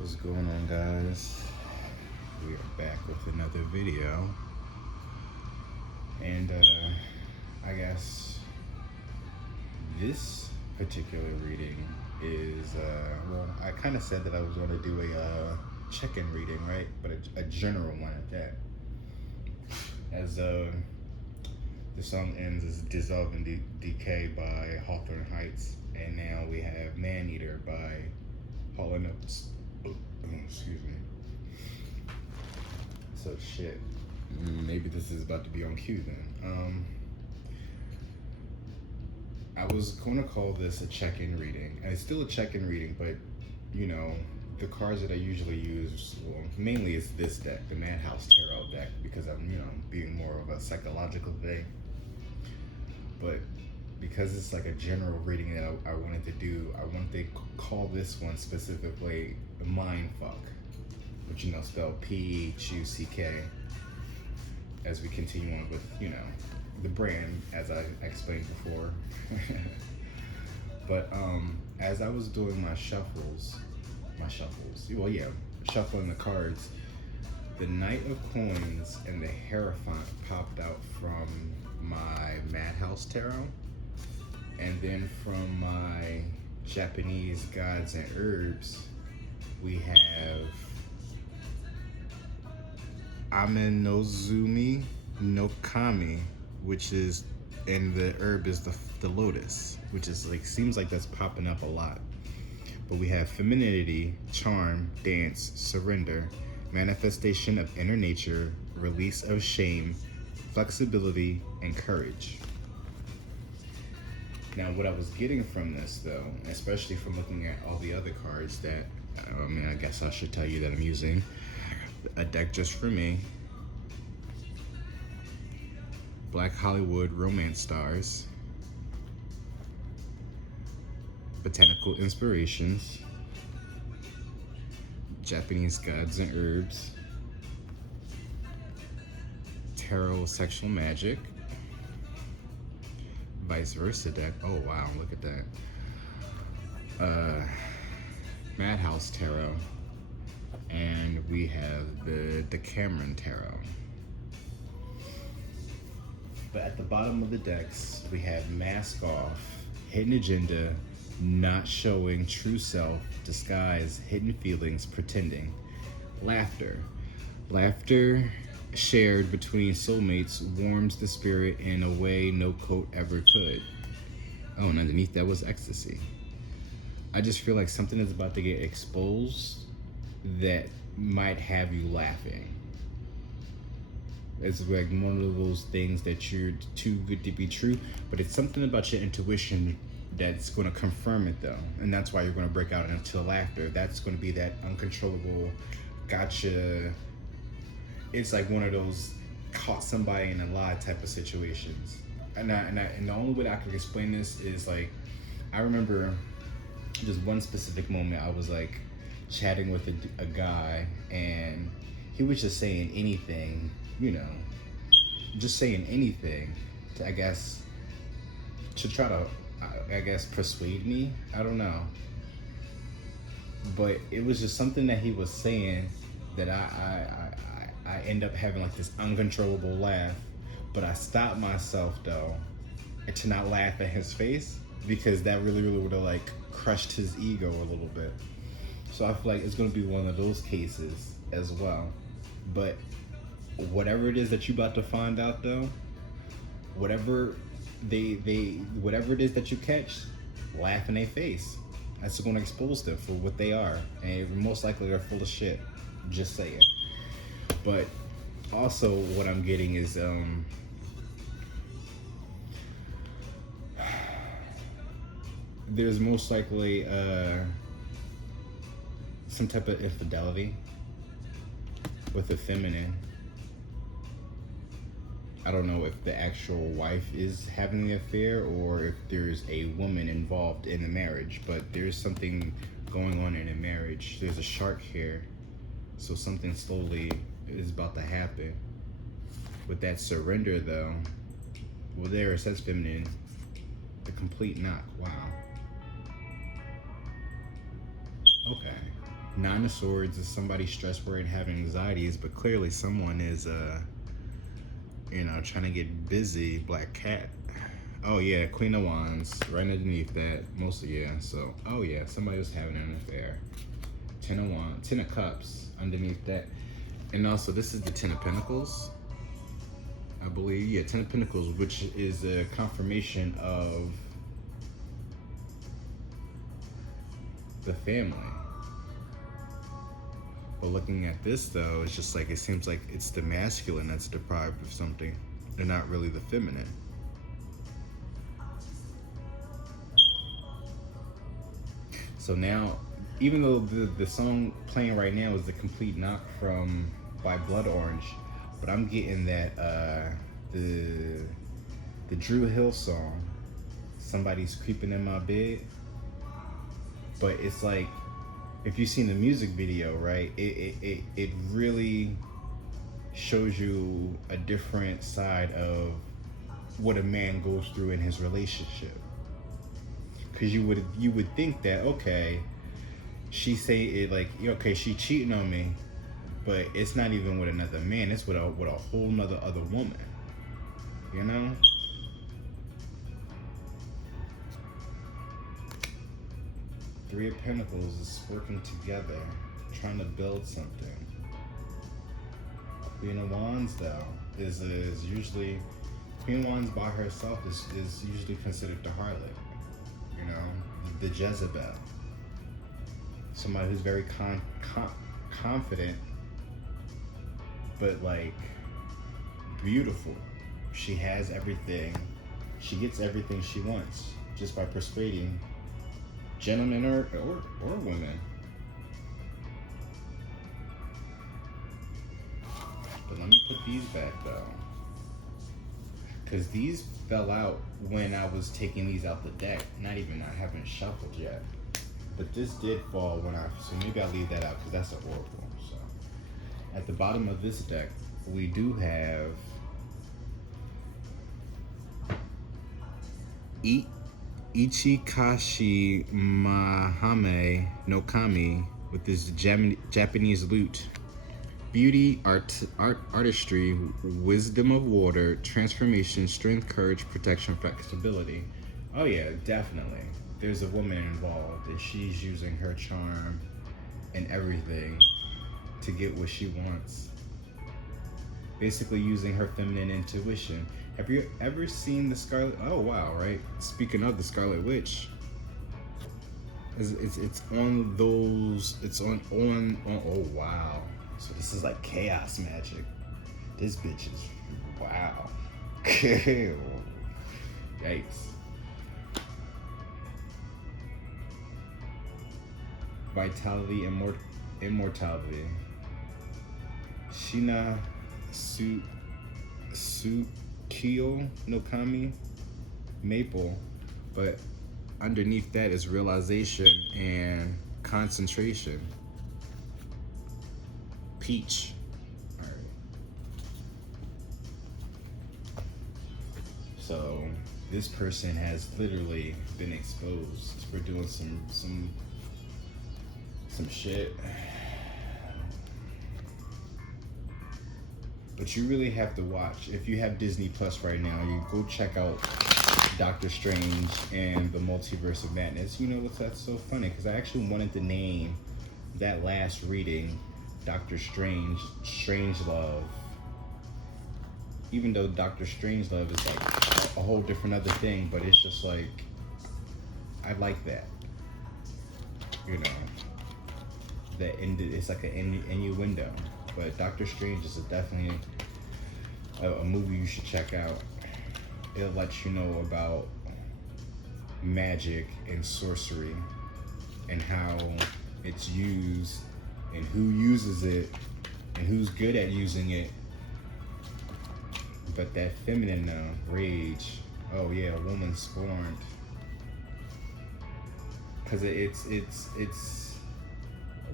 What's going on, guys? We are back with another video, and I guess this particular reading is well, I kind of said that I was going to do a check-in reading, right? But a general one at that. As the song ends is "Dissolve and Decay" by Hawthorne Heights, and now we have "Man Eater" by Hall & Oates. Excuse me. So shit. Maybe this is about to be on cue then. I was gonna call this a check-in reading, and it's still a check-in reading, but you know, the cards that I usually use, well, mainly is this deck, the Madhouse Tarot deck, because I'm, being more of a psychological thing. But because it's like a general reading that I wanted to do, I wanted to call this one specifically Mind Phuck, which spelled Phuck, as we continue on with the brand, as I explained before. But as I was doing my shuffles, shuffling the cards, the Knight of Coins and the Hierophant popped out from my Madhouse Tarot. And then from my Japanese Gods and Herbs, we have Amenozumi no Kami, which is, and the herb is the lotus, which is seems like that's popping up a lot. But we have femininity, charm, dance, surrender, manifestation of inner nature, release of shame, flexibility, and courage. Now, what I was getting from this, though, especially from looking at all the other cards that, I guess I should tell you that I'm using a deck just for me. Black Hollywood Romance Stars, Botanical Inspirations, Japanese Gods and Herbs, Tarot Sexual Magic, Vice Versa deck. Oh wow, look at that. Madhouse Tarot, and we have the Decameron Tarot. But at the bottom of the decks, we have Mask Off, Hidden Agenda, Not Showing True Self, Disguise, Hidden Feelings, Pretending, Laughter. Laughter shared between soulmates warms the spirit in a way no coat ever could. Oh, and underneath that was Ecstasy. I just feel like something is about to get exposed that might have you laughing. It's like one of those things that you're too good to be true, but it's something about your intuition that's going to confirm it, though. And that's why you're going to break out into laughter. That's going to be that uncontrollable gotcha. It's like one of those caught somebody in a lie type of situations. And the only way that I could explain this is I remember just one specific moment. I was chatting with a guy, and he was just saying anything, just saying anything to, I guess, to try to, persuade me. I don't know. But it was just something that he was saying that I end up having this uncontrollable laugh. But I stopped myself, though, to not laugh at his face, because that really would have crushed his ego a little bit. So I feel like it's going to be one of those cases as well. But whatever it is that you about to find out, though, whatever whatever it is that you catch, laugh in their face. That's going to expose them for what they are, and most likely they're full of shit. Just saying. But also, what I'm getting is there's most likely some type of infidelity with the feminine. I don't know if the actual wife is having the affair or if there's a woman involved in the marriage, but there's something going on in a marriage. There's a shark here, so something slowly is about to happen. With that surrender, though, well, there it says feminine, the complete knock. Wow. Okay. Nine of Swords is somebody stressed, worried, having anxieties, but clearly someone is, trying to get busy. Black Cat. Oh yeah, Queen of Wands right underneath that. Mostly, yeah. So, oh yeah, somebody was having an affair. Ten of Cups underneath that. And also, this is the Ten of Pentacles, I believe. Yeah, Ten of Pentacles, which is a confirmation of the family. But looking at this, though, it's just like, it seems like it's the masculine that's deprived of something, and not really the feminine. So now, even though the song playing right now is the complete knock by Blood Orange, but I'm getting that the Drew Hill song, Somebody's Creeping in My Bed. But it's like, if you've seen the music video, right, it really shows you a different side of what a man goes through in his relationship. Because you would think that, okay, she say it like, okay, she cheating on me, but it's not even with another man, it's with a whole nother other woman, you know? Three of Pentacles is working together, trying to build something. Queen of Wands, though, is usually, Queen of Wands by herself is usually considered the harlot, the Jezebel. Somebody who's very confident, but like beautiful. She has everything. She gets everything she wants just by persuading gentlemen or women. But let me put these back though, because these fell out when I was taking these out the deck. I haven't shuffled yet, but this did fall so maybe I'll leave that out because that's an oracle. So at the bottom of this deck, we do have Ichikashi Mahame no Kami with this Japanese lute. Beauty, artistry, wisdom of water, transformation, strength, courage, protection, flexibility. Oh yeah, definitely. There's a woman involved, and she's using her charm and everything to get what she wants. Basically using her feminine intuition. Have you ever seen the Scarlet? Oh wow, right? Speaking of the Scarlet Witch, it's on those. It's on. Oh wow. So this is like chaos magic. This bitch is wow. Yikes. Vitality, immortality. Shina Tsukio no Kami, maple, but underneath that is realization and concentration. Peach. All right. So this person has literally been exposed for doing some shit. But you really have to watch. If you have Disney Plus right now, you go check out Doctor Strange and the Multiverse of Madness. You know what's that's so funny? Because I actually wanted to name that last reading Doctor Strangelove. Even though Doctor Strangelove is like a whole different other thing, but it's just like, I like that. It's like an innuendo. But Doctor Strange is definitely a movie you should check out. It'll let you know about magic and sorcery and how it's used and who uses it and who's good at using it. But that feminine rage, oh yeah, a woman scorned. Because it's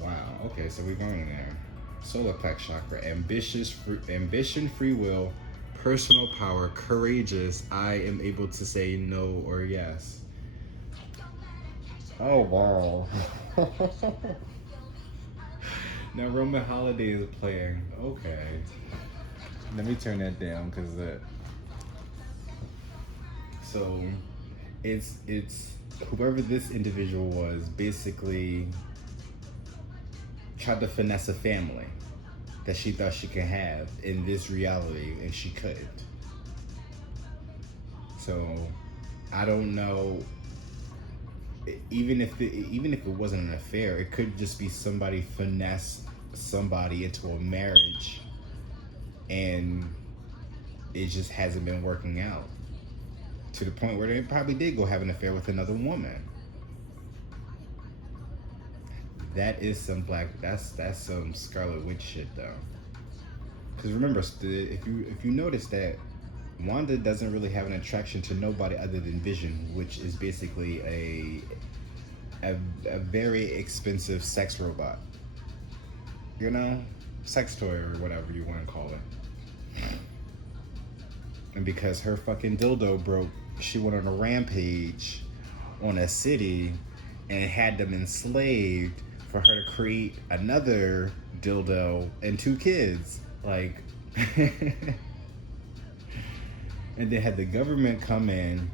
wow. Okay, so we're going there. Solar plex chakra, ambition, free will, personal power, courageous. I am able to say no or yes. Oh wow. Now Roman Holiday is playing. Okay. Let me turn that down because so it's whoever this individual was basically tried to finesse a family that she thought she could have in this reality, and she couldn't. So I don't know. Even if it wasn't an affair, it could just be somebody finesse somebody into a marriage, and it just hasn't been working out to the point where they probably did go have an affair with another woman. That is some that's some Scarlet Witch shit though. Because remember, if you notice that Wanda doesn't really have an attraction to nobody other than Vision, which is basically a very expensive sex robot. You know, sex toy or whatever you want to call it. And because her fucking dildo broke, she went on a rampage on a city and had them enslaved for her to create another dildo and 2 kids. Like, and then had the government come in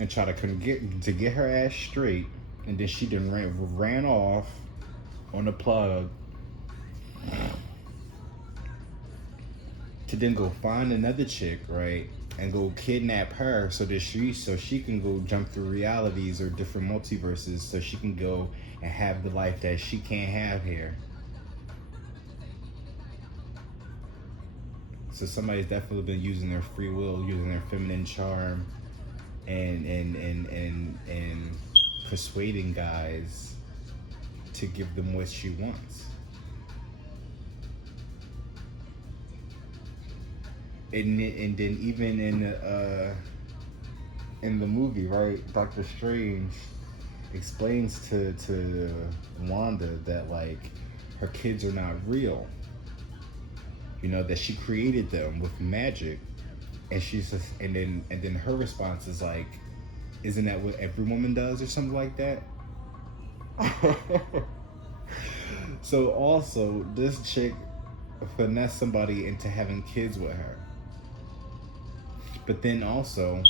and try to get her ass straight, and then she then ran off on the plug to then go find another chick, right, and go kidnap her so she can go jump through realities or different multiverses so she can go and have the life that she can't have here. So somebody's definitely been using their free will, using their feminine charm, and persuading guys to give them what she wants. And then even in the movie, right, Doctor Strange explains to Wanda that like her kids are not real. You know, that she created them with magic, and she's just, and then her response is like, isn't that what every woman does or something like that? So also this chick finessed somebody into having kids with her, but then also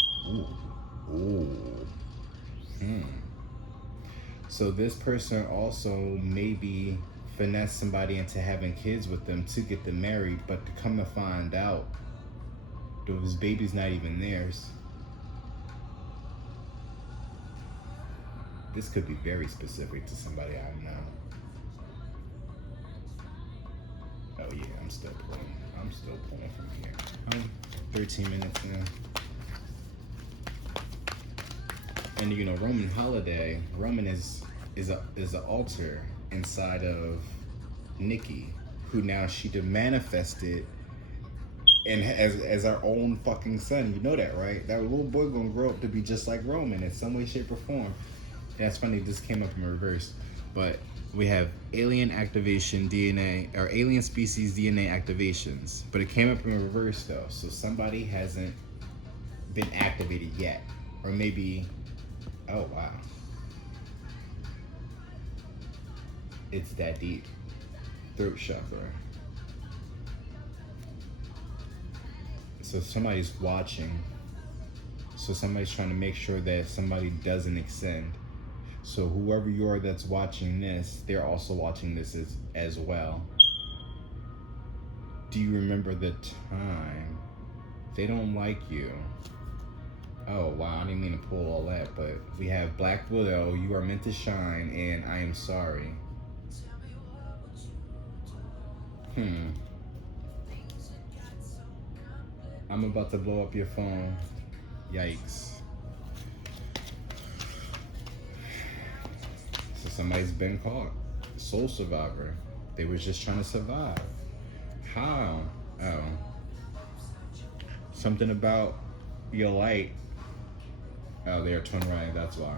so this person also maybe finesse somebody into having kids with them to get them married, but to come to find out those babies not even theirs. This could be very specific to somebody I know. Oh yeah, I'm still pulling from here. 13 minutes now. And you know, Roman Holiday, Roman is an altar inside of Nikki, who now she done manifested and as our own fucking son. You know that, right? That little boy gonna grow up to be just like Roman in some way, shape, or form. And that's funny, this came up in reverse. But we have alien activation DNA, or alien species DNA activations. But it came up in reverse though, so somebody hasn't been activated yet. Or maybe, oh wow. It's that deep. Throat chakra. So somebody's watching. So somebody's trying to make sure that somebody doesn't extend. So whoever you are that's watching this, they're also watching this as well. Do you remember the time? They don't like you. Oh wow, I didn't mean to pull all that, but we have Black Widow, You Are Meant to Shine, and I Am Sorry. I'm about to blow up your phone. Yikes. So somebody's been caught. Soul survivor. They was just trying to survive. How? Oh. Something about your light. Oh, they're Twin Ray, that's why.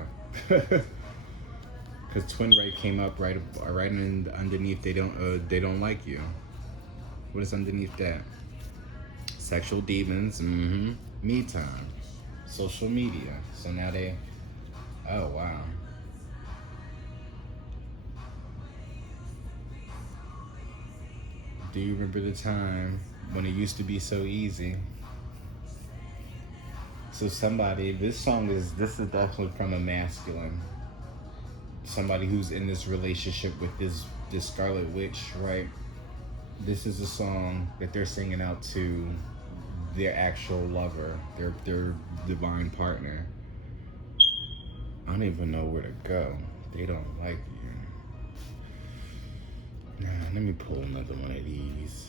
Because Twin Ray came up right underneath. They don't like you. What is underneath that? Sexual demons. Me time. Social media. So now they. Oh wow. Do you remember the time when it used to be so easy? So somebody, this is definitely from a masculine. Somebody who's in this relationship with this Scarlet Witch, right? This is a song that they're singing out to their actual lover, their divine partner. I don't even know where to go. They don't like you. Nah, let me pull another one of these.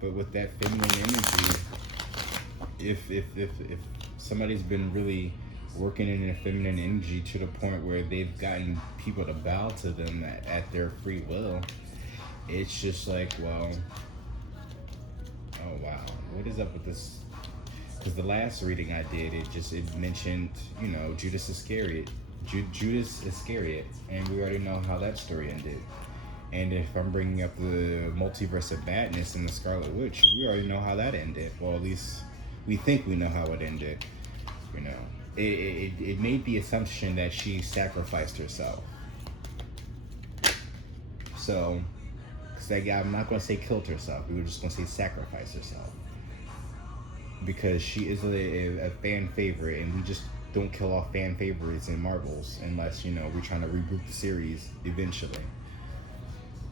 But with that feminine energy, if somebody's been really working in their feminine energy to the point where they've gotten people to bow to them at their free will, it's just like, well, oh wow, what is up with this? Because the last reading I did, it mentioned, Judas Iscariot, Judas Iscariot, and we already know how that story ended. And if I'm bringing up the multiverse of madness and the Scarlet Witch, we already know how that ended. Well, at least we think we know how it ended. It made the assumption that she sacrificed herself. So, I'm not going to say killed herself. We were just going to say sacrificed herself. Because she is a fan favorite, and we just don't kill off fan favorites in Marvels unless, we're trying to reboot the series eventually.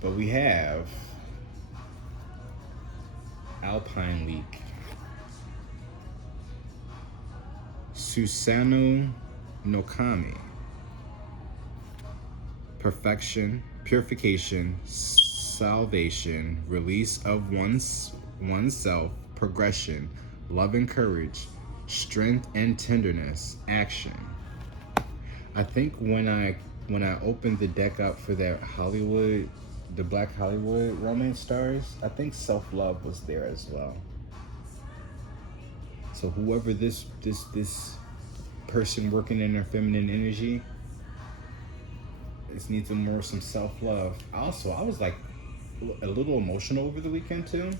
But we have Alpine Leak, Susanoo no Kami, perfection, purification, salvation, release of oneself, progression, love and courage, strength and tenderness, action. I think when I opened the deck up for that the Black Hollywood romance stars, I think self-love was there as well. So whoever this person working in their feminine energy, this needs some self-love. Also, I was like a little emotional over the weekend too.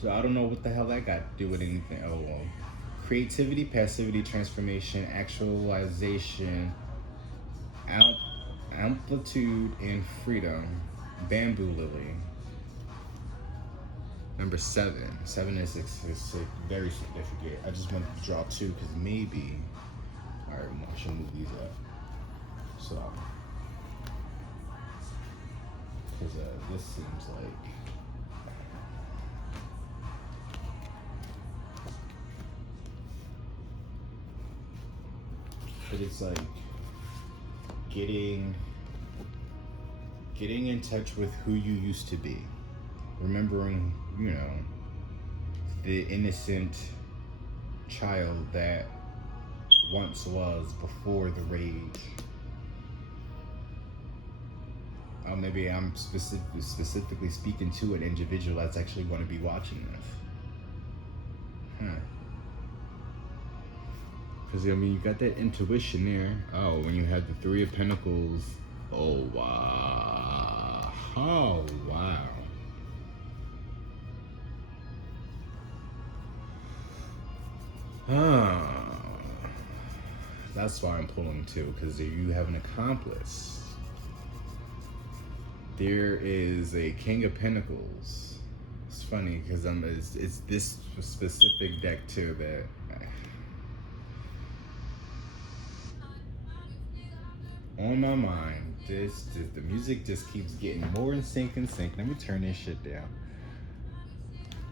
So I don't know what the hell that got to do with anything. Oh well. Creativity, passivity, transformation, actualization, amplitude, and freedom. Bamboo Lily. Number 7. 7 is very significant. I just wanted to draw 2 because maybe. Alright, I should move these up. So. Because this seems like. But it's like getting in touch with who you used to be. Remembering, the innocent child that once was before the rage. Maybe I'm specifically speaking to an individual that's actually going to be watching this. Because, you got that intuition there. Oh, when you have the 3 of Pentacles. Oh, wow. Oh, wow. That's why I'm pulling 2, because you have an accomplice. There is a King of Pentacles. It's funny, because it's this specific deck, too, that... on my mind, the music just keeps getting more in sync and sync. Let me turn this shit down.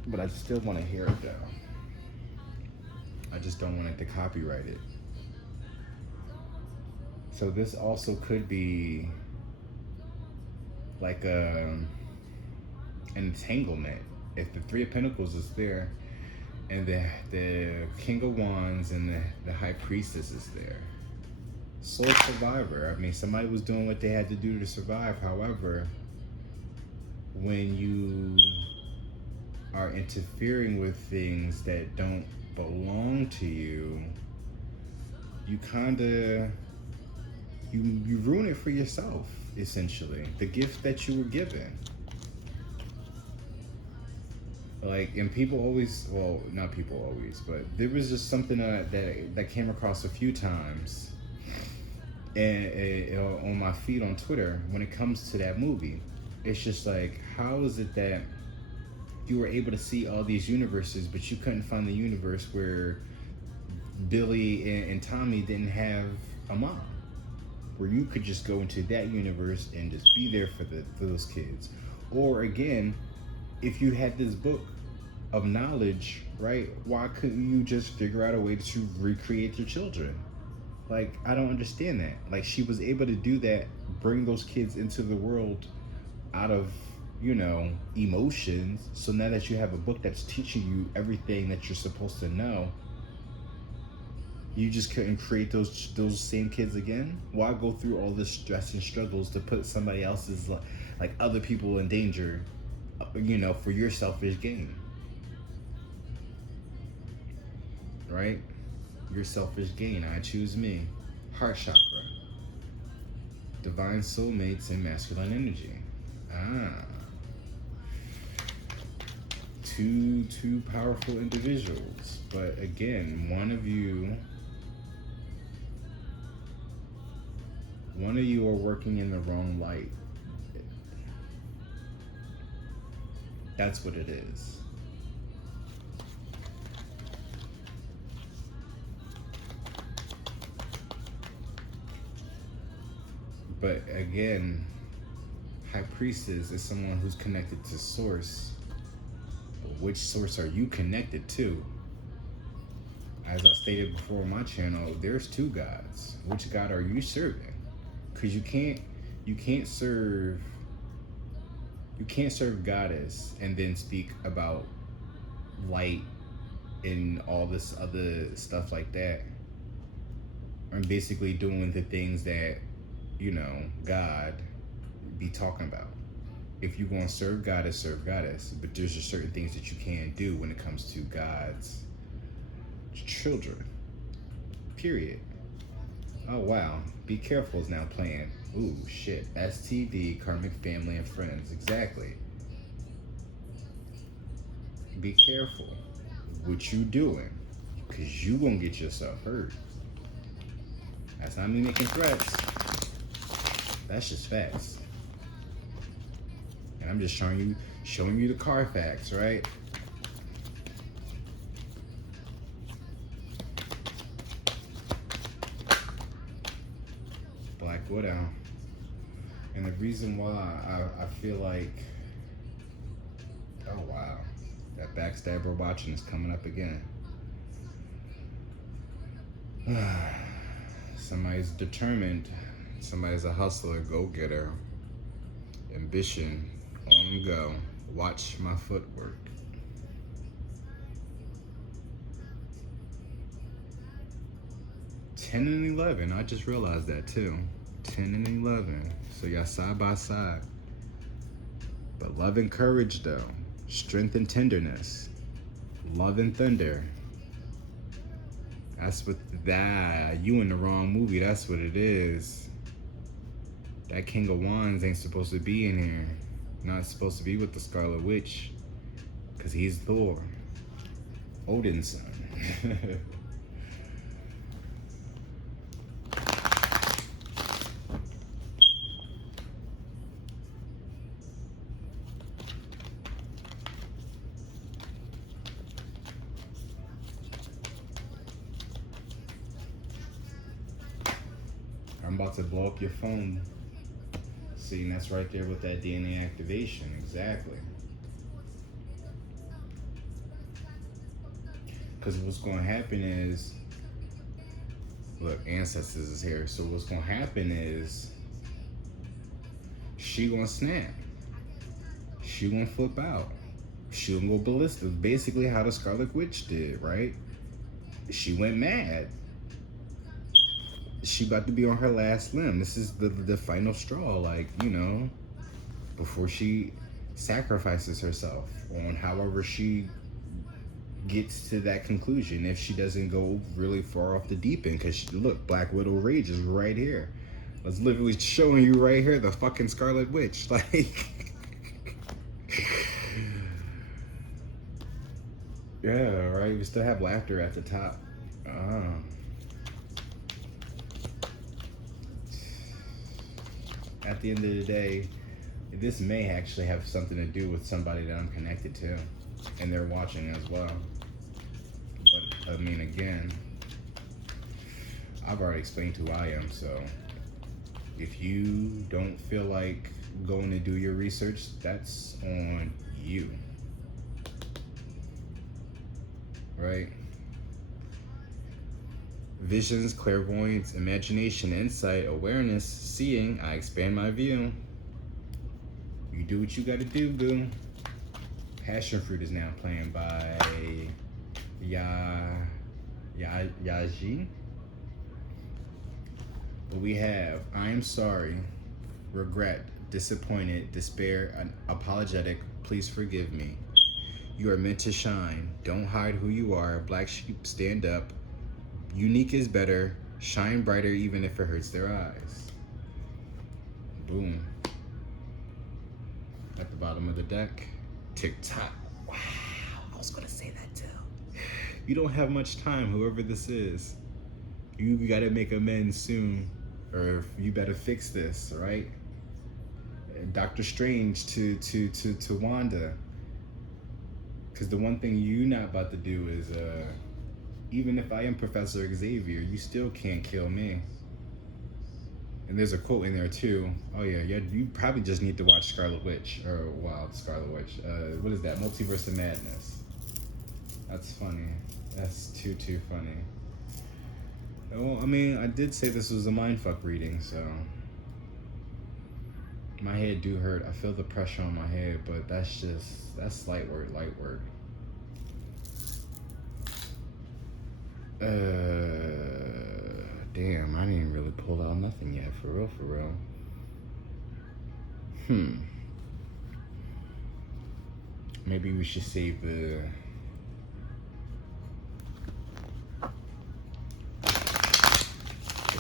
But I still want to hear it though. I just don't want it to copyright it. So this also could be like an entanglement. If the 3 of Pentacles is there, and the King of Wands and the High Priestess is there. Soul survivor. Somebody was doing what they had to do to survive. However, when you are interfering with things that don't belong to you, you you ruin it for yourself, essentially. The gift that you were given. Like, and people always, well, not people always, but there was just something that came across a few times. and on my feed on Twitter when it comes to that movie. It's just like, how is it that you were able to see all these universes, but you couldn't find the universe where Billy and Tommy didn't have a mom? Where you could just go into that universe and just be there for those kids. Or again, if you had this book of knowledge, right? Why couldn't you just figure out a way to recreate your children? Like, I don't understand that. Like, she was able to do that, bring those kids into the world out of, emotions. So now that you have a book that's teaching you everything that you're supposed to know, you just couldn't create those same kids again? Why go through all this stress and struggles to put somebody else's, like other people in danger, for your selfish gain? Right? Your selfish gain. I choose me. Heart chakra. Divine soulmates and masculine energy. Two powerful individuals. But again, one of you are working in the wrong light. That's what it is. But again, High Priestess is someone who's connected to Source. But which Source are you connected to? As I stated before on my channel, there's two gods. Which God are you serving? Because you can't serve Goddess and then speak about light and all this other stuff like that. And basically doing the things that, God be talking about. If you want to serve Goddess, but there's just certain things that you can't do when it comes to God's children. Period. Oh wow. Be Careful is now playing. Ooh shit. STD, Karmic Family and Friends. Exactly. Be careful what you doing, because you gonna get yourself hurt. That's not me making threats. That's just facts. And I'm just showing you the Carfax, right? Black Widow. And the reason why I feel like, oh wow, that backstabber watching is coming up again. Somebody's determined. Somebody's a hustler, go-getter. Ambition, on go. Watch my footwork. $10 and $11, I just realized that too. 10 and 11, so y'all side by side. But love and courage though, strength and tenderness, love and thunder. That's what you in the wrong movie, that's what it is. That King of Wands ain't supposed to be in here. Not supposed to be with the Scarlet Witch, because he's Thor, Odin's son. I'm about to blow up your phone. See, and that's right there with that DNA activation, exactly. Because what's going to happen is, look, Ancestors is here. So what's going to happen is, she going to snap. She going to flip out. She going to go ballistic. Basically how the Scarlet Witch did, right? She went mad. She about to be on her last limb. This is the final straw, like, before she sacrifices herself on however she gets to that conclusion, if she doesn't go really far off the deep end. Because look, Black Widow Rage is right here. I was literally showing you right here the fucking Scarlet Witch. Like, yeah, right. We still have laughter at the top. at the end of the day, this may actually have something to do with somebody that I'm connected to, and they're watching as well. But I mean, again, I've already explained who I am, so if you don't feel like going to do your research, that's on you. Right? Visions, clairvoyance, imagination, insight, awareness, seeing, I expand my view. You do what you gotta do, boo. Passion Fruit is now playing by Yaji. But we have I am sorry, regret, disappointed, despair, apologetic, please forgive me. You are meant to shine. Don't hide who you are. Black sheep, stand up. Unique is better. Shine brighter even if it hurts their eyes. Boom. At the bottom of the deck, tick-tock. Wow, I was gonna say that too. You don't have much time, whoever this is. You gotta make amends soon, or you better fix this, right? Doctor Strange to Wanda. Because the one thing you're not about to do is, even if I am Professor Xavier, you still can't kill me. And there's a quote in there too. Oh yeah, you probably just need to watch Scarlet Witch, or Scarlet Witch. What is that? Multiverse of Madness. That's funny. That's too funny. Well, I mean, I did say this was a mindfuck reading, so my head do hurt. I feel the pressure on my head, but that's light work. Damn, I didn't really pull out nothing yet, for real. Maybe we should save the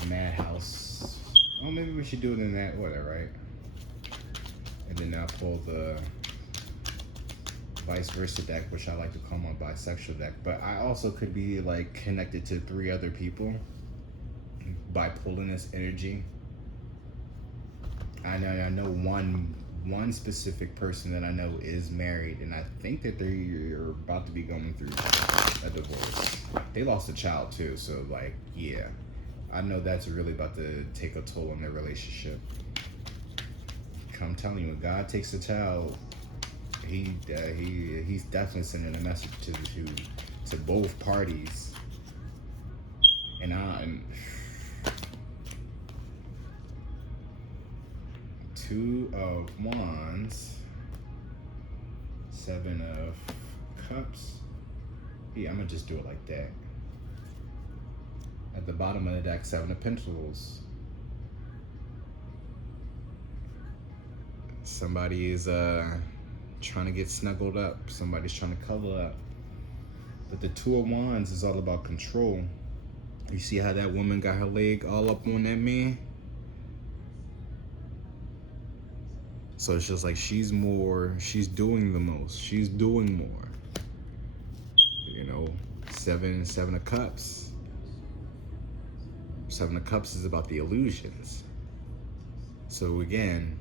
madhouse. Oh, maybe we should do it in that order, right? And then I'll pull the vice versa deck, which I like to call my bisexual deck. But I also could be like connected to 3 other people by pulling this energy. I know one specific person that I know is married, and I think that they're about to be going through a divorce. They lost a child too, so like, yeah, I know that's really about to take a toll on their relationship. I'm telling you, when God takes a child, he's definitely sending a message to both parties. And I'm 2 of Wands, 7 of Cups. Yeah, I'm gonna just do it like that. At the bottom of the deck, 7 of Pentacles. Somebody is trying to get snuggled up. Somebody's trying to cuddle up. But the 2 of Wands is all about control. You see how that woman got her leg all up on that man? So it's just like she's doing the most. She's doing more. You know, 7 of Cups. 7 of Cups is about the illusions. So again,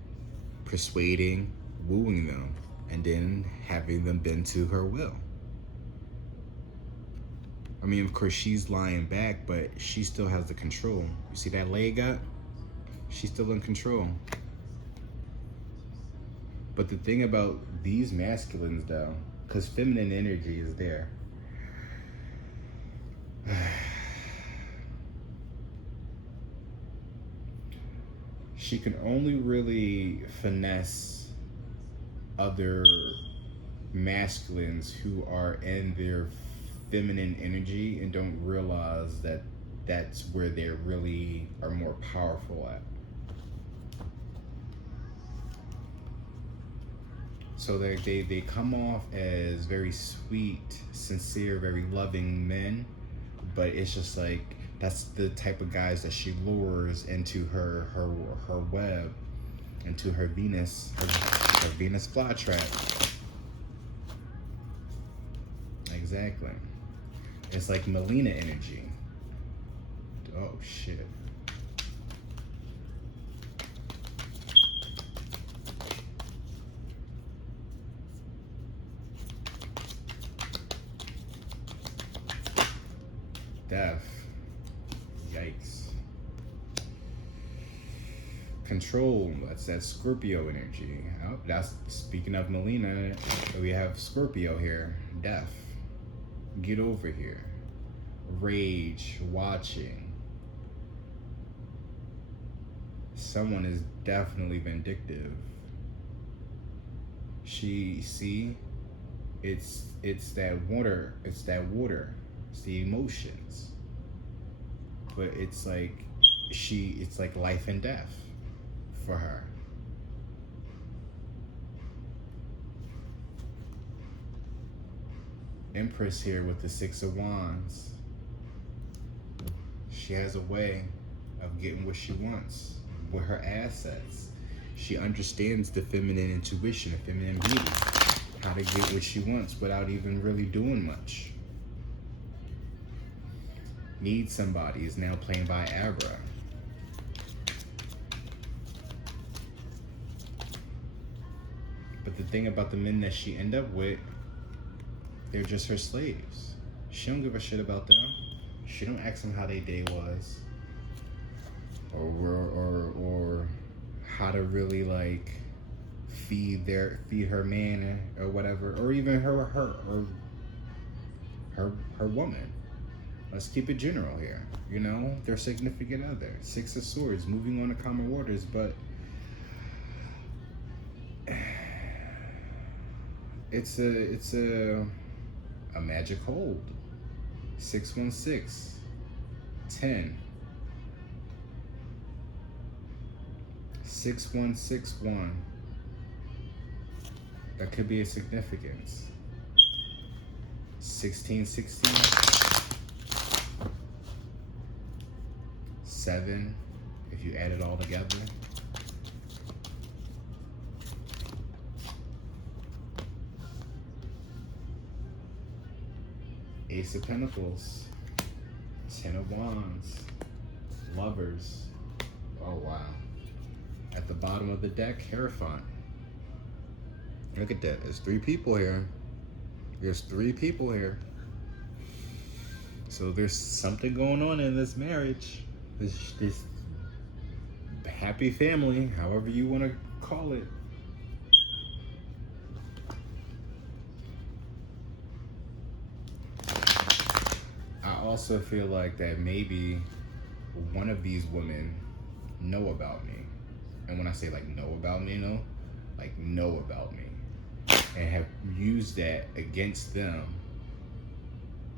persuading, wooing them, and then having them bend to her will. I mean, of course, she's lying back, but she still has the control. You see that leg up? She's still in control. But the thing about these masculines, though, because feminine energy is there, she can only really finesse other masculines who are in their feminine energy and don't realize that that's where they really are more powerful at. So they come off as very sweet, sincere, very loving men, but it's just like that's the type of guys that she lures into her web, into her Venus flytrap. Exactly. It's like Melina energy. Oh shit. Death. Yikes. Control. That's that Scorpio energy. Oh, that's speaking of Melina. We have Scorpio here. Death. Get over here. Rage. Watching. Someone is definitely vindictive. See, it's that water. It's that water. It's the emotions. But it's like it's like life and death for her. Empress here with the Six of Wands. She has a way of getting what she wants with her assets. She understands the feminine intuition, the feminine beauty, how to get what she wants without even really doing much. Need Somebody is now playing by Abra. But the thing about the men that she end up with, they're just her slaves. She don't give a shit about them. She don't ask them how their day was, or how to really like feed her man or whatever, or even her woman. Let's keep it general here. You know, their significant other. Six of Swords, moving on to calmer waters, but it's a magic hold. 616, 10, 6161. That could be a significance. 1616, 7, if you add it all together. Ace of Pentacles, 10 of Wands, Lovers. Oh wow. At the bottom of the deck, Hierophant. Look at that. There's 3 people here. There's 3 people here. So there's something going on in this marriage. This happy family, however you want to call it. I also feel like that maybe one of these women know about me. And when I say like know about me, know about me. And have used that against them.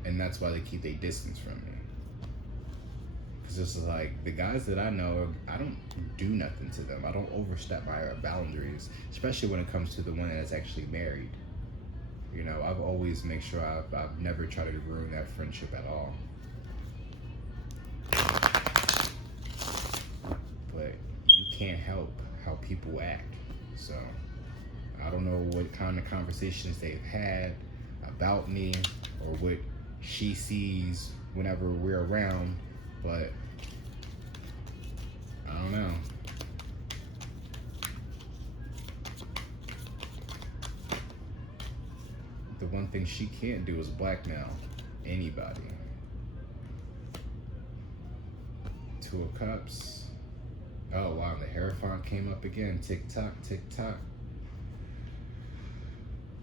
And that's why they keep their distance from me. Because it's like, the guys that I know, I don't do nothing to them. I don't overstep my boundaries, especially when it comes to the one that's actually married. You know, I've always made sure I've never tried to ruin that friendship at all. But you can't help how people act. So I don't know what kind of conversations they've had about me or what she sees whenever we're around, but I don't know. The one thing she can't do is blackmail anybody. 2 of Cups. Oh wow, the Hierophant came up again. Tick tock, tick tock.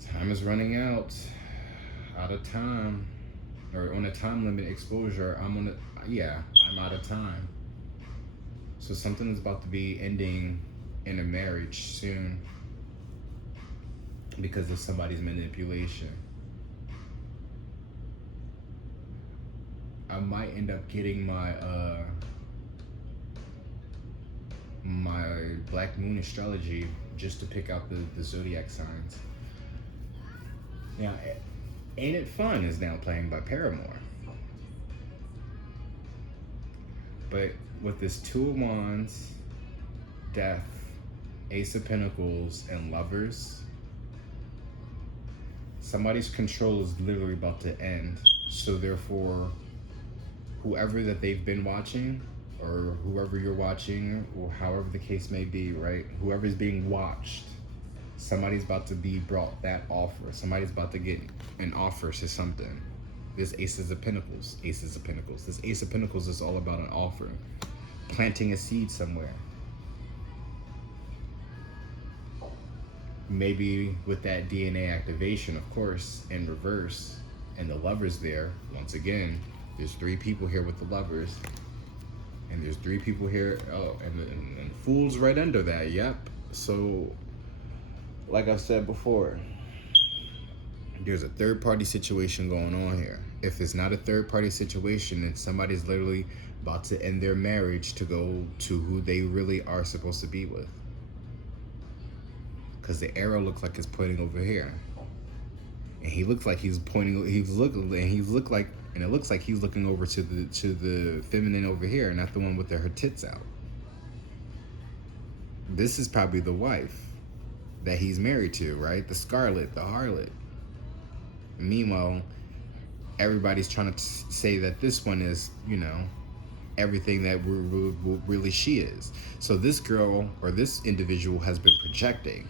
Time is running out. Out of time. Or on a time limit exposure. I'm out of time. So something is about to be ending in a marriage soon because of somebody's manipulation. I might end up getting my my Black Moon astrology just to pick out the zodiac signs. Now, Ain't It Fun is now playing by Paramore. But with this 2 of Wands, Death, Ace of Pentacles, and Lovers, somebody's control is literally about to end. So therefore, whoever that they've been watching, or whoever you're watching, or however the case may be, right? Whoever's being watched, somebody's about to be brought that offer. Somebody's about to get an offer to something. This Aces of Pentacles. Aces of Pentacles. This Ace of Pentacles is all about an offering. Planting a seed somewhere. Maybe with that DNA activation, of course, in reverse. And the Lovers there. Once again, there's 3 people here with the Lovers. And there's 3 people here. Oh, and Fool's right under that. Yep. So, like I've said before, there's a third-party situation going on here. If it's not a third-party situation, then somebody's literally about to end their marriage to go to who they really are supposed to be with. Because the arrow looks like it's pointing over here, and he looks like he's pointing. And it looks like he's looking over to the feminine over here, not the one with her tits out. This is probably the wife that he's married to, right? The Scarlet, the harlot. Meanwhile, everybody's trying to say that this one is, you know, everything that really she is. So this girl or this individual has been projecting.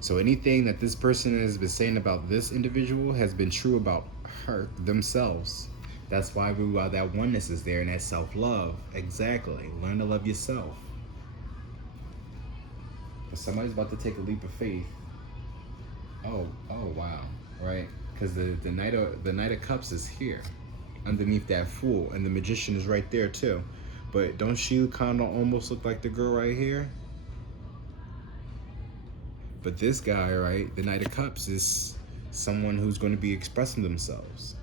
So anything that this person has been saying about this individual has been true about her, themselves. That's why that oneness is there and that self-love. Exactly. Learn to love yourself. But somebody's about to take a leap of faith. Oh wow. Right? Because the Knight of Cups is here, underneath that Fool, and the Magician is right there too. But don't you kind of almost look like the girl right here? But this guy, right, the Knight of Cups, is someone who's going to be expressing themselves.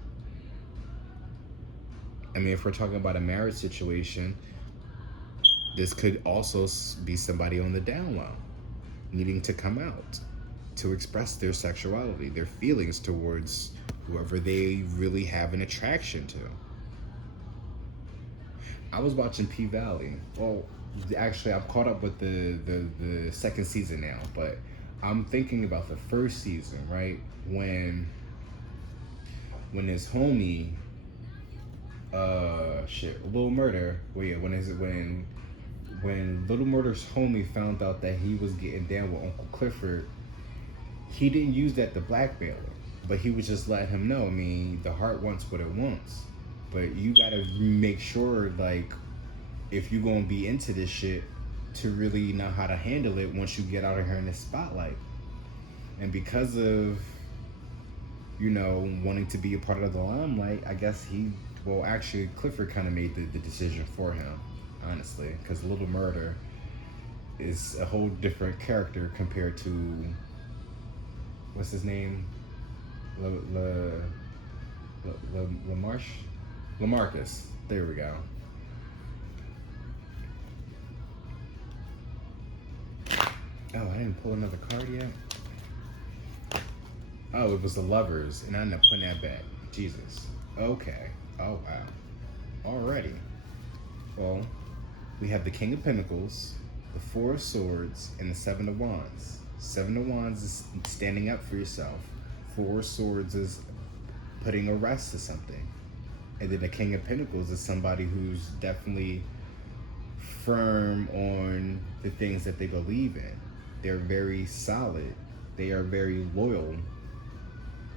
I mean, if we're talking about a marriage situation, this could also be somebody on the down low, needing to come out to express their sexuality, their feelings towards whoever they really have an attraction to. I was watching P-Valley. Well, actually, I've caught up with the second season now, but I'm thinking about the first season, right? When his homie, Little Murder, when Little Murder's homie found out that he was getting down with Uncle Clifford, he didn't use that to blackmail him, but he was just letting him know, I mean, the heart wants what it wants. But you gotta make sure, like, if you're gonna be into this shit, to really know how to handle it once you get out of here in the spotlight. And because of, you know, wanting to be a part of the limelight, I guess actually Clifford kind of made the decision for him, honestly, because Little Murder is a whole different character compared to, what's his name? LaMarcus. There we go. Oh, I didn't pull another card yet. Oh, it was the Lovers, and I ended up putting that back. Jesus. Okay. Oh, wow. Alrighty. Well, we have the King of Pentacles, the Four of Swords, and the Seven of Wands. Seven of Wands is standing up for yourself. Four of Swords is putting a rest to something. And then the King of Pentacles is somebody who's definitely firm on the things that they believe in. They're very solid. They are very loyal.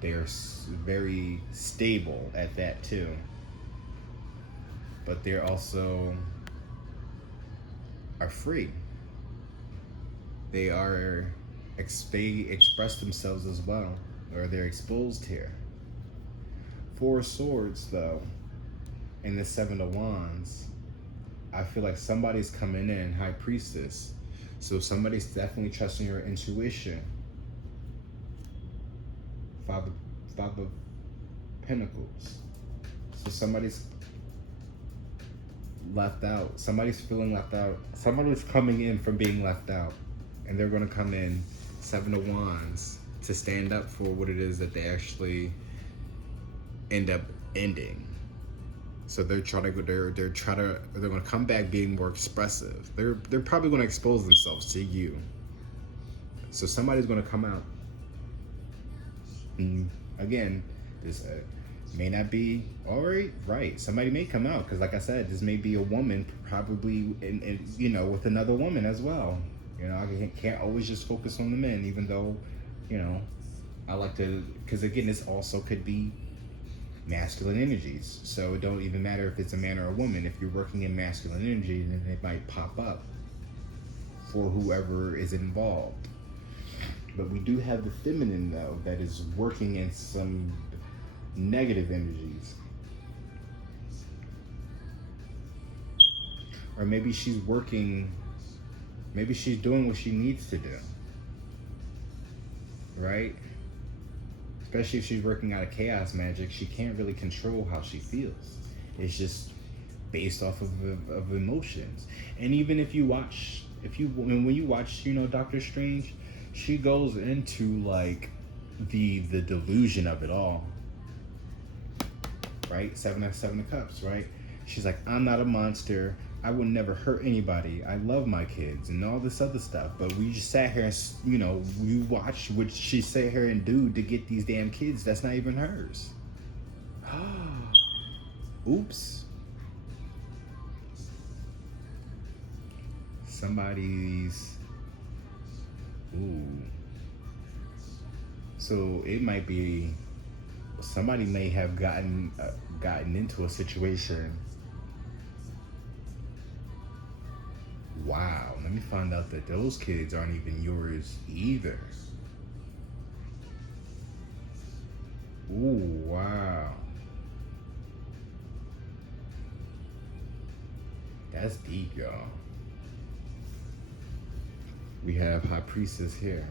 They are very stable at that too. But they're also are free. They express themselves as well, or they're exposed here. Four of Swords, though, and the Seven of Wands, I feel like somebody's coming in, High Priestess. So somebody's definitely trusting your intuition. Five of Pentacles. So somebody's left out. Somebody's feeling left out. Somebody's coming in from being left out. And they're going to come in, Seven of Wands, to stand up for what it is that they actually end up ending. So they're going to come back being more expressive. They're probably going to expose themselves to you. So somebody's going to come out. And again, this may not be all right. Somebody may come out, because like I said, this may be a woman, probably, in you know, with another woman as well. You know, I can't always just focus on the men, even though, you know, I like to, because again, this also could be masculine energies. So it don't even matter if it's a man or a woman. If you're working in masculine energy, then it might pop up for whoever is involved. But we do have the feminine, though, that is working in some negative energies. Or maybe she's working, maybe she's doing what she needs to do, right? Especially if she's working out of chaos magic, she can't really control how she feels. It's just based off of emotions. And even if you watch, when you watch, Doctor Strange, she goes into like the delusion of it all, right? Seven of Cups, right? She's like, I'm not a monster. I will never hurt anybody. I love my kids and all this other stuff. But we just sat here and, we watched what she sat here and do to get these damn kids. That's not even hers. Oops. Somebody's... Ooh. So it might be... Somebody may have gotten into a situation. Wow, let me find out that those kids aren't even yours either. Ooh, wow. That's deep, y'all. We have High Priestess here.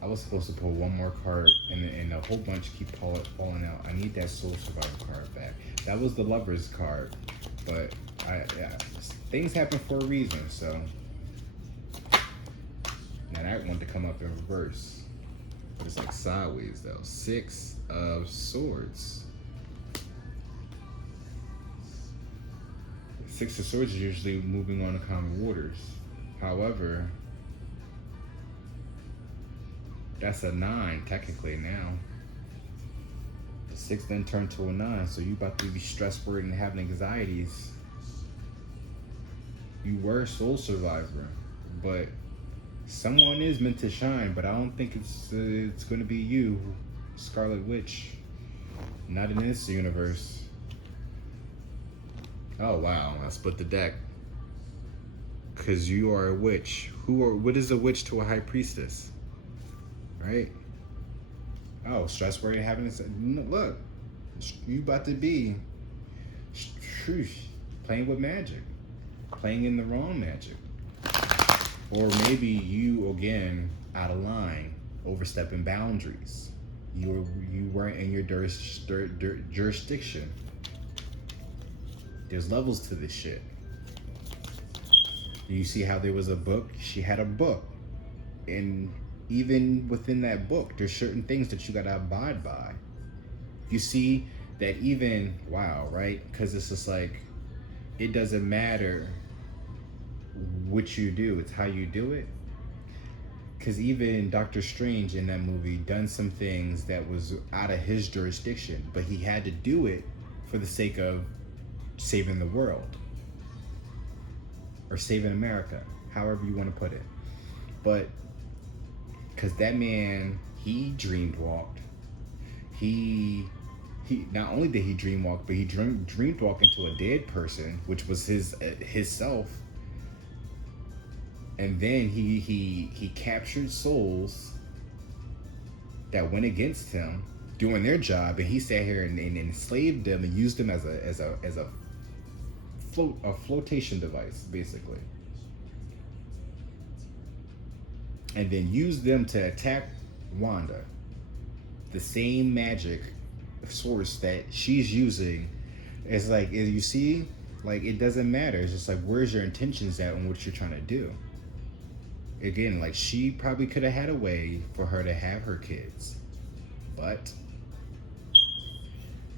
I was supposed to pull one more card, and a whole bunch keep falling out. I need that Soul Survivor card back. That was the Lover's card, but things happen for a reason, so. Now that one to come up in reverse. But it's like sideways though. 6 of Swords. 6 of Swords is usually moving on to calm waters. However, that's a 9 technically now. The 6 then turned to a 9, so you about to be stressed, worried, and having anxieties. You were a soul survivor, but someone is meant to shine. But I don't think it's going to be you, Scarlet Witch. Not in this universe. Oh wow, I split the deck. Cause you are a witch. What is a witch to a high priestess? Right? Oh, stress, worry, having this. Look, you about to be playing with magic. Playing in the wrong magic. Or maybe you, again, out of line, overstepping boundaries. You weren't in your jurisdiction. There's levels to this shit. You see how there was a book? She had a book. And even within that book, there's certain things that you gotta abide by. You see that even, wow, right? Because it's just like, it doesn't matter what you do, it's how you do it. Because even Doctor Strange in that movie done some things that was out of his jurisdiction, but he had to do it for the sake of saving the world. Or saving America, however you want to put it. But, because that man, he dreamed walked. He not only did he dream walk, but he dreamed walk into a dead person, which was his self. And then he captured souls that went against him doing their job, and he sat here and enslaved them and used them as a flotation device, basically. And then used them to attack Wanda. The same magic source that she's using. It's like, you see, like, it doesn't matter. It's just like, where's your intentions at and what you're trying to do? Again, like, she probably could have had a way for her to have her kids, but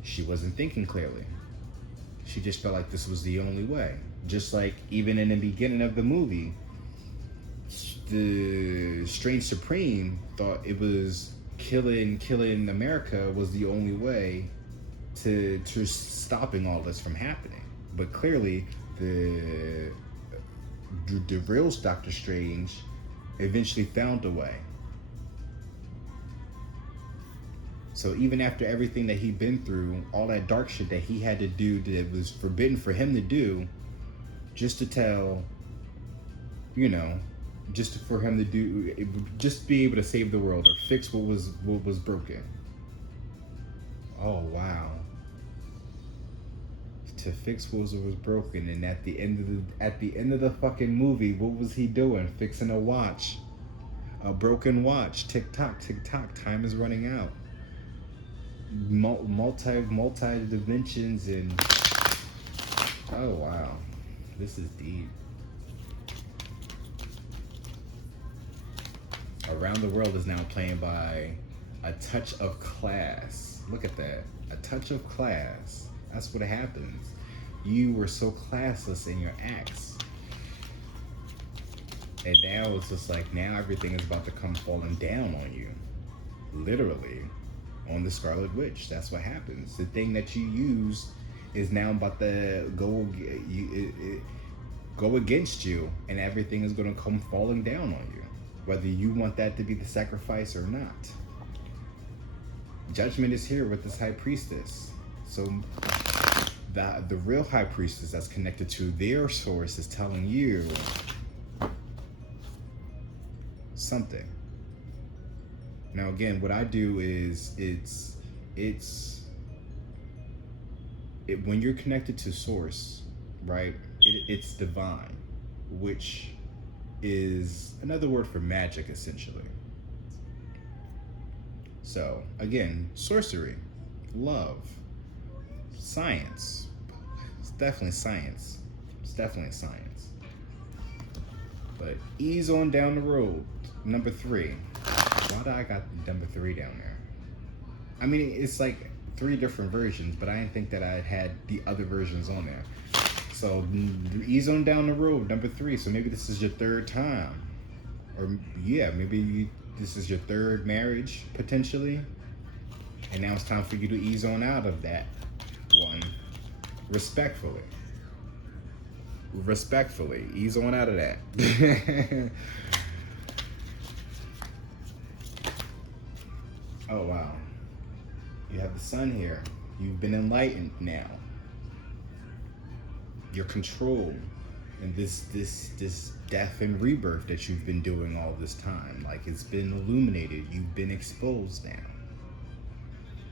she wasn't thinking clearly. She just felt like this was the only way. Just like even in the beginning of the movie, the Strange Supreme thought it was killing America was the only way to stopping all this from happening. But clearly, the real Doctor Strange eventually found a way. So even after everything that he'd been through, all that dark shit that he had to do that was forbidden for him to do, just to tell, you know, just for him to do, just be able to save the world or fix what was broken. Oh wow. To fix what was broken, and at the end of the fucking movie, what was he doing? Fixing a watch, a broken watch. Tick tock, time is running out. Multi dimensions, and oh wow, this is deep. Around the World is now playing by A Touch of Class. Look at that, A Touch of Class. That's what happens. You were so classless in your acts. And now it's just like, now everything is about to come falling down on you. Literally. On the Scarlet Witch. That's what happens. The thing that you use is now about to go against you, and everything is going to come falling down on you. Whether you want that to be the sacrifice or not. Judgment is here with this High Priestess. So the real High Priestess that's connected to their source is telling you something. Now again, what I do is when you're connected to source, right? It's divine, which is another word for magic, essentially. So again, sorcery, love, science. It's definitely science. It's definitely science. But ease on down the road. Number 3. Why do I got number 3 down there? I mean, it's like 3 different versions, but I didn't think that I had the other versions on there. So ease on down the road, number 3. So maybe this is your 3rd time. Or yeah, maybe this is your 3rd marriage, potentially. And now it's time for you to ease on out of that one. Respectfully, ease on out of that. Oh wow, you have the sun here. You've been enlightened now. You're controlled in this death and rebirth that you've been doing all this time. Like, it's been illuminated. You've been exposed now.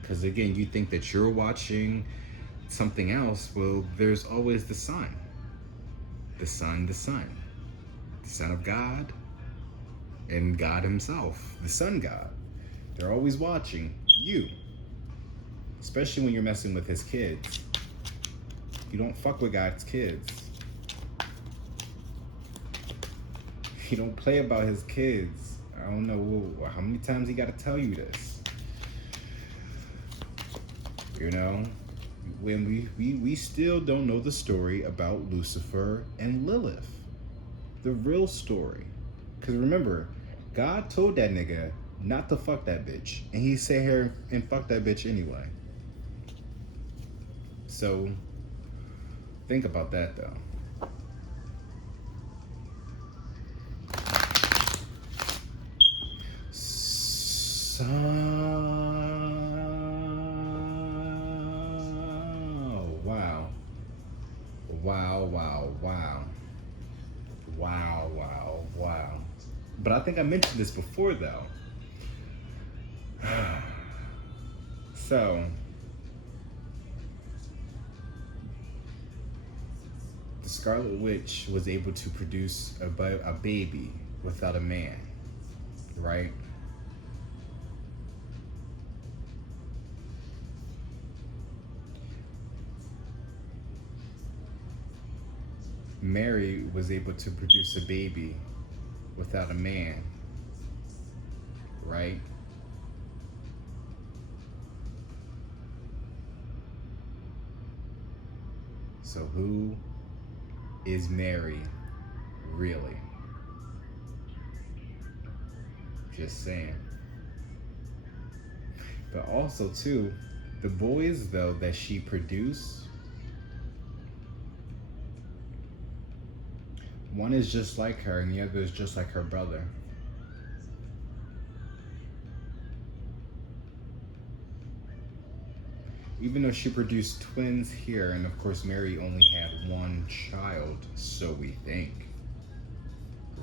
Because again, you think that you're watching something else. Well, there's always the sun. The sun of God, and God himself, the sun God. They're always watching you, especially when you're messing with his kids. You don't fuck with God's kids. You don't play about his kids. I don't know how many times he got to tell you this. You know, when we still don't know the story about Lucifer and Lilith, the real story. Because remember, God told that nigga not to fuck that bitch, and he sat here and fucked that bitch anyway. So think about that though. So wow. But I think I mentioned this before though. So the Scarlet Witch was able to produce a baby without a man, right? Mary was able to produce a baby without a man, right? So who is Mary really? Just saying. But also too, the boys though that she produced, one is just like her and the other is just like her brother. Even though she produced twins here, and of course Mary only had one child, so we think,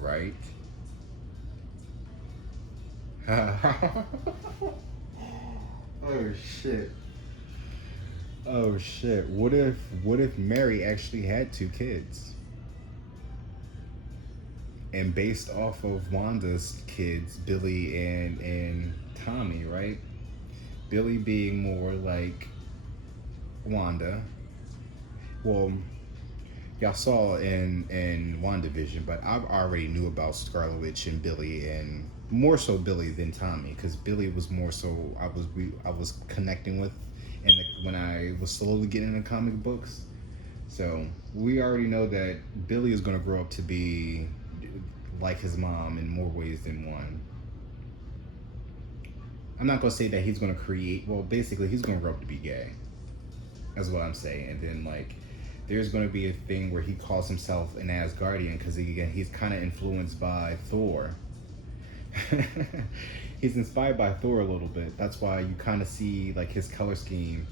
right? Oh shit. Oh shit. What if Mary actually had two kids? And based off of Wanda's kids, Billy and Tommy, right? Billy being more like Wanda. Well, y'all saw in WandaVision, but I already knew about Scarlet Witch and Billy, and more so Billy than Tommy, because Billy was more so I was connecting with, and when I was slowly getting into comic books. So we already know that Billy is going to grow up to be like his mom in more ways than one. I'm not going to say that he's going to create. Well, basically, he's going to grow up to be gay. That's what I'm saying. And then like, there's going to be a thing where he calls himself an Asgardian because he's kind of influenced by Thor. He's inspired by Thor a little bit. That's why you kind of see like his color scheme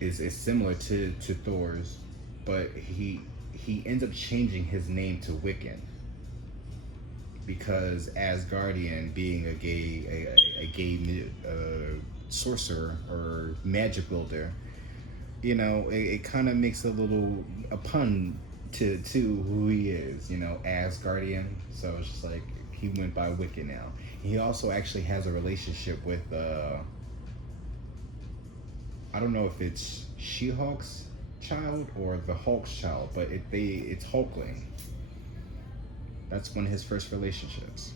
is similar to Thor's, but he ends up changing his name to Wiccan because Asgardian being a gay sorcerer or magic wielder, you know, it kind of makes a pun to who he is, you know, Asgardian. So it's just like he went by Wiccan now. He also actually has a relationship with I don't know if it's She-Hulk's child or the Hulk's child, but it's Hulkling. That's one of his first relationships.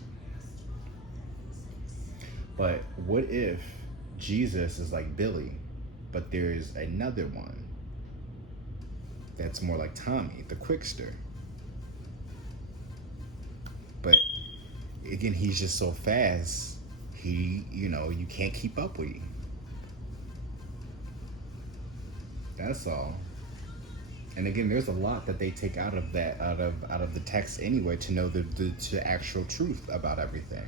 But what if Jesus is like Billy, but there's another one that's more like Tommy, the Quickster? But again, he's just so fast, you can't keep up with him. That's all. And again, there's a lot that they take out of the text anyway to know the actual truth about everything.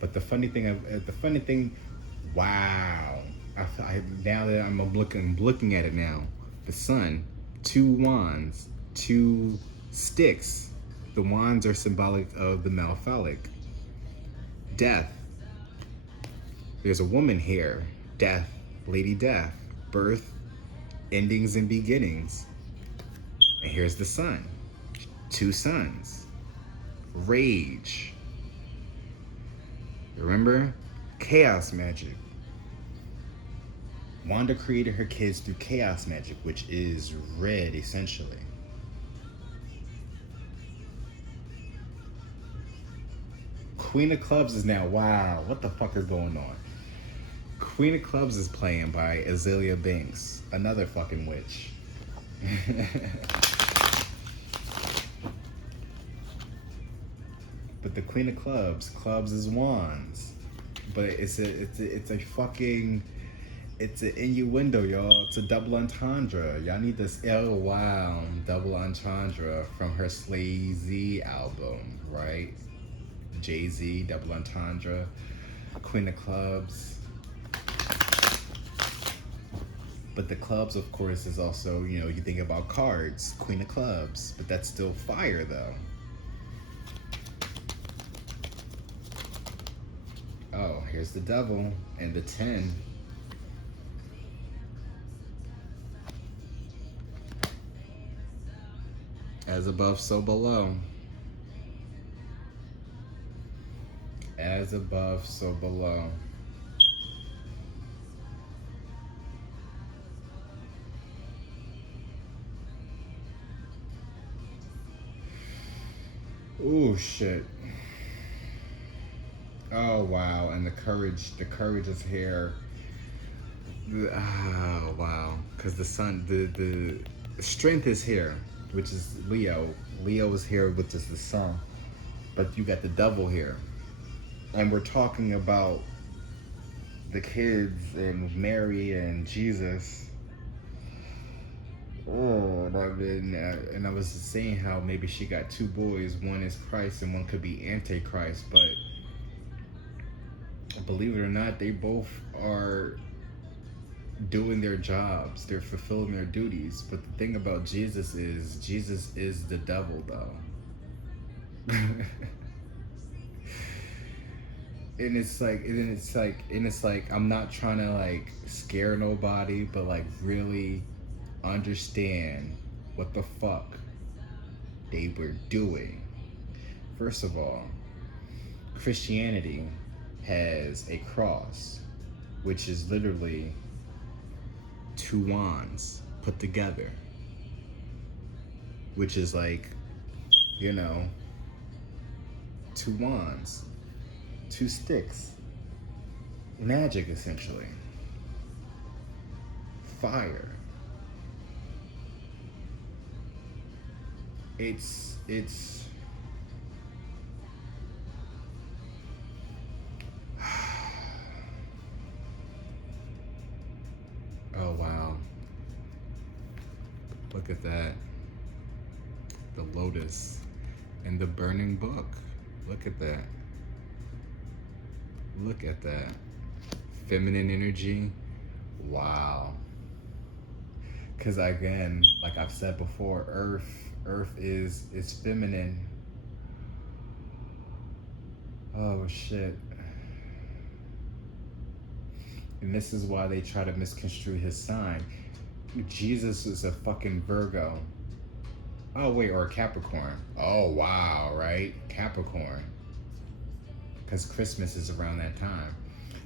But the funny thing, wow! Now that I'm looking at it now, the sun, two wands, two sticks. The wands are symbolic of the Malphalic. Death. There's a woman here. Death, Lady Death. Birth, endings, and beginnings. And here's the sun. Two suns. Rage. Remember? Chaos magic. Wanda created her kids through chaos magic, which is red, essentially. Queen of Clubs is now, wow, what the fuck is going on? Queen of Clubs is playing by Azealia Banks, another fucking witch. But the Queen of Clubs is wands. But it's a fucking, it's an innuendo, y'all. It's a double entendre. Y'all need this. Oh wow, double entendre from her Slay-Z album, right? Jay-Z, double entendre, Queen of Clubs. But the clubs, of course, is also, you think about cards, Queen of Clubs, but that's still fire, though. Oh, here's the devil and the 10. As above, so below. As above, so below. Ooh, shit. Oh, wow. And the courage is here. Oh, wow. Because the sun, the strength is here, which is Leo. Leo is here, which is the sun. But you got the devil here. And we're talking about the kids and Mary and Jesus. Oh, and I was saying how maybe she got two boys. One is Christ and one could be Antichrist. But believe it or not, they both are doing their jobs, they're fulfilling their duties. But the thing about Jesus is the devil, though. And it's like I'm not trying to like scare nobody, but like really understand what the fuck they were doing. First of all, Christianity has a cross, which is literally two wands put together, which is like, you know, two wands, two sticks, magic essentially, fire. It's oh wow, look at that, the lotus and the burning book. Look at that. Look at that. Feminine energy. Wow. Because again, like I've said before, Earth is feminine. Oh shit. And this is why they try to misconstrue his sign. Jesus is a fucking Virgo. Oh wait, or a Capricorn. Oh wow, right? Capricorn. Because Christmas is around that time.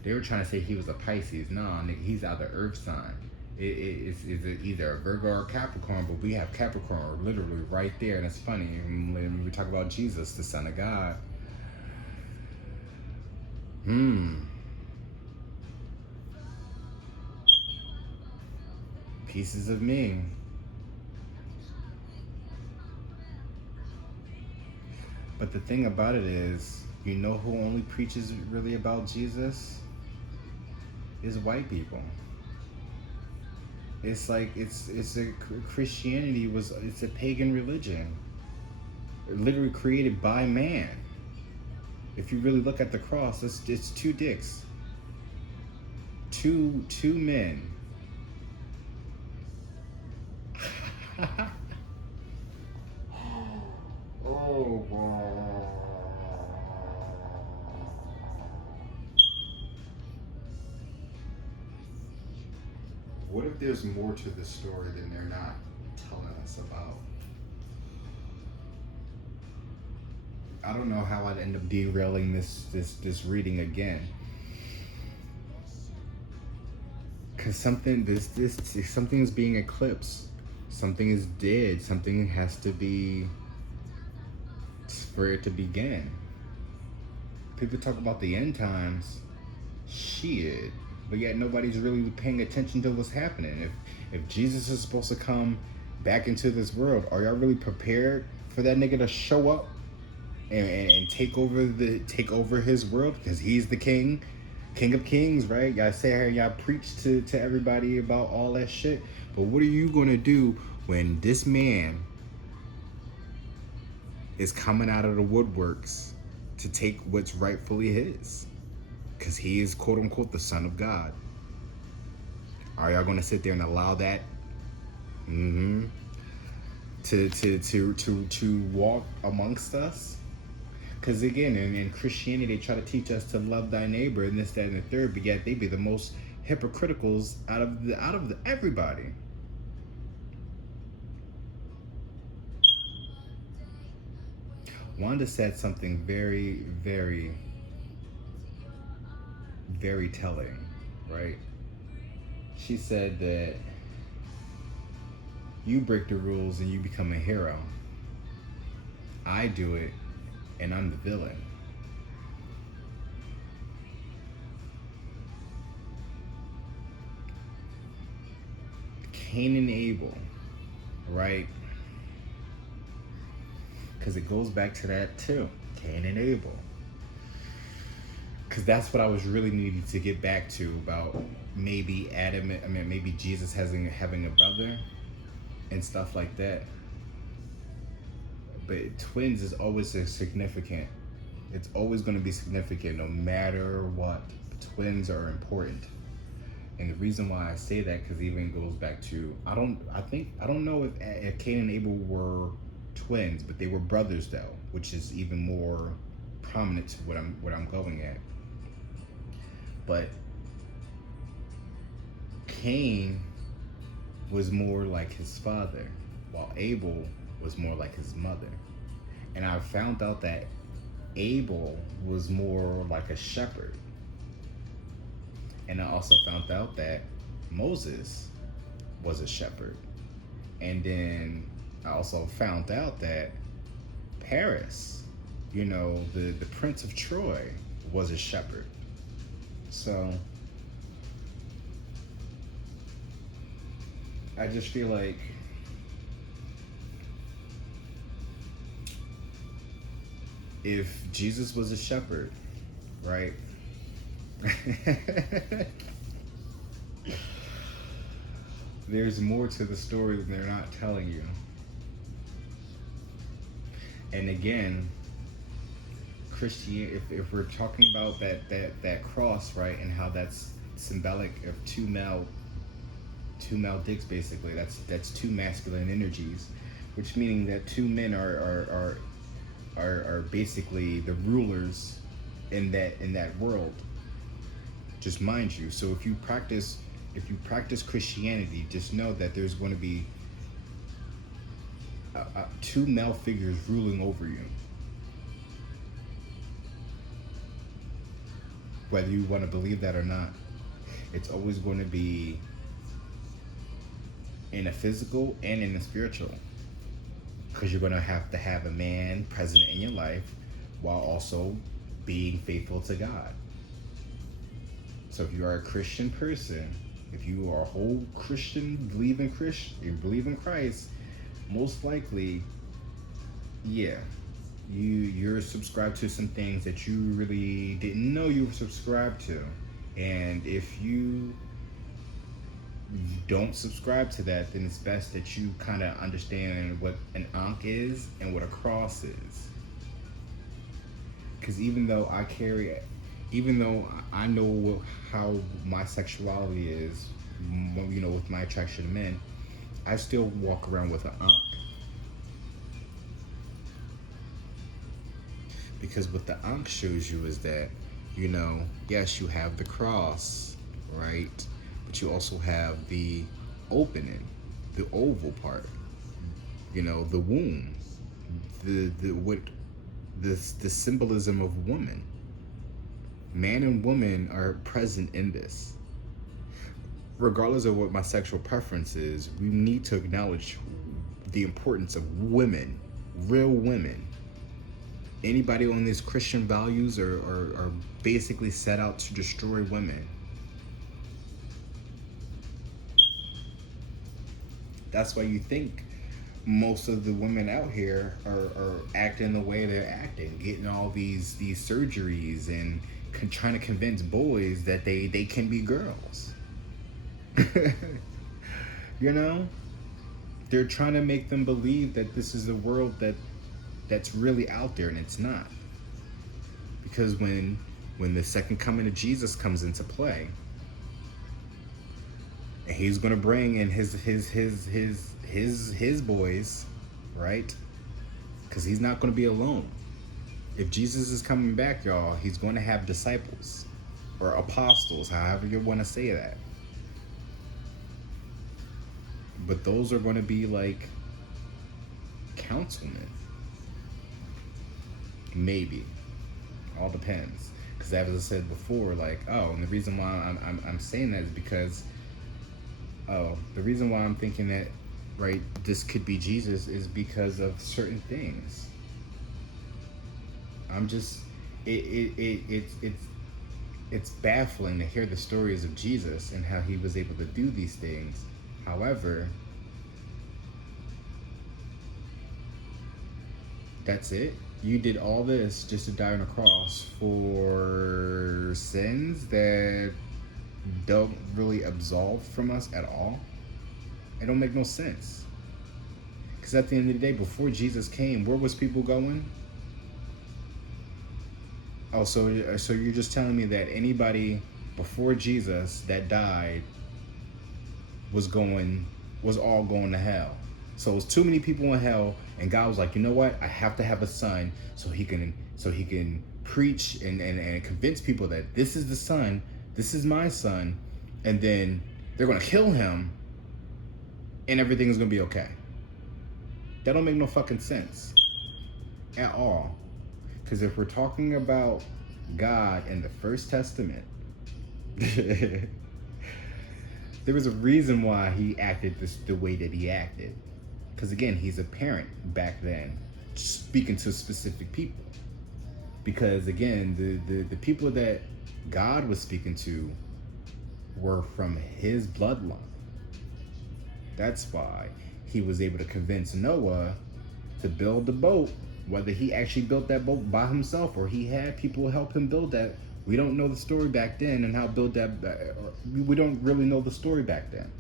They were trying to say he was a Pisces. No, nigga, he's out of Earth sign. It's either a Virgo or a Capricorn, but we have Capricorn literally right there, and it's funny when we talk about Jesus, the Son of God. Pieces of me. But the thing about it is, you know who only preaches really about Jesus? Is white people. It's like it's a Christianity it's a pagan religion, literally created by man. If you really look at the cross, it's two dicks, two men. Oh wow. What if there's more to the story than they're not telling us about? I don't know how I'd end up derailing this reading again. Cause something is being eclipsed. Something is dead. Something has to be for it to begin. People talk about the end times. Shit. But yet nobody's really paying attention to what's happening. If Jesus is supposed to come back into this world, are y'all really prepared for that nigga to show up and take over his world? Because he's the king of kings, right? Y'all say here, y'all preach to everybody about all that shit. But what are you gonna do when this man is coming out of the woodworks to take what's rightfully his? Because he is quote unquote the Son of God. Are y'all gonna sit there and allow that to walk amongst us? Because again, in Christianity, they try to teach us to love thy neighbor and this, that, and the third, but yet they be the most hypocriticals out of everybody. Wanda said something very, very, very telling, right? She said that you break the rules and you become a hero. I do it and I'm the villain. Cain and Abel, right? Because it goes back to that too. Cain and Abel. Because that's what I was really needing to get back to about maybe maybe Jesus having a brother and stuff like that. But twins is always significant. It's always going to be significant no matter what. Twins are important. And the reason why I say that, because even goes back to, I don't know if Cain and Abel were twins, but they were brothers though, which is even more prominent to what I'm going at. But Cain was more like his father, while Abel was more like his mother. And I found out that Abel was more like a shepherd. And I also found out that Moses was a shepherd. And then I also found out that Paris, the Prince of Troy, was a shepherd. So I just feel like if Jesus was a shepherd, right? There's more to the story than they're not telling you. And again, Christianity, if we're talking about that cross, right, and how that's symbolic of two male dicks, basically, that's two masculine energies, which meaning that two men are basically the rulers in that world. Just mind you. So if you practice Christianity, just know that there's going to be two male figures ruling over you. Whether you want to believe that or not, it's always going to be in a physical and in a spiritual. Because you're going to have a man present in your life while also being faithful to God. So if you are a Christian person, if you are a whole Christian, believe in Christ, most likely, yeah, you're subscribed to some things that you really didn't know you were subscribed to. And if you don't subscribe to that, then it's best that you kind of understand what an ankh is and what a cross is. Because even though I know how my sexuality is, with my attraction to men, I still walk around with an ankh. Because what the ankh shows you is that, yes, you have the cross, right? But you also have the opening, the oval part, the womb, the symbolism of woman. Man and woman are present in this. Regardless of what my sexual preference is, we need to acknowledge the importance of women, real women. Anybody on these Christian values are basically set out to destroy women. That's why you think most of the women out here are acting the way they're acting, getting all these surgeries and trying to convince boys that they can be girls. They're trying to make them believe that this is a world that's really out there, and it's not. Because when the second coming of Jesus comes into play, and he's gonna bring in his boys, right? Because he's not gonna be alone. If Jesus is coming back, y'all, he's going to have disciples or apostles, however you want to say that. But those are going to be like councilmen. Maybe. All depends. Because as I said before, and the reason why I'm saying that is because, the reason why I'm thinking that, right, this could be Jesus is because of certain things. It's baffling to hear the stories of Jesus and how he was able to do these things. However, that's it. You did all this just to die on a cross for sins that don't really absolve from us at all. It don't make no sense. Because at the end of the day, before Jesus came, where was people going? Oh, so you're just telling me that anybody before Jesus that died was all going to hell. So it was too many people in hell, and God was like, you know what? I have to have a son so he can preach and convince people that this is the son, this is my son, and then they're gonna kill him and everything is gonna be okay. That don't make no fucking sense at all. Because if we're talking about God in the First Testament, there was a reason why he acted the way that he acted. Because again, he's a parent back then, speaking to specific people. Because again, the people that God was speaking to were from his bloodline. That's why he was able to convince Noah to build the boat. Whether he actually built that boat by himself or he had people help him build that, we don't know the story back then, and how build that. We don't really know the story back then,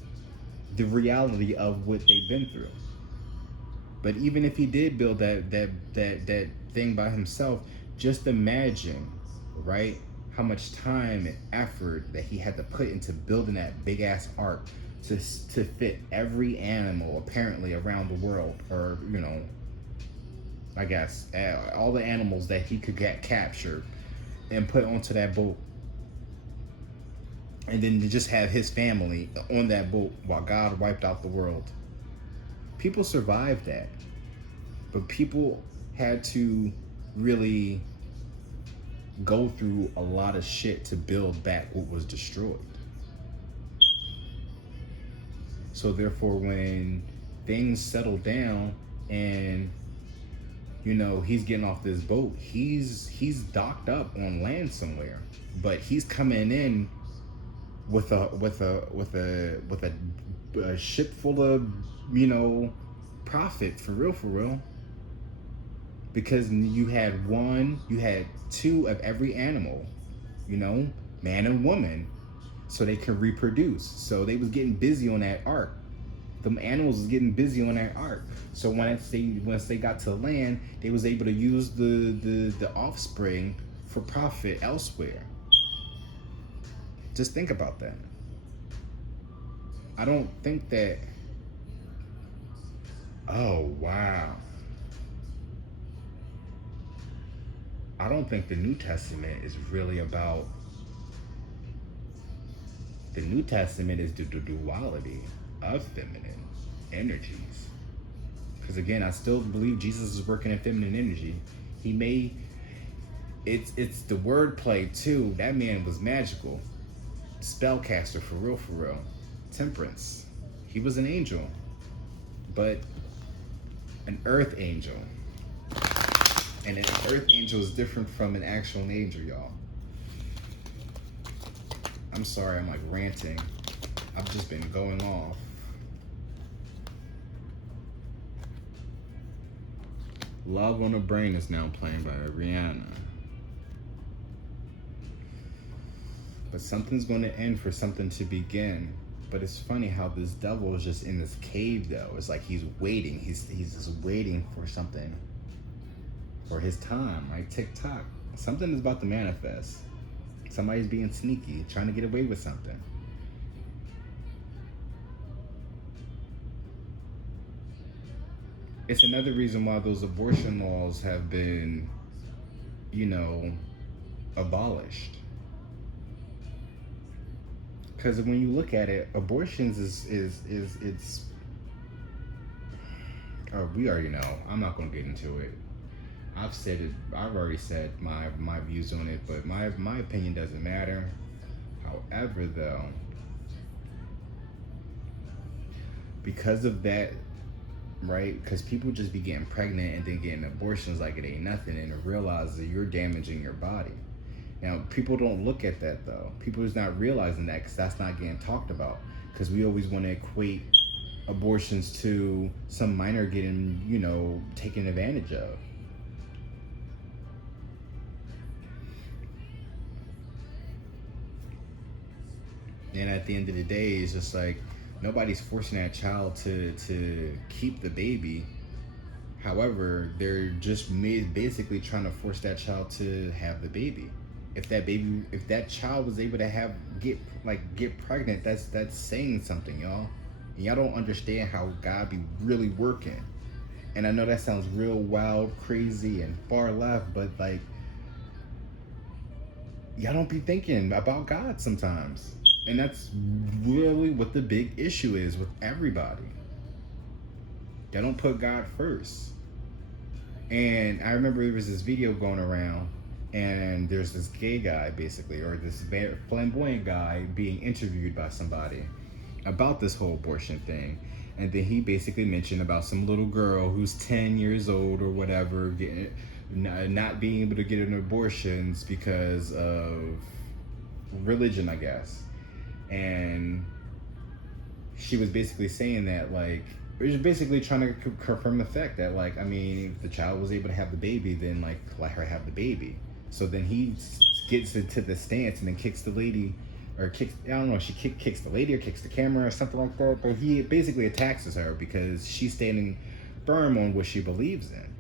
the reality of what they've been through. But even if he did build that thing by himself, just imagine, right, how much time and effort that he had to put into building that big ass ark to fit every animal apparently around the world, or I guess all the animals that he could get captured and put onto that boat, and then to just have his family on that boat while God wiped out the world. People survived that, but people had to really go through a lot of shit to build back what was destroyed. So therefore, when things settle down and he's getting off this boat, he's docked up on land somewhere, but he's coming in with a ship full of profit, for real, because you had two of every animal, man and woman, so they can reproduce. So they was getting busy on that ark. The animals was getting busy on that ark. So once they got to land, they was able to use the offspring for profit elsewhere. Just think about that. I don't think that. Oh wow. I don't think the New Testament is really about. The New Testament is the duality of feminine energies. Because again, I still believe Jesus is working in feminine energy. It's the wordplay too. That man was magical. Spellcaster, for real. Temperance. He was an angel. But an earth angel. And an earth angel is different from an actual angel, y'all. I'm sorry, I'm like ranting. I've just been going off. Love on the Brain is now playing by Rihanna. But something's going to end for something to begin. But it's funny how this devil is just in this cave, though. It's like he's waiting. He's just waiting for something. For his time, right? TikTok. Something is about to manifest. Somebody's being sneaky, trying to get away with something. It's another reason why those abortion laws have been, abolished. Because when you look at it, abortions it's. Oh, we already know. I'm not going to get into it. I've said it. I've already said my views on it, but my opinion doesn't matter. However, though, because of that, right? Because people just be getting pregnant and then getting abortions like it ain't nothing, and realize that you're damaging your body. Now, people don't look at that though. People is not realizing that because that's not getting talked about. Because we always want to equate abortions to some minor getting, taken advantage of. And at the end of the day, it's just like nobody's forcing that child to keep the baby. However, they're just basically trying to force that child to have the baby. If that child was able to get pregnant, that's saying something, y'all. And y'all don't understand how God be really working. And I know that sounds real wild, crazy, and far left, but like, y'all don't be thinking about God sometimes. And that's really what the big issue is with everybody. They don't put God first. And I remember there was this video going around, and there's this gay guy, basically, or this flamboyant guy being interviewed by somebody about this whole abortion thing. And then he basically mentioned about some little girl who's 10 years old or whatever, not being able to get an abortion because of religion, I guess. And she was basically saying that, like, it was basically trying to confirm the fact that, like, I mean, if the child was able to have the baby, then, like, let her have the baby. So then he gets into the stance and then kicks the lady, or kicks, I don't know if she kicks the lady or kicks the camera or something like that, but he basically attacks her because she's standing firm on what she believes in.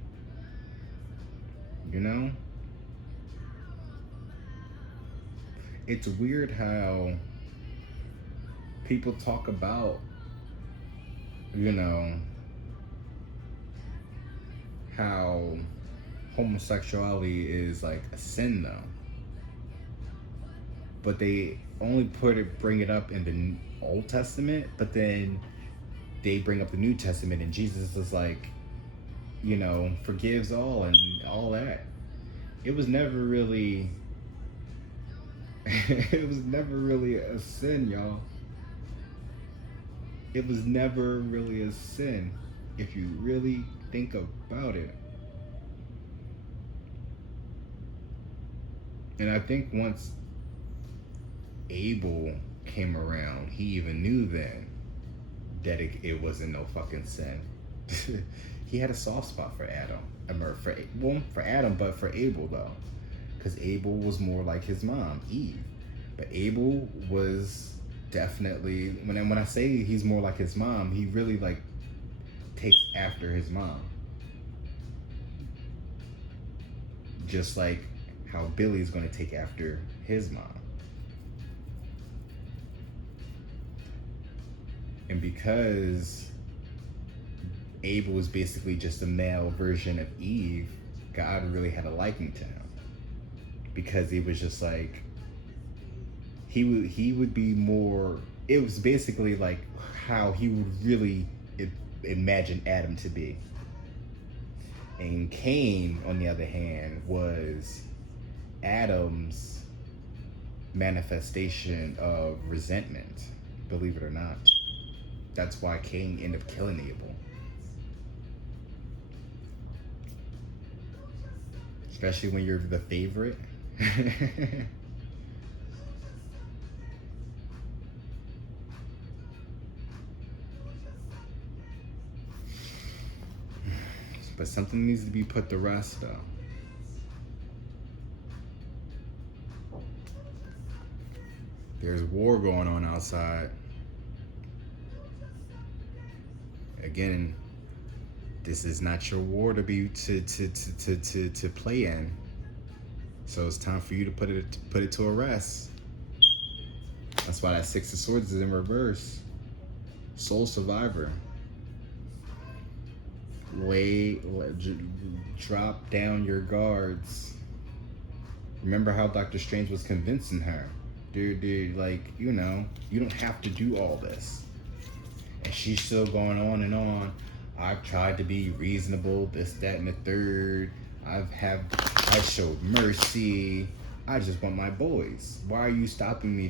You know? It's weird how people talk about, you know, how homosexuality is like a sin though. But they only bring it up in the Old Testament, but then they bring up the New Testament and Jesus is like, you know, forgives all and all that. It was never really it was never really a sin, y'all. It was never really a sin if you really think about it. And I think once Abel came around, he even knew then that it wasn't no fucking sin. He had a soft spot for Adam. For Adam, but for Abel though. Because Abel was more like his mom, Eve. But Abel was definitely, when I say he's more like his mom, he really like takes after his mom. Just like how Billy's going to take after his mom. And because Abel was basically just a male version of Eve, God really had a liking to him. Because he was just like, he would be more, it was basically like how he would really imagine Adam to be. And Cain, on the other hand, was Adam's manifestation of resentment, believe it or not. That's why Cain ended up killing Abel. Especially when you're the favorite. But something needs to be put to rest, though. There's war going on outside. Again, this is not your war to be to play in. So it's time for you to put it to a rest. That's why that Six of Swords is in reverse. Soul Survivor. Drop down your guards. Remember how Dr. Strange was convincing her, dude, like, you know, you don't have to do all this. And she's still going on and on. I've tried to be reasonable, this, that, and the third. I showed mercy. I just want my boys. Why are you depriving me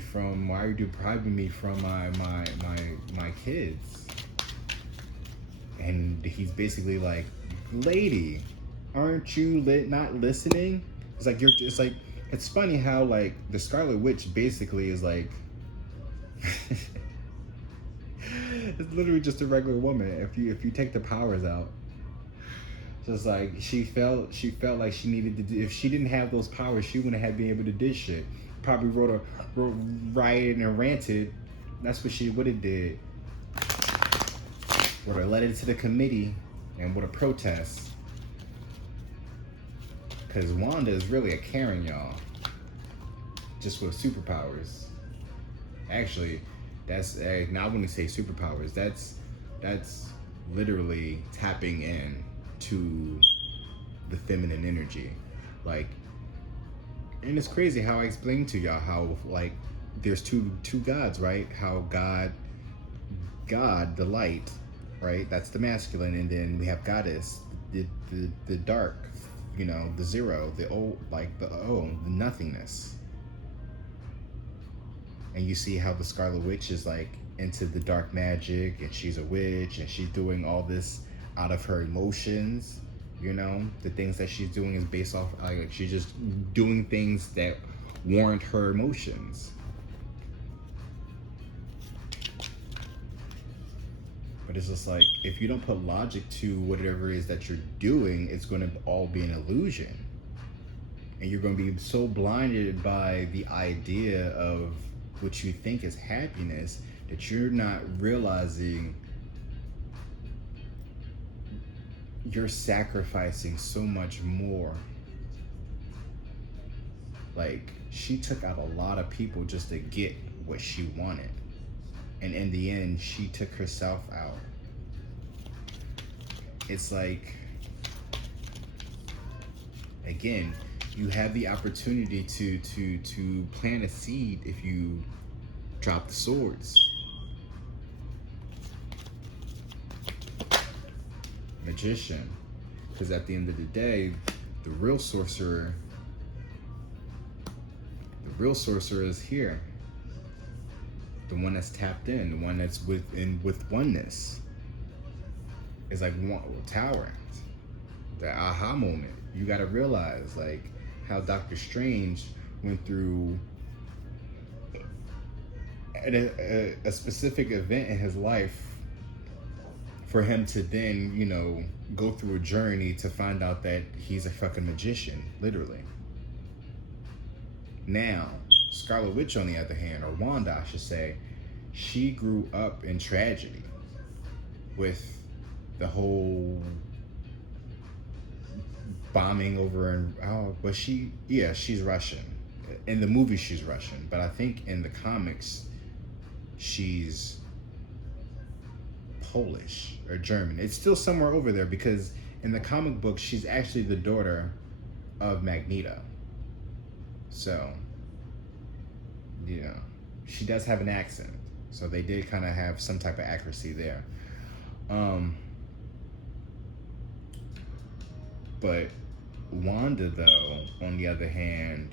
from my kids? And he's basically like, lady, aren't you not listening? It's funny how like the Scarlet Witch basically is like, it's literally just a regular woman. If you take the powers out, just like she felt like she needed to do, if she didn't have those powers, she wouldn't have been able to do shit. Probably wrote rioted and ranted. That's what she would have did. Would have led it to the committee and would have protest. Because Wanda is really a Karen, y'all. just with superpowers. Actually, that's now I wouldn't say superpowers. That's literally tapping in to the feminine energy, like. And it's crazy how I explained to y'all how like there's two gods, right? How God, the light, right? That's the masculine, and then we have goddess, the dark, the zero, the old, like the nothingness. And you see how the Scarlet Witch is like into the dark magic, and she's a witch, and she's doing all this out of her emotions. The things that she's doing is based off, like, she's just doing things that warrant her emotions. But it's just like, if you don't put logic to whatever it is that you're doing, it's going to all be an illusion. And you're going to be so blinded by the idea of what you think is happiness that you're not realizing you're sacrificing so much more. Like, she took out a lot of people just to get what she wanted. And in the end, she took herself out. It's like, again, you have the opportunity to plant a seed if you drop the swords. Magician. Because at the end of the day, the real sorcerer is here. The one that's tapped in, the one that's with oneness. It's like towering. The aha moment. You gotta realize, like, how Doctor Strange went through a specific event in his life for him to then, go through a journey to find out that he's a fucking magician, literally. Now, Scarlet Witch, on the other hand, or Wanda, I should say, she grew up in tragedy with the whole bombing over but she's Russian. In the movie, she's Russian, but I think in the comics, she's Polish or German. It's still somewhere over there, because in the comic book, she's actually the daughter of Magneto. So, she does have an accent. So they did kind of have some type of accuracy there. But Wanda, though, on the other hand,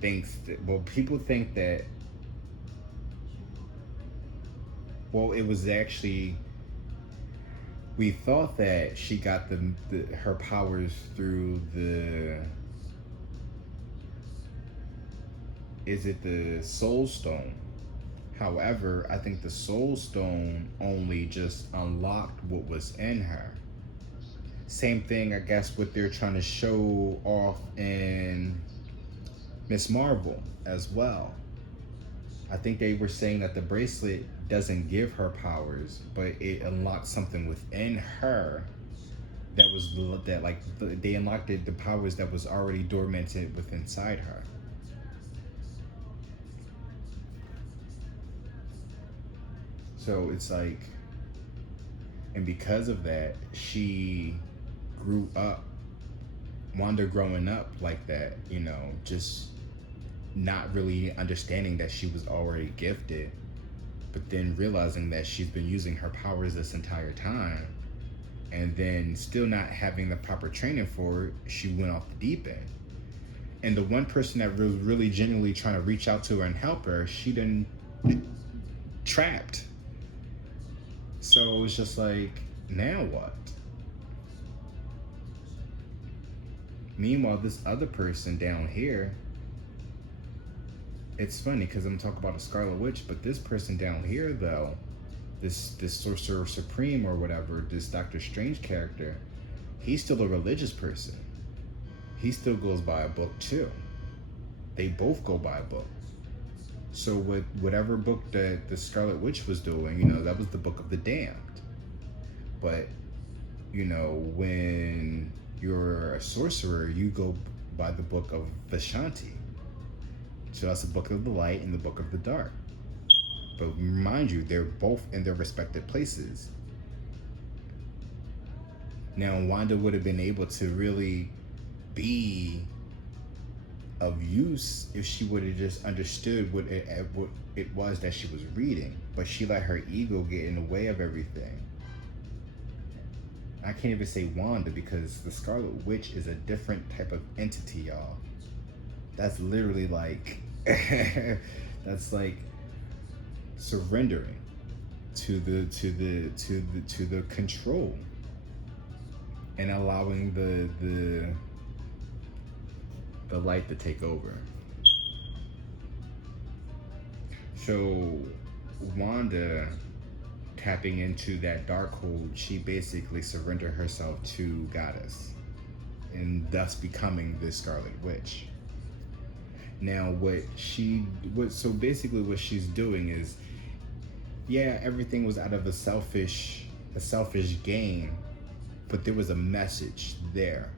thinks that, people think that, it was actually, we thought that she got her powers through is it the Soul Stone? However, I think the Soul Stone only just unlocked what was in her. Same thing, I guess, what they're trying to show off in Miss Marvel as well. I think they were saying that the bracelet doesn't give her powers, but it unlocks something within her they unlocked the powers that was already dormanted within inside her. So it's like, and because of that, she grew up, Wanda growing up like that, just not really understanding that she was already gifted, but then realizing that she's been using her powers this entire time, and then still not having the proper training for it, she went off the deep end. And the one person that was really genuinely trying to reach out to her and help her, she done trapped. So it was just like, now what? Meanwhile, this other person down here, it's funny because I'm talking about a Scarlet Witch, but this person down here, though, this Sorcerer Supreme or whatever, this Doctor Strange character, he's still a religious person. He still goes by a book too. They both go by a book. So with whatever book that the Scarlet Witch was doing, that was the Book of the Damned. But, when you're a sorcerer, you go by the Book of Vishanti. So that's the book of the light and the book of the dark. But mind you, they're both in their respective places. Now, Wanda would have been able to really be of use if she would have just understood what it was that she was reading. But she let her ego get in the way of everything. I can't even say Wanda because the Scarlet Witch is a different type of entity, y'all. That's literally like, that's like surrendering to the control and allowing the light to take over. So Wanda tapping into that dark hold, she basically surrendered herself to Goddess and thus becoming the Scarlet Witch. Now so basically what she's doing is, yeah, everything was out of a selfish gain, but there was a message there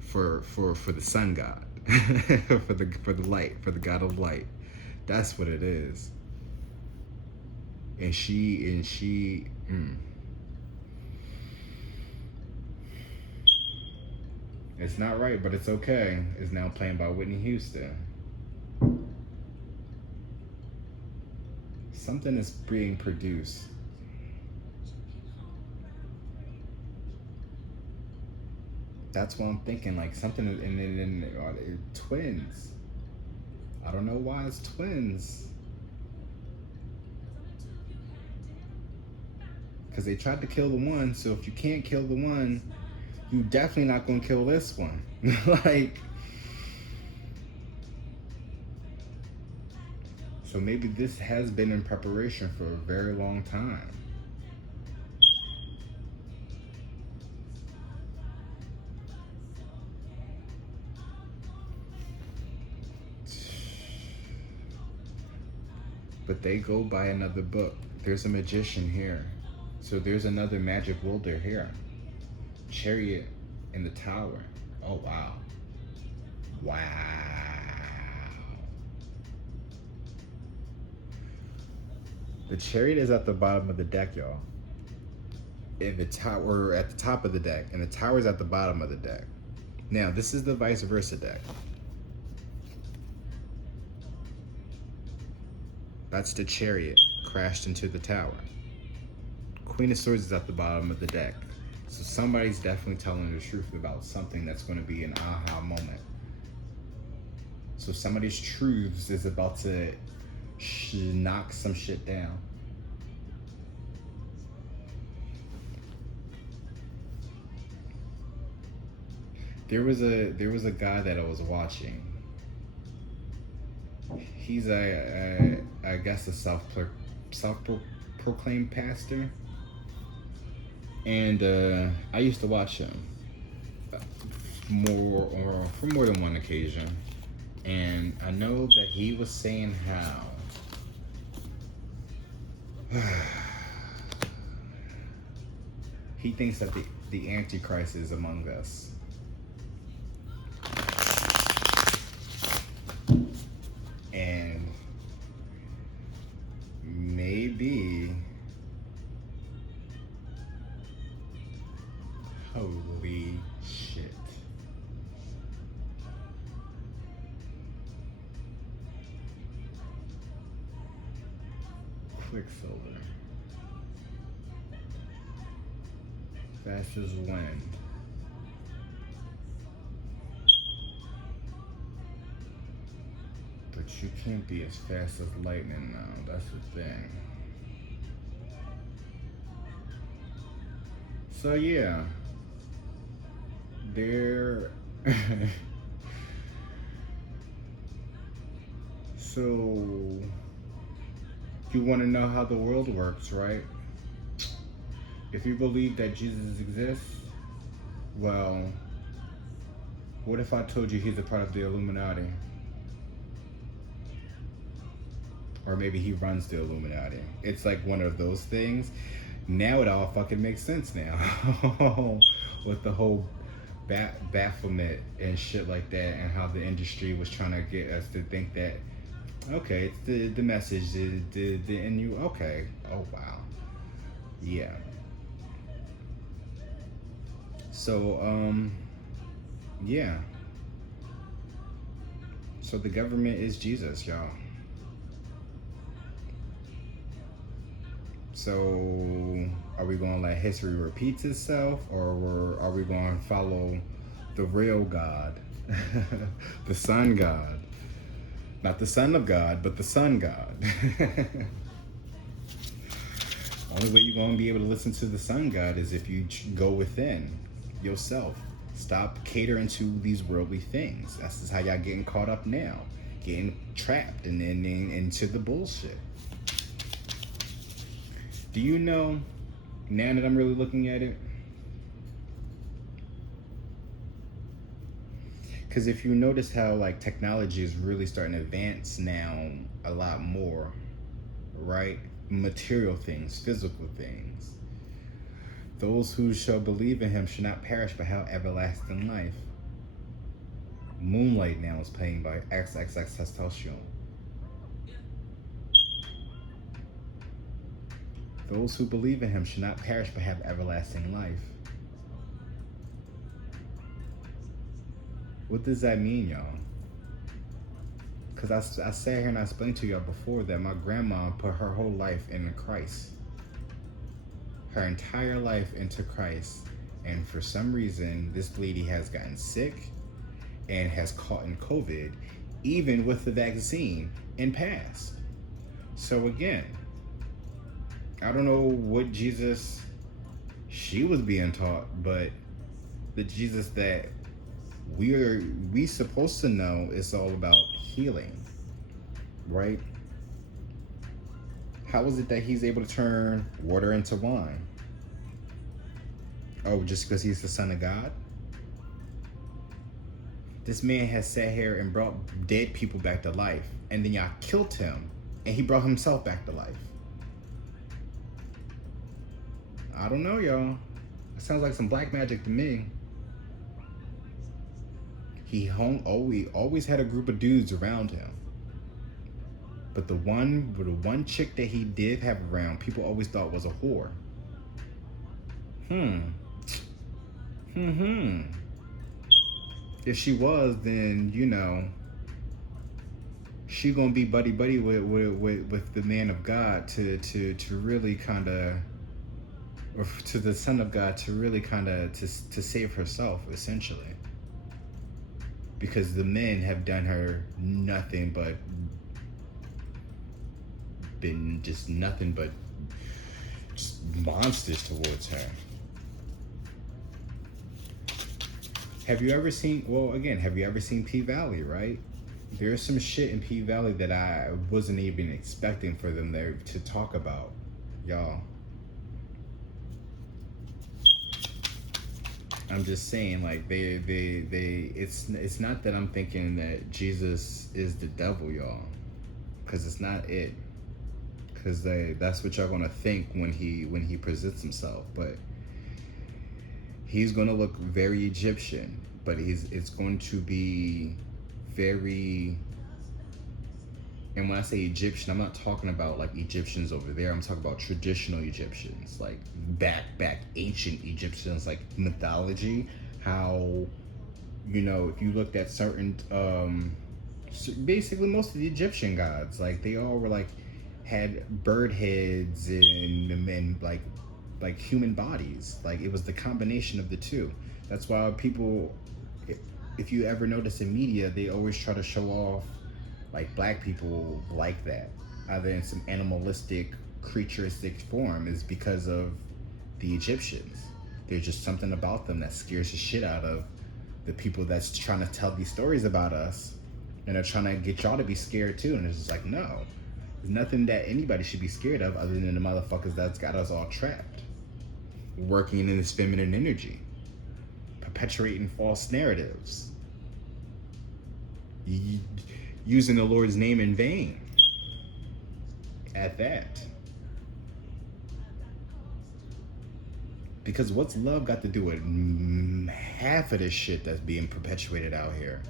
for the sun god, for the light, for the god of light. That's what it is. And she It's not right, but it's okay. Is now playing by Whitney Houston. Something is being produced. That's what I'm thinking, like something, and twins. I don't know why it's twins. Because they tried to kill the one, so if you can't kill the one, you definitely not gonna kill this one. Like, so maybe this has been in preparation for a very long time. But they go by another book. There's a magician here. So there's another magic wielder here. Chariot in the tower. Oh, wow. Wow. The chariot is at the bottom of the deck, y'all. In the tower, at the top of the deck, and the tower is at the bottom of the deck. Now, this is the vice versa deck. That's the chariot crashed into the tower. Queen of Swords is at the bottom of the deck. So somebody's definitely telling the truth about something that's going to be an aha moment. So somebody's truths is about to knock some shit down. There was a guy that I was watching. He's I guess a self-proclaimed pastor, and I used to watch him for more than one occasion, and I know that he was saying how he thinks that the Antichrist is among us. And maybe, holy shit. Quicksilver. Fast as wind. But you can't be as fast as lightning now, that's the thing. So yeah, they're so you want to know how the world works, right? If you believe that Jesus exists, well, what if I told you he's a part of the Illuminati? Or maybe he runs the Illuminati. It's like one of those things. Now it all fucking makes sense now. With the whole bafflement and shit like that, and how the industry was trying to get us to think that, okay, it's the message, and you, okay, oh wow, yeah. So yeah. So the government is Jesus, y'all. So are we going to let history repeat itself, or are we going to follow the real God, the Son God? Not the Son of God, but the Son God. Only way you're going to be able to listen to the Son God is if you go within yourself. Stop catering to these worldly things. That's just how y'all getting caught up now, getting trapped and then into the bullshit. Do you know, now that I'm really looking at it, because if you notice how like technology is really starting to advance now a lot more, right? Material things, physical things. Those who shall believe in him shall not perish but have everlasting life. Moonlight now is playing by XXXTentacion. Those who believe in him shall not perish but have everlasting life. What does that mean, y'all? Because I sat here and I explained to y'all before that my grandma put her whole life into Christ. Her entire life into Christ. And for some reason, this lady has gotten sick and has caught in COVID, even with the vaccine, and passed. So again, I don't know what Jesus she was being taught, but the Jesus that we supposed to know is all about healing, right? How is it that he's able to turn water into wine? Oh, just because he's the Son of God? This man has sat here and brought dead people back to life, and then y'all killed him, and he brought himself back to life. I don't know, y'all. It sounds like some black magic to me. He always had a group of dudes around him. But the one chick that he did have around, people always thought was a whore. If she was, then she gonna be buddy with the man of God to really kind of, or to the Son of God to really kind of to save herself, essentially. Because the men have done her nothing but been just nothing but just monsters towards her. Have you ever seen P Valley, right? There's some shit in P Valley that I wasn't even expecting for them there to talk about, y'all. I'm just saying, like, it's not that I'm thinking that Jesus is the devil, y'all, because it's not it. Because that's what y'all gonna think when he presents himself, but he's gonna look very Egyptian, but it's going to be very. And when I say Egyptian, I'm not talking about like Egyptians over there. I'm talking about traditional Egyptians, like back ancient Egyptians, like mythology. How, if you looked at certain, basically most of the Egyptian gods, like they all were like had bird heads and like human bodies. Like it was the combination of the two. That's why people, if you ever notice in media, they always try to show off like black people like that, either in some animalistic, creaturistic form, is because of the Egyptians. There's just something about them that scares the shit out of the people that's trying to tell these stories about us, and they're trying to get y'all to be scared too. And it's just like, no, there's nothing that anybody should be scared of other than the motherfuckers that's got us all trapped, working in this feminine energy, perpetuating false narratives, using the Lord's name in vain at that. Because what's love got to do with half of this shit that's being perpetuated out here?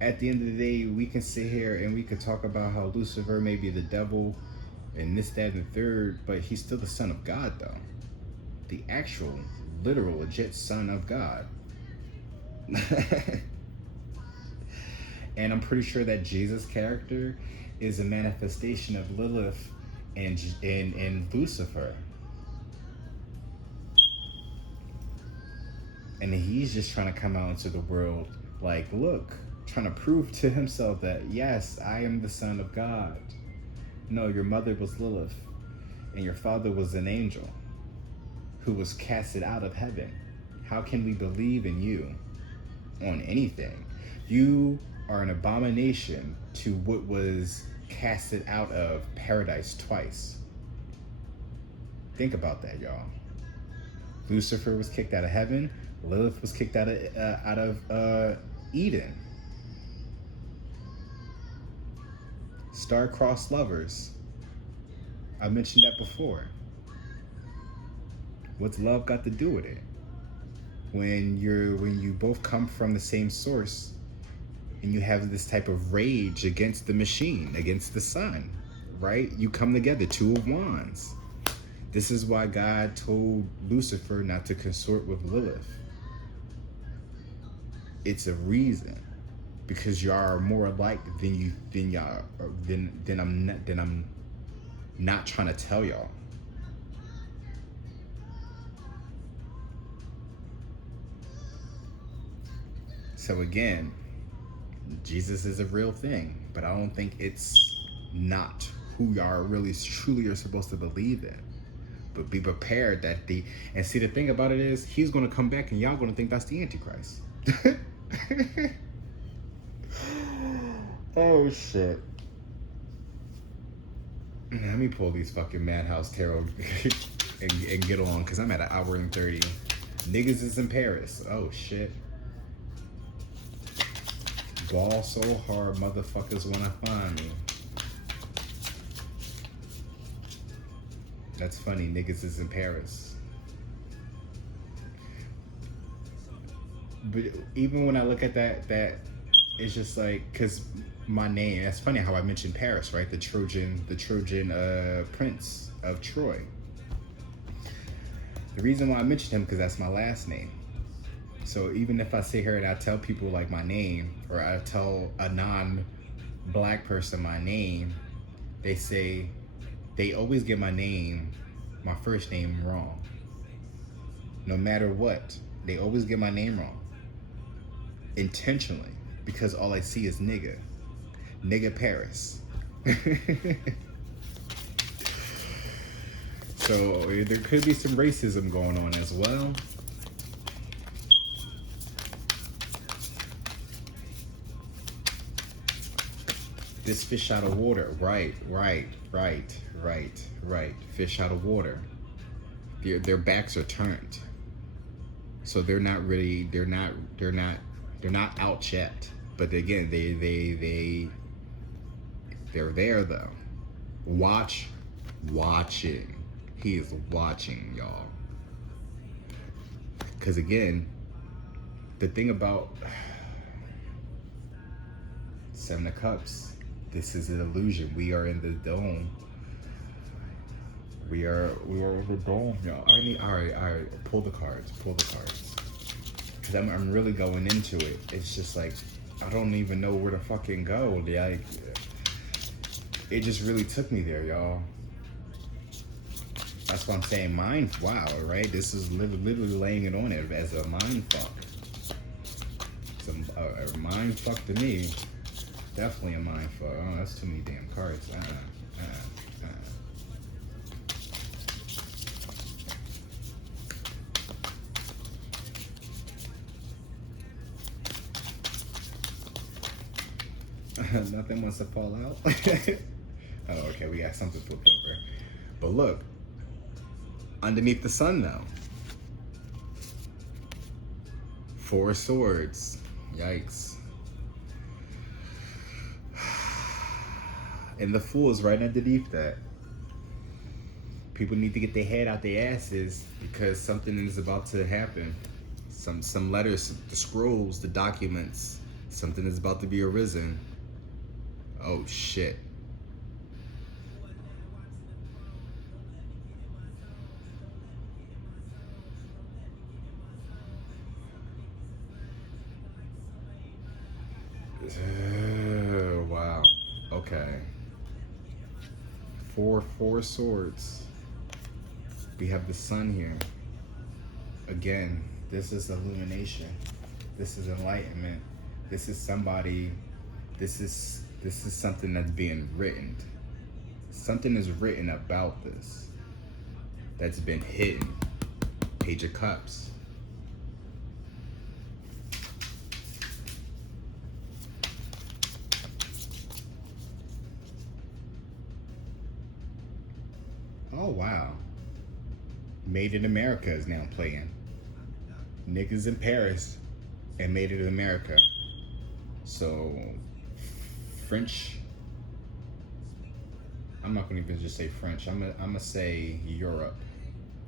At the end of the day, we can sit here and we could talk about how Lucifer may be the devil and this, that, and the third, but he's still the son of God, though. The actual, literal, legit son of God. And I'm pretty sure that Jesus' character is a manifestation of Lilith and Lucifer. And he's just trying to come out into the world like, look, trying to prove to himself that, yes, I am the son of God. No, your mother was Lilith, and your father was an angel who was casted out of heaven. How can we believe in you on anything? You are an abomination to what was casted out of paradise twice. Think about that, y'all. Lucifer was kicked out of heaven. Lilith was kicked out of Eden. Star-crossed lovers. I mentioned that before. What's love got to do with it? When you both come from the same source and you have this type of rage against the machine, against the sun, right? You come together, two of wands. This is why God told Lucifer not to consort with Lilith. It's a reason, because y'all are more alike than I'm not trying to tell y'all. So again, Jesus is a real thing, but I don't think it's not who y'all really truly are supposed to believe in. But be prepared that and see, the thing about it is, he's going to come back and y'all going to think that's the Antichrist. Oh shit. Let me pull these fucking Madhouse Tarot and get on, because I'm at 1 hour and 30. Niggas is in Paris. Oh shit. Ball so hard, motherfuckers wanna find me. That's funny, niggas is in Paris. But even when I look at that it's just like, cause my name, that's funny how I mentioned Paris, right? The Trojan prince of Troy. The reason why I mentioned him, because that's my last name. So even if I sit here and I tell people like my name, or I tell a non-black person my name, they always get my first name wrong. No matter what, they always get my name wrong. Intentionally, because all I see is nigga Paris. So there could be some racism going on as well. This fish out of water, right. Fish out of water. Their backs are turned, so they're not out yet. But again, they're there though. Watching. He is watching, y'all. Because again, the thing about Seven of Cups, this is an illusion. We are in the dome. We are in the dome, y'all. All right. Pull the cards. Because I'm really going into it. It's just like, I don't even know where to fucking go. Like, it just really took me there, y'all. That's why I'm saying wow, right? This is literally laying it on it as a mind fuck. It's a mind fuck to me. Definitely a mind fuck. Oh, that's too many damn cards. Nothing wants to fall out. Oh, okay, we got something flipped over. But look, underneath the sun though, 4 swords. Yikes. And the Fool is right underneath that. People need to get their head out their asses because something is about to happen. Some letters, the scrolls, the documents, something is about to be arisen. Oh shit. Wow. Okay. Four swords. We have the sun here. Again, this is illumination. This is enlightenment. This is somebody. This is something that's being written. Something is written about this. That's been hidden. Page of Cups. Oh wow. Made in America is now playing. Niggas in Paris and Made in America. So French. I'm not gonna even just say French. I'm gonna say Europe.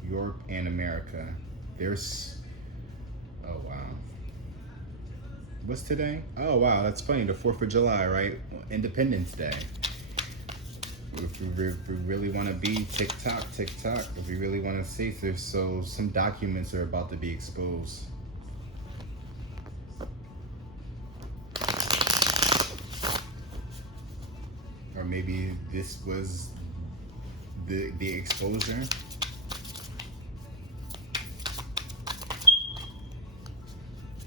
Europe and America. There's oh wow. What's today? Oh wow, that's funny. The 4th of July, right? Independence Day. If we really want to be TikTok, if we really want to see, there's some documents are about to be exposed. Or maybe this was the exposure.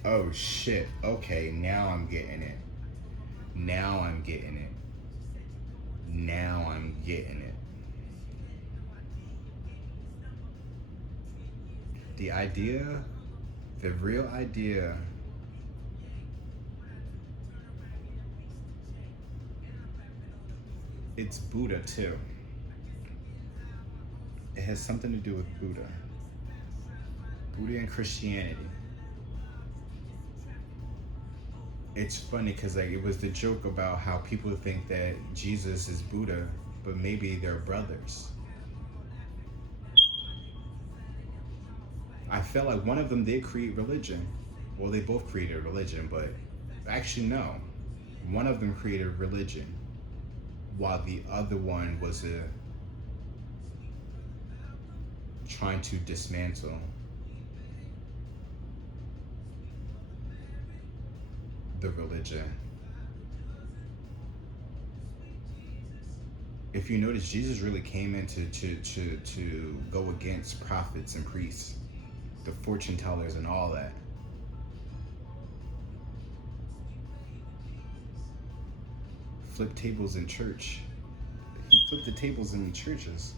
Oh shit. Okay, now I'm getting it. Now I'm getting it. Now I'm getting it. The idea, the real idea, it's Buddha too. It has something to do with Buddha. Buddha and Christianity. It's funny because like it was the joke about how people think that Jesus is Buddha, but maybe they're brothers. I felt like one of them did create religion. Well, they both created religion, but actually no. One of them created religion, while the other one was trying to dismantle the religion. If you notice, Jesus really came in to go against prophets and priests, the fortune tellers and all that. Flip tables in church. He flipped the tables in the churches.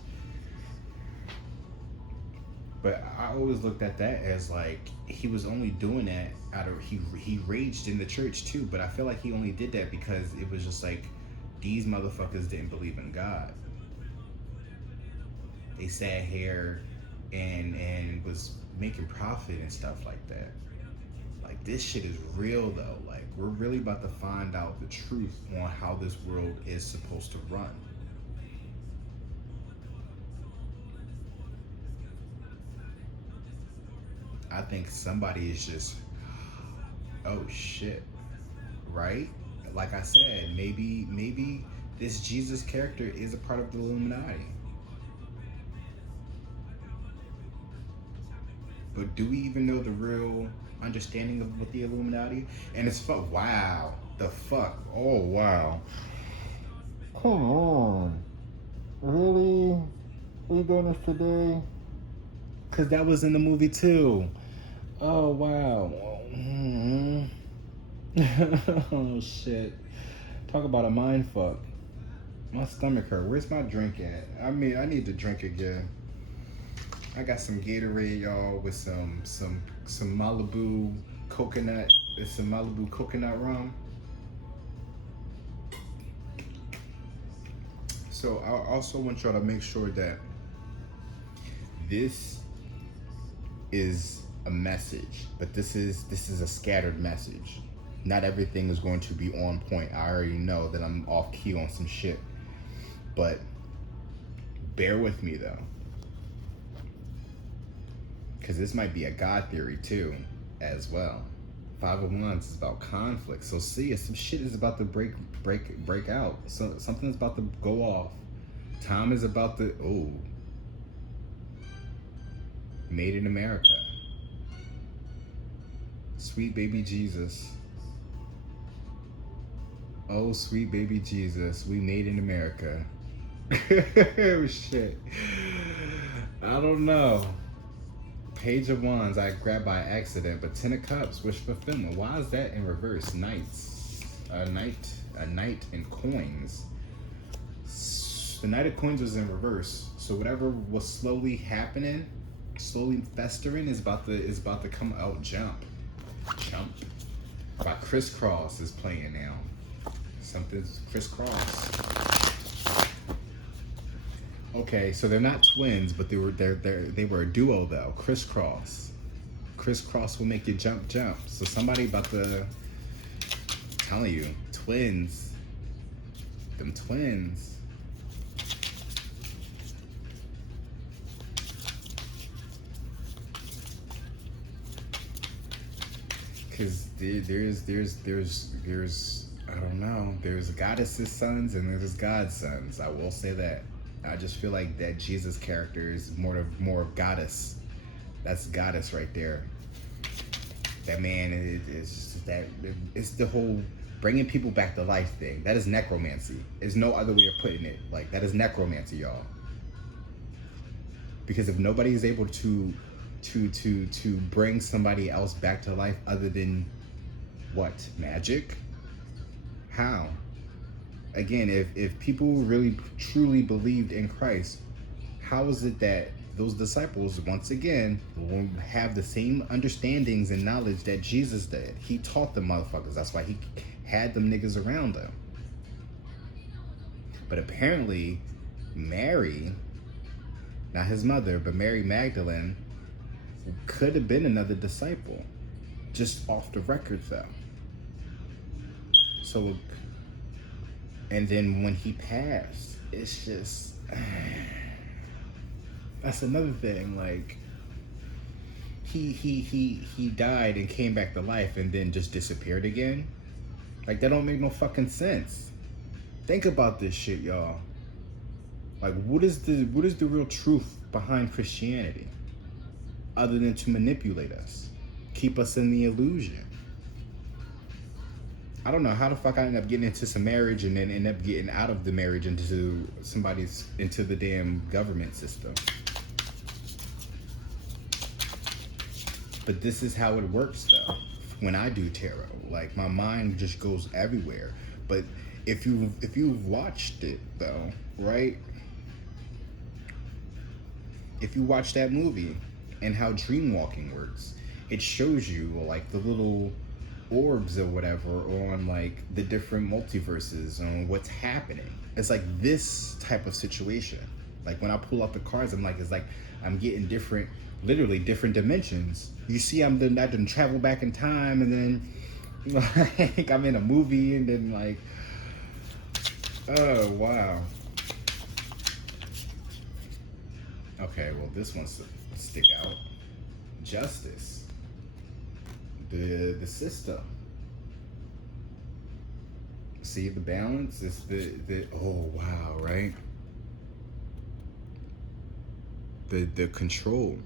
But I always looked at that as like he was only doing that out of he raged in the church too. But I feel like he only did that because it was just like these motherfuckers didn't believe in God. They sat here and was making profit and stuff like that. Like this shit is real though. Like we're really about to find out the truth on how this world is supposed to run. I think somebody is just, oh shit, right? Like I said, maybe this Jesus character is a part of the Illuminati. But do we even know the real understanding of what the Illuminati? And it's fuck. Wow, the fuck. Oh wow. Come on, really? We doing this today? Cause that was in the movie too. Oh wow. Oh shit. Talk about a mind fuck. My stomach hurt. Where's my drink at? I mean, I need to drink again. I got some Gatorade, y'all, with some Malibu coconut. It's some Malibu coconut rum. So I also want y'all to make sure that this is a message, but this is a scattered message. Not everything is going to be on point. I already know that I'm off key on some shit. But bear with me though, because this might be a God theory too, as well. Five of Wands is about conflict. So see, some shit is about to break out. So something's about to go off. Time is about to, oh, made in America. Sweet baby Jesus. Oh, sweet baby Jesus, we made in America. Oh, shit. I don't know. Page of Wands, I grabbed by accident, but Ten of Cups, wish fulfillment. Why is that in reverse? Knights. A knight in coins. The Knight of Coins was in reverse. So whatever was slowly happening, slowly festering, is about to come out. Jump. By Crisscross is playing now. Something's Crisscross. Okay, so they're not twins, but they were a duo though. Crisscross will make you jump. So somebody about to, telling you, twins. Them twins. Because there's I don't know, there's goddesses' sons and there's God's sons. I will say that. I just feel like that Jesus character is more of goddess. That's goddess right there. That man is that, it's the whole bringing people back to life thing. That is necromancy. There's no other way of putting it. Like, that is necromancy, y'all. Because if nobody is able to bring somebody else back to life other than what? Magic? How? Again, if people really truly believed in Christ, how is it that those disciples, once again, will have the same understandings and knowledge that Jesus did? He taught the motherfuckers. That's why he had them niggas around him. But apparently, Mary, not his mother, but Mary Magdalene, could have been another disciple. Just off the record, though. So, and then when he passed, it's just, that's another thing. Like, he died and came back to life and then just disappeared again. Like, that don't make no fucking sense. Think about this shit, y'all. Like, what is the real truth behind Christianity, other than to manipulate us, keep us in the illusion? I don't know how the fuck I ended up getting into some marriage and then end up getting out of the marriage into the damn government system. But this is how it works though. When I do tarot, like, my mind just goes everywhere. But if you've watched it though, right? If you watch that movie and how dream walking works, it shows you like the little orbs or whatever on like the different multiverses on what's happening. It's like this type of situation. Like when I pull out the cards, it's like I'm getting different, literally different dimensions. You see, I done travel back in time, and then like I'm in a movie, and then like, oh wow. Okay, well this one's to stick out. Justice. The system. See the balance? It's the oh wow, right? The control.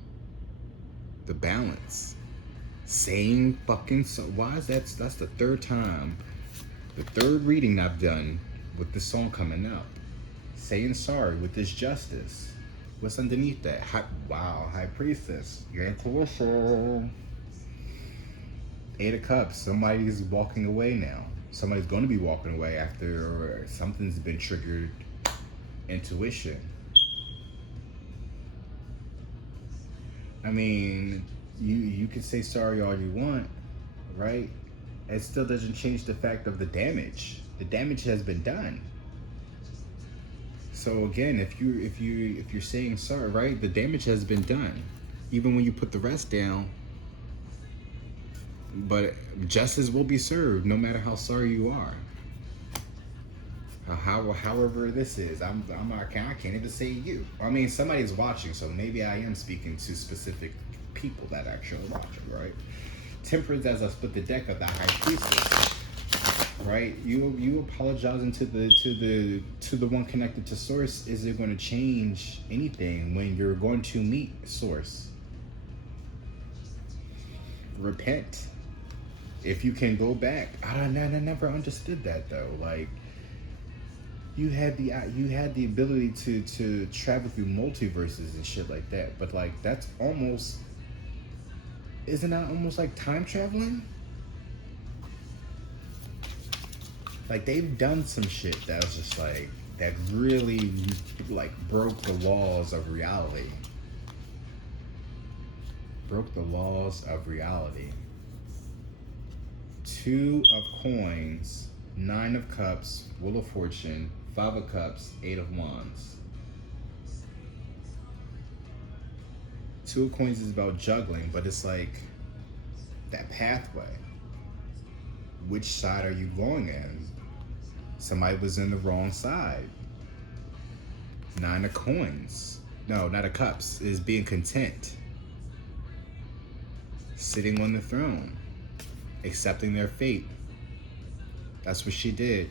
The balance. Saying fucking so. Why is that's the third time, the third reading I've done with this song coming up. Saying sorry with this justice. What's underneath that? High priestess. Your intuition. Eight of Cups. Somebody's walking away now. Somebody's going to be walking away after something's been triggered. Intuition. I mean, you can say sorry all you want, right? It still doesn't change the fact of the damage. The damage has been done. So again, if you're saying sorry, right? The damage has been done. Even when you put the rest down. But justice will be served no matter how sorry you are. however this is. I can't even say you. I mean, somebody's watching, so maybe I am speaking to specific people that actually watching, right? Temperance as I split the deck of the high priestess, right? You apologizing to the one connected to source. Is it going to change anything when you're going to meet source? Repent. If you can go back, I never understood that though. Like, you had the ability to travel through multiverses and shit like that, but like that's almost, isn't that almost like time traveling? Like, they've done some shit that was just like, that really like broke the laws of reality. Broke the laws of reality. 2 of coins, 9 of cups, wheel of fortune, 5 of cups, 8 of wands. 2 of coins is about juggling, but it's like that pathway. Which side are you going in? Somebody was in the wrong side. 9 of coins, no, not of cups, is being content. Sitting on the throne, accepting their fate. That's what she did.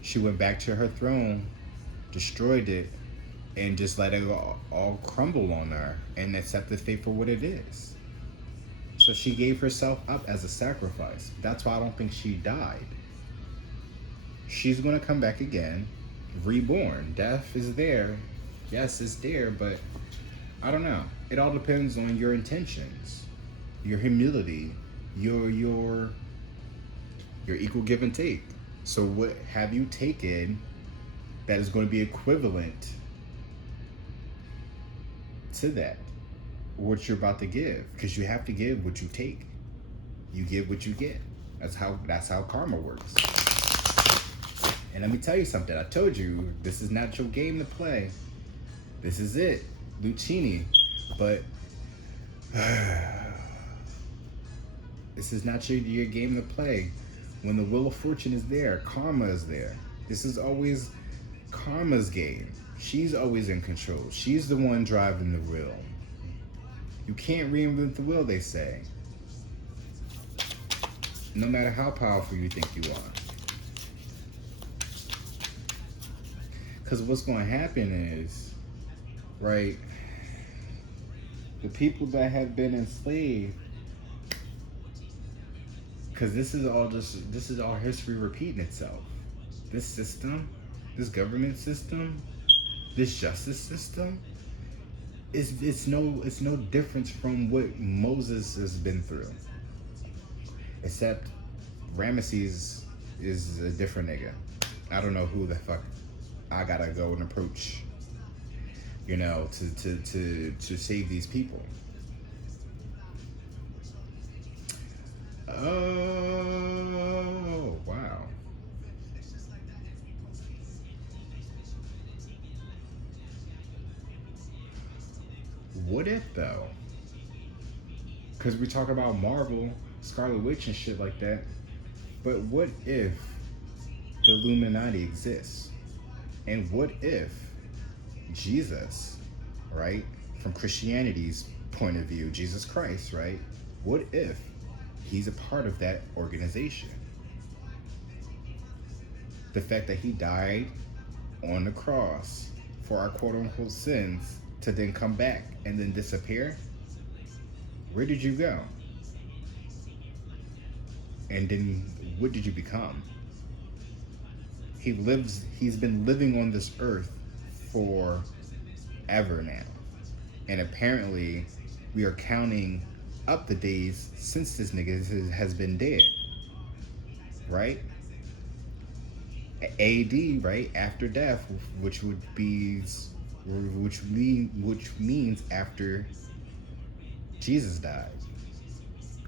She went back to her throne, destroyed it, and just let it all crumble on her and accept the fate for what it is. So she gave herself up as a sacrifice. That's why I don't think she died. She's going to come back again, reborn. Death is there. Yes, it's there, but I don't know. It all depends on your intentions, your humility, your equal give and take. So what have you taken that is going to be equivalent to that, what you're about to give? Because you have to give what you take. You give what you get. That's how karma works. And let me tell you something. I told you, this is not your game to play. This is it, Lucini. But this is not your game to play. When the wheel of fortune is there, karma is there. This is always karma's game. She's always in control. She's the one driving the wheel. You can't reinvent the wheel, they say. No matter how powerful you think you are. Because what's going to happen is, right, the people that have been enslaved, because this is all history repeating itself. This system, this government system, this justice system, it's no difference from what Moses has been through. Except Ramesses is a different nigga. I don't know who the fuck I gotta go and approach, you know, to save these people. Oh, wow. What if though? Because we talk about Marvel, Scarlet Witch and shit like that. But what if the Illuminati exists? And what if Jesus, right, from Christianity's point of view, Jesus Christ, right? What if he's a part of that organization? The fact that he died on the cross for our quote-unquote sins to then come back and then disappear? Where did you go? And then what did you become? He's been living on this earth forever now. And apparently we are counting up the days since this nigga has been dead. Right? AD, right? After death, which means after Jesus died.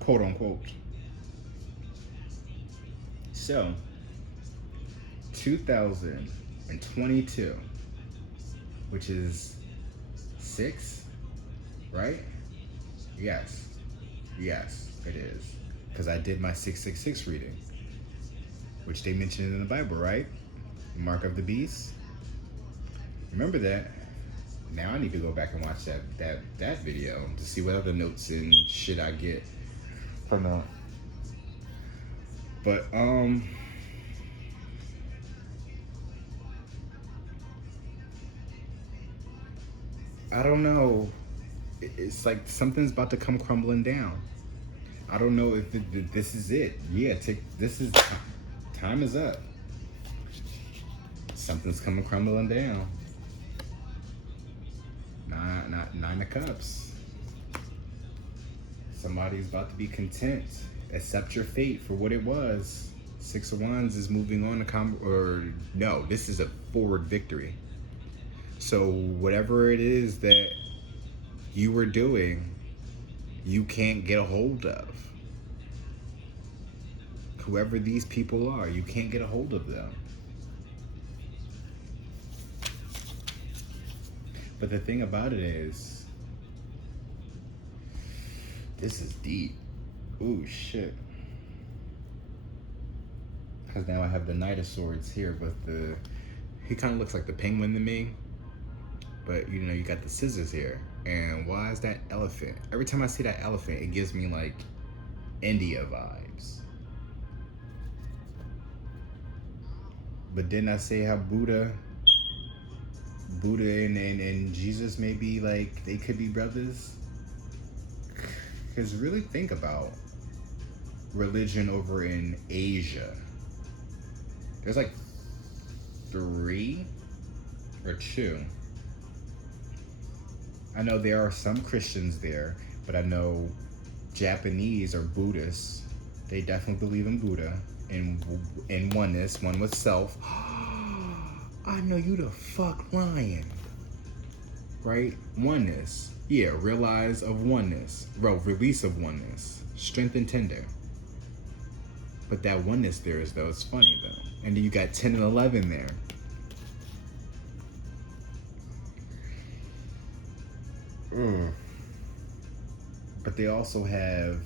Quote unquote. So 2022, which is 6, right? Yes, it is, because I did my 666 reading, which they mentioned in the Bible, right? Mark of the Beast. Remember that. Now I need to go back and watch that video to see what other notes and shit I get from the. But I don't know. It's like something's about to come crumbling down. I don't know if this is it. Yeah, this is time is up. Something's coming crumbling down. Nine of Cups. Somebody's about to be content. Accept your fate for what it was. Six of Wands is moving on to no, this is a forward victory. So whatever it is that you were doing, you can't get a hold of. Whoever these people are, you can't get a hold of them. But the thing about it is, this is deep. Ooh, shit. Because now I have the Knight of Swords here, but he kind of looks like the Penguin to me. But, you know, you got the scissors here. And why is that elephant? Every time I see that elephant, it gives me, like, India vibes. But didn't I say how Buddha and Jesus may be, like, they could be brothers? Because really think about religion over in Asia. There's like 3 or 2. I know there are some Christians there, but I know Japanese or Buddhists, they definitely believe in Buddha and oneness, one with self. I know you the fuck lying. Right? Oneness. Yeah, realize of oneness. Bro, release of oneness. Strength and tender. But that oneness there is, though, it's funny, though. And then you got 10 and 11 there. But they also have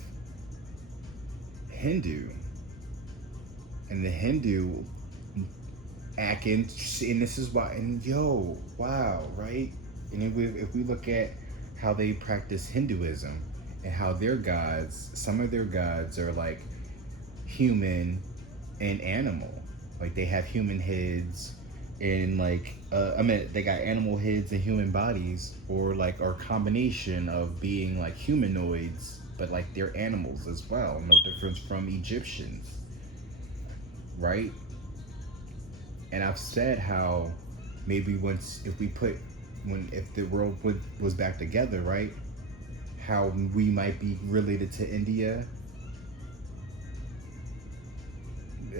Hindu. And the Hindu acting, and this is why, and yo, wow, right? And if we look at how they practice Hinduism and how their gods, some of their gods are like human and animal. Like they have human heads and like, they got animal heads and human bodies, or combination of being like humanoids, but like they're animals as well. No difference from Egyptians, right? And I've said how maybe if the world was back together, right? How we might be related to India.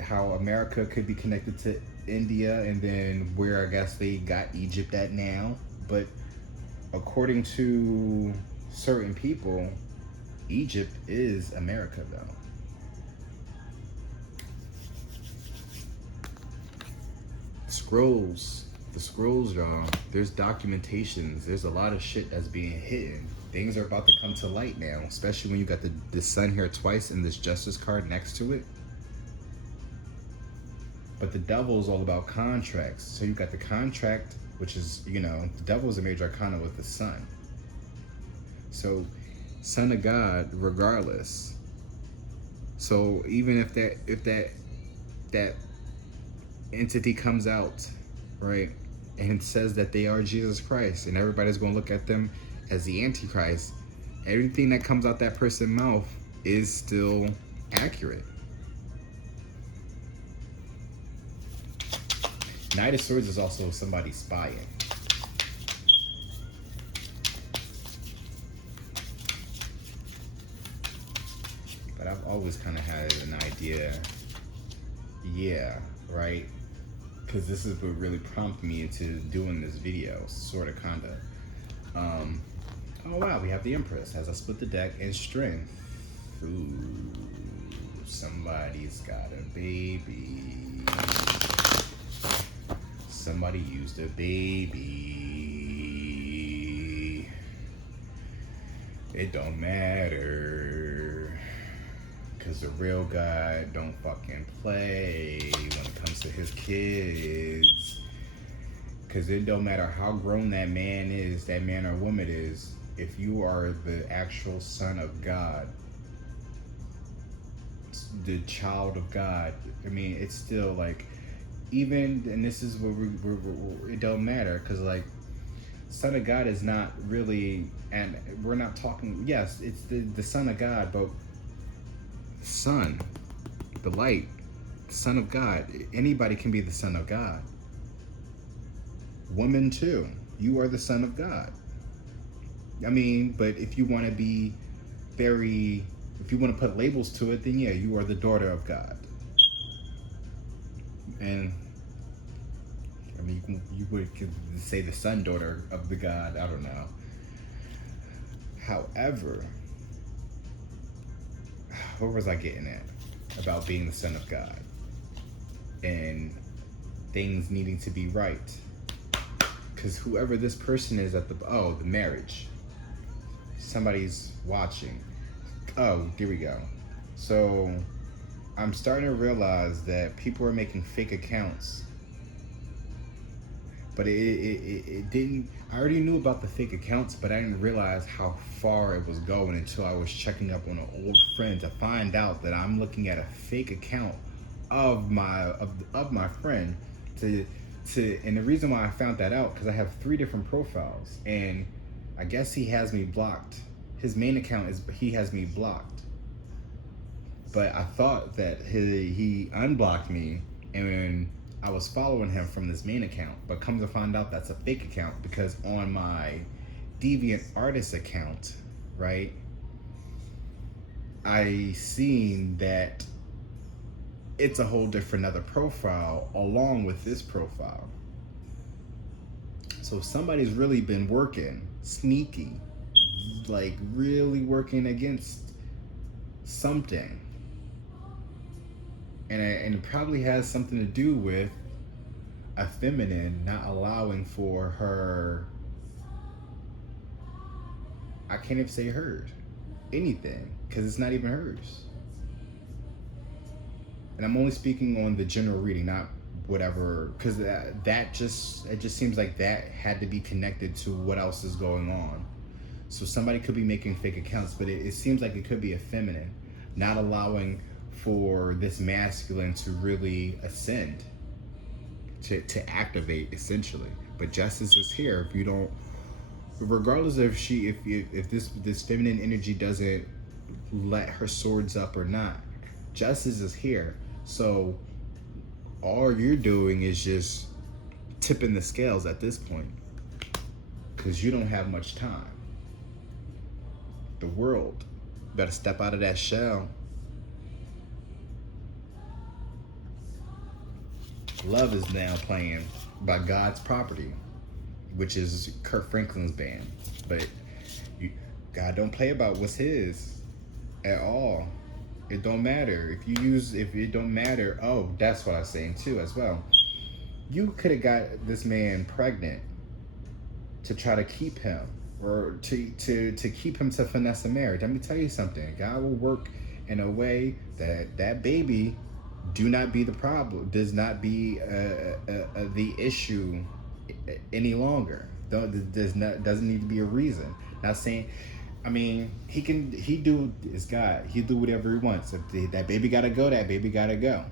How America could be connected to India, and then where I guess they got Egypt at now. But according to certain people, Egypt is America, though. The scrolls, y'all. There's documentations. There's a lot of shit that's being hidden. Things are about to come to light now, especially when you got the sun here twice and this justice card next to it. But the devil is all about contracts. So you got the contract, which is, the devil is a major arcana with the sun. So, son of God, regardless. So even if that entity comes out, right, and says that they are Jesus Christ, and everybody's going to look at them as the Antichrist, everything that comes out that person's mouth is still accurate. Knight of Swords is also somebody spying. But I've always kind of had an idea, yeah, right? Because this is what really prompted me into doing this video, sort of, kind of. Oh wow, we have the Empress. As I split the deck in strength. Ooh, somebody's got a baby. Somebody used a baby. It don't matter. because the real God don't fucking play when it comes to his kids. Because it don't matter how grown that man is, that man or woman is, if you are the actual son of God, the child of God, I mean, it's still like, even, and this is where it don't matter, because like, son of God is not really, and we're not talking, yes, it's the son of God, but son, the light, son of God, anybody can be the son of God. Woman too, you are the son of God. I mean, but if you want to be if you want to put labels to it, then yeah, you are the daughter of God. And I mean, you could say the son, daughter of the God, I don't know. However, where was I getting at about being the son of God and things needing to be right? Because whoever this person is at the marriage, somebody's watching. Oh, here we go. So I'm starting to realize that people are making fake accounts, but it didn't. I already knew about the fake accounts, but I didn't realize how far it was going until I was checking up on an old friend to find out that I'm looking at a fake account of my friend and the reason why I found that out, because I have 3 different profiles, and I guess he has me blocked. His main account he has me blocked, but I thought that he unblocked me and I was following him from this main account, but come to find out that's a fake account, because on my Deviant Artist account, right, I seen that it's a whole different other profile along with this profile. So somebody's really been working sneaky, like really working against something, and it probably has something to do with a feminine not allowing for her, I can't even say hers, anything, because it's not even hers. And I'm only speaking on the general reading, not whatever, because it just seems like that had to be connected to what else is going on. So somebody could be making fake accounts, but it seems like it could be a feminine not allowing for this masculine to really ascend, to activate, essentially. But justice is here. If you don't, regardless of if this feminine energy doesn't let her swords up or not, justice is here. So all you're doing is just tipping the scales at this point, because you don't have much time. The world better step out of that shell. Love is now playing by God's Property, which is Kurt Franklin's band. But God don't play about what's his at all. It don't matter. If it don't matter, oh, that's what I was saying too as well. You could have got this man pregnant to try to keep him, or to keep him to finesse a marriage. Let me tell you something. God will work in a way that baby do not be the problem, does not be the issue any longer. Doesn't need to be a reason. Not saying, I mean, he do his God. He do whatever he wants. If that baby gotta go, that baby gotta go.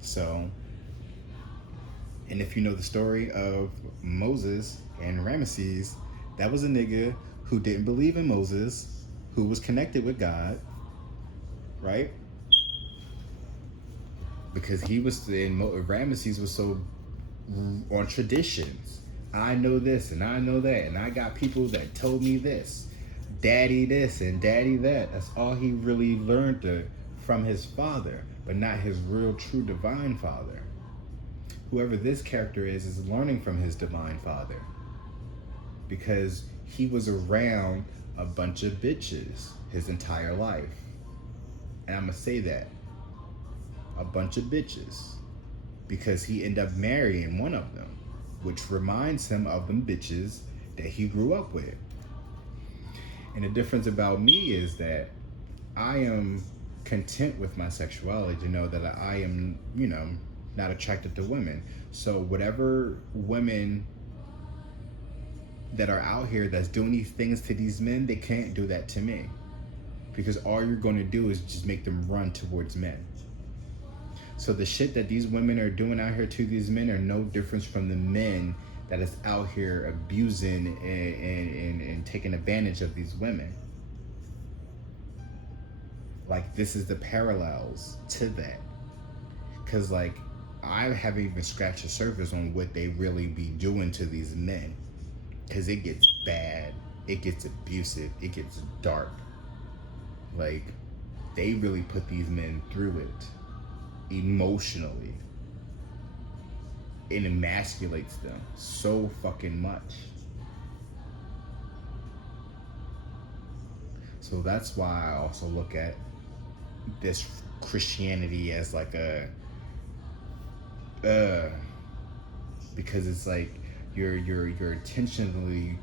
So, and if you know the story of Moses and Ramesses, that was a nigga who didn't believe in Moses, who was connected with God, right? Because Ramesses was so on traditions. I know this and I know that, and I got people that told me this, daddy this and daddy that. That's all he really learned from his father, but not his real true divine father. Whoever this character is learning from his divine father, because he was around a bunch of bitches his entire life. And I'm gonna say that, a bunch of bitches, because he ended up marrying one of them, which reminds him of them bitches that he grew up with. And the difference about me is that I am content with my sexuality, to know that I am, you know, not attracted to women. So whatever women that are out here that's doing these things to these men, they can't do that to me. Because all you're going to do is just make them run towards men. So the shit that these women are doing out here to these men are no difference from the men that is out here abusing and taking advantage of these women. Like, this is the parallels to that. Because, like, I haven't even scratched the surface on what they really be doing to these men. Because it gets bad, it gets abusive, it gets dark. Like, they really put these men through it emotionally. It emasculates them so fucking much. So that's why I also look at this Christianity as like a because it's like you're intentionally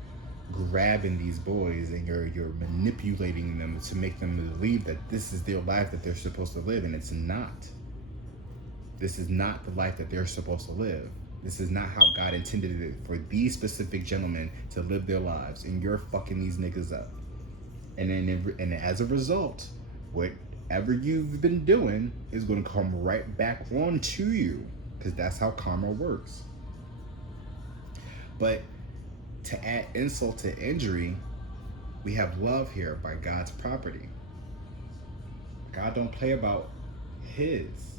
grabbing these boys and you're manipulating them to make them believe that this is their life that they're supposed to live, and it's not. This is not the life that they're supposed to live. This is not how God intended it for these specific gentlemen to live their lives, and you're fucking these niggas up. And as a result, whatever you've been doing is going to come right back on to you, because that's how karma works. But to add insult to injury, we have love here by God's property. God don't play about his.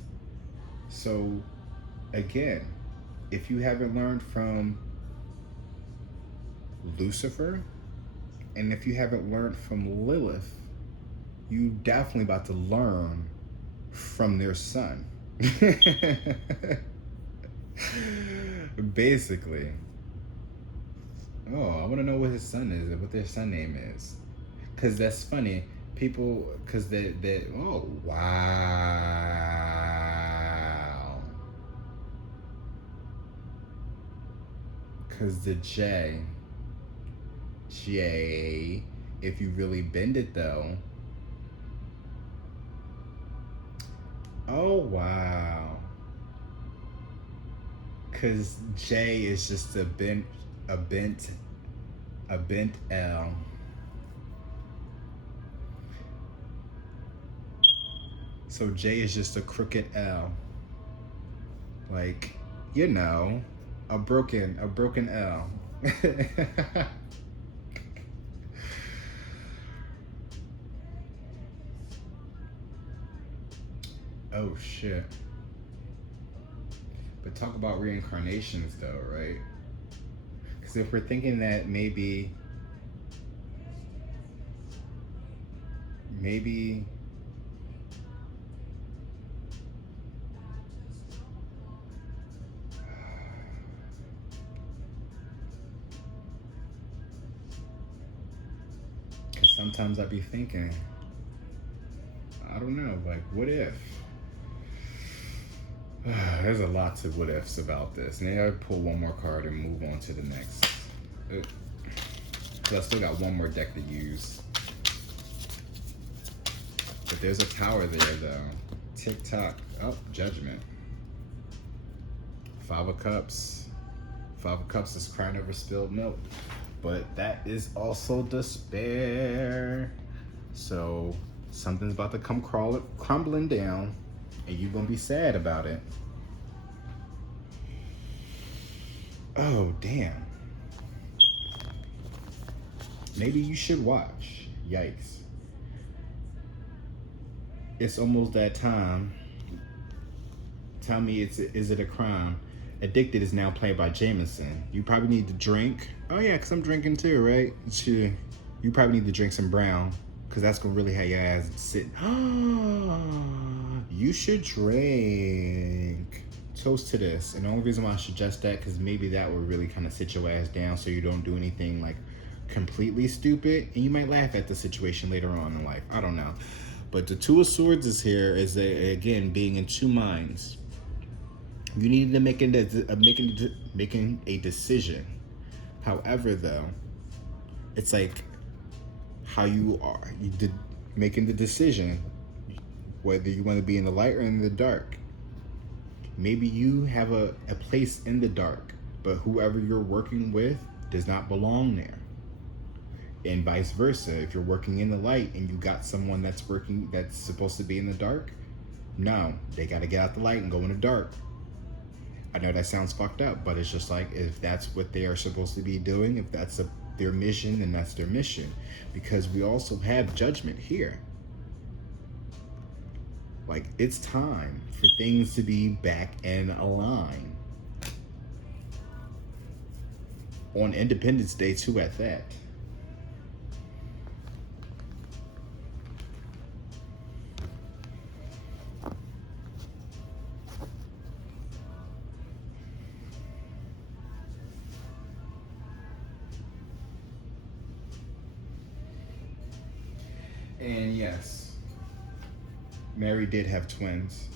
So again, if you haven't learned from Lucifer, and if you haven't learned from Lilith, you definitely about to learn from their son. Basically. Oh, I want to know what his son is, what their son name is. Because that's funny. People, because they, oh, wow. Because the J, if you really bend it though. Oh, wow. Because J is just a bent L. So J is just a crooked L. Like, you know, a broken L. Oh shit. But talk about reincarnations though, right? Because if we're thinking that maybe because sometimes I be thinking, I don't know, like, what if? There's a lot to what ifs about this. Maybe I'll pull one more card and move on to the next. So I still got one more deck to use. But there's a tower there though. Tick tock. Oh, Judgment. Five of Cups. Five of Cups is crying over spilled milk. But that is also despair. So something's about to come crumbling down, and you're gonna be sad about it. Oh, damn. Maybe you should watch. Yikes. It's almost that time. Tell me, is it a crime? Addicted is now played by Jameson. You probably need to drink. Oh yeah, because I'm drinking too, right? Sure. You probably need to drink some brown, because that's going to really have your ass sitting. You should drink. Toast to this. And the only reason why I suggest that, because maybe that will really kind of sit your ass down so you don't do anything like completely stupid. And you might laugh at the situation later on in life. I don't know. But the Two of Swords is here, is again being in two minds. You need to making a decision. However, though, it's like how you are. You did making the decision. whether you want to be in the light or in the dark. Maybe you have a place in the dark, but whoever you're working with does not belong there. And vice versa. If you're working in the light and you got someone that's supposed to be in the dark, no, they got to get out the light and go in the dark. I know that sounds fucked up, but it's just like, if that's what they are supposed to be doing, if that's their mission, then that's their mission. Because we also have judgment here. Like, it's time for things to be back in a line. On Independence Day too, at that. And yes, Mary did have twins.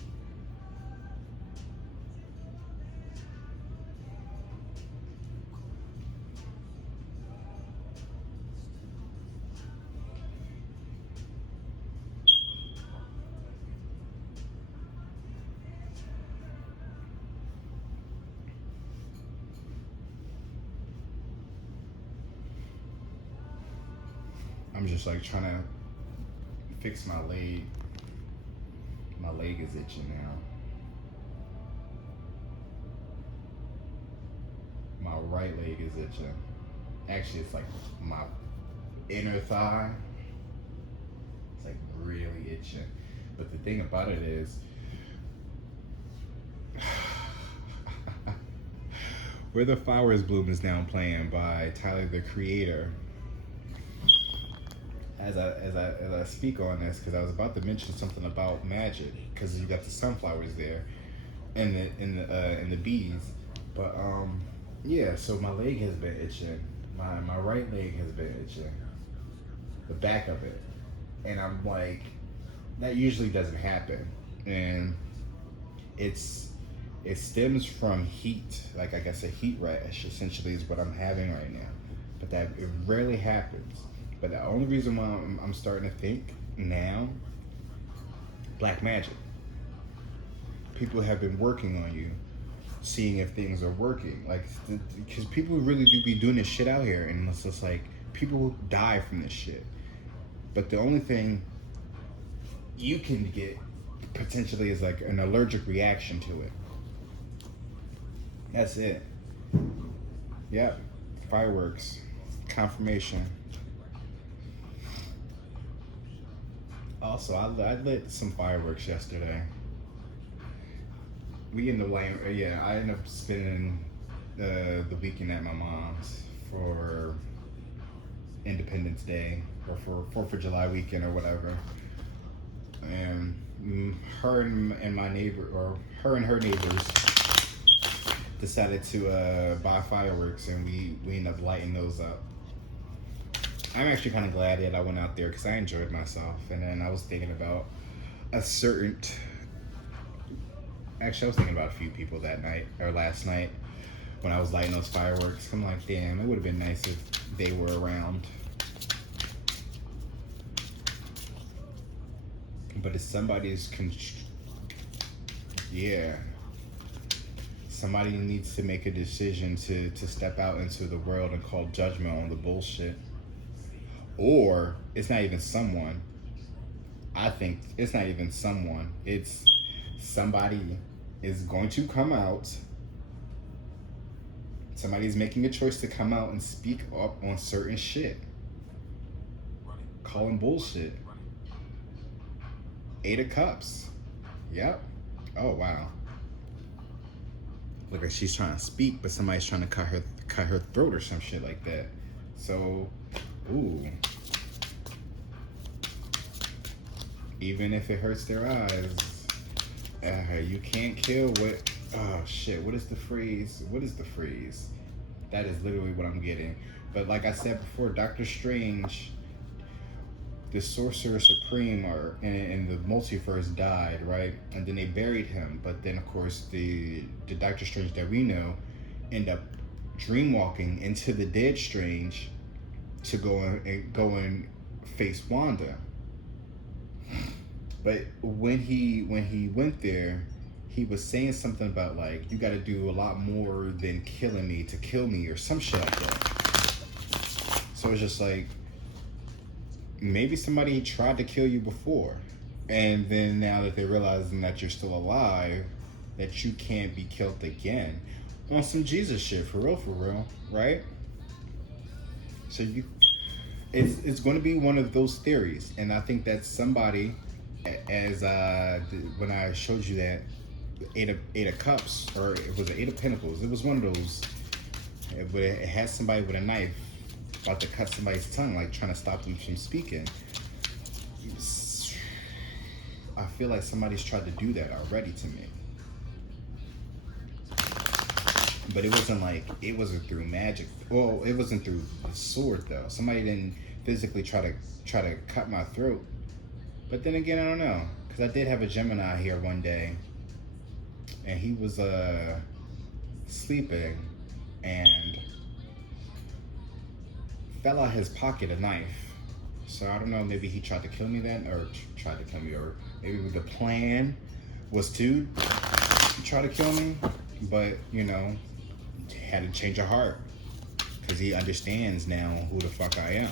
I'm just like trying to fix my leg. My leg is itching now. My right leg is itching. Actually, it's like my inner thigh. It's like really itching. But the thing about it is, Where the Flowers Bloom is now playing by Tyler, the Creator. As I speak on this, because I was about to mention something about magic, because you got the sunflowers there, and the bees, but yeah. So my leg has been itching. My right leg has been itching, the back of it, and I'm like, that usually doesn't happen, and it stems from heat. Like I guess a heat rash essentially is what I'm having right now, but that it rarely happens. But the only reason why I'm starting to think now, black magic. People have been working on you, seeing if things are working. Like, because people really do be doing this shit out here, and it's just like, people die from this shit. But the only thing you can get potentially is like an allergic reaction to it. That's it. Yep. Fireworks. Confirmation. Also, I lit some fireworks yesterday. We ended up I ended up spending the weekend at my mom's for Independence Day, or for 4th of July weekend or whatever. And her and my neighbor, or her and her neighbors, decided to buy fireworks, and we ended up lighting those up. I'm actually kind of glad that I went out there because I enjoyed myself. And then I was thinking about I was thinking about a few people that night, or last night, when I was lighting those fireworks. I'm like, damn, it would have been nice if they were around. But it's somebody's, somebody needs to make a decision to step out into the world and call judgment on the bullshit. Or it's not even someone. I think it's not even someone. It's somebody is going to come out. Somebody's making a choice to come out and speak up on certain shit. Calling bullshit. 8 of Cups. Yep. Oh, wow. Look like she's trying to speak, but somebody's trying to cut her throat or some shit like that. So, ooh. Even if it hurts their eyes, you can't kill what. Oh shit! What is the phrase? That is literally what I'm getting. But like I said before, Doctor Strange, the Sorcerer Supreme, in the multiverse died, right? And then they buried him. But then of course the Doctor Strange that we know end up dreamwalking into the dead Strange to go and face Wanda. But when he went there, he was saying something about like you got to do a lot more than killing me to kill me or some shit like that. So it's just like maybe somebody tried to kill you before, and then now that they're realizing that you're still alive, that you can't be killed again, on some Jesus shit, for real, right? So it's going to be one of those theories, and I think that somebody, as when I showed you that eight of cups, or it was an eight of pentacles, it was one of those. It had somebody with a knife about to cut somebody's tongue, like trying to stop them from speaking. I feel like somebody's tried to do that already to me. But it wasn't through magic. Well, it wasn't through the sword though. Somebody didn't physically try to cut my throat. But then again, I don't know, because I did have a Gemini here one day, and he was sleeping and fell out his pocket a knife. So I don't know, maybe he tried to kill me then, or maybe the plan was to try to kill me, but you know, had to change of heart because he understands now who the fuck I am.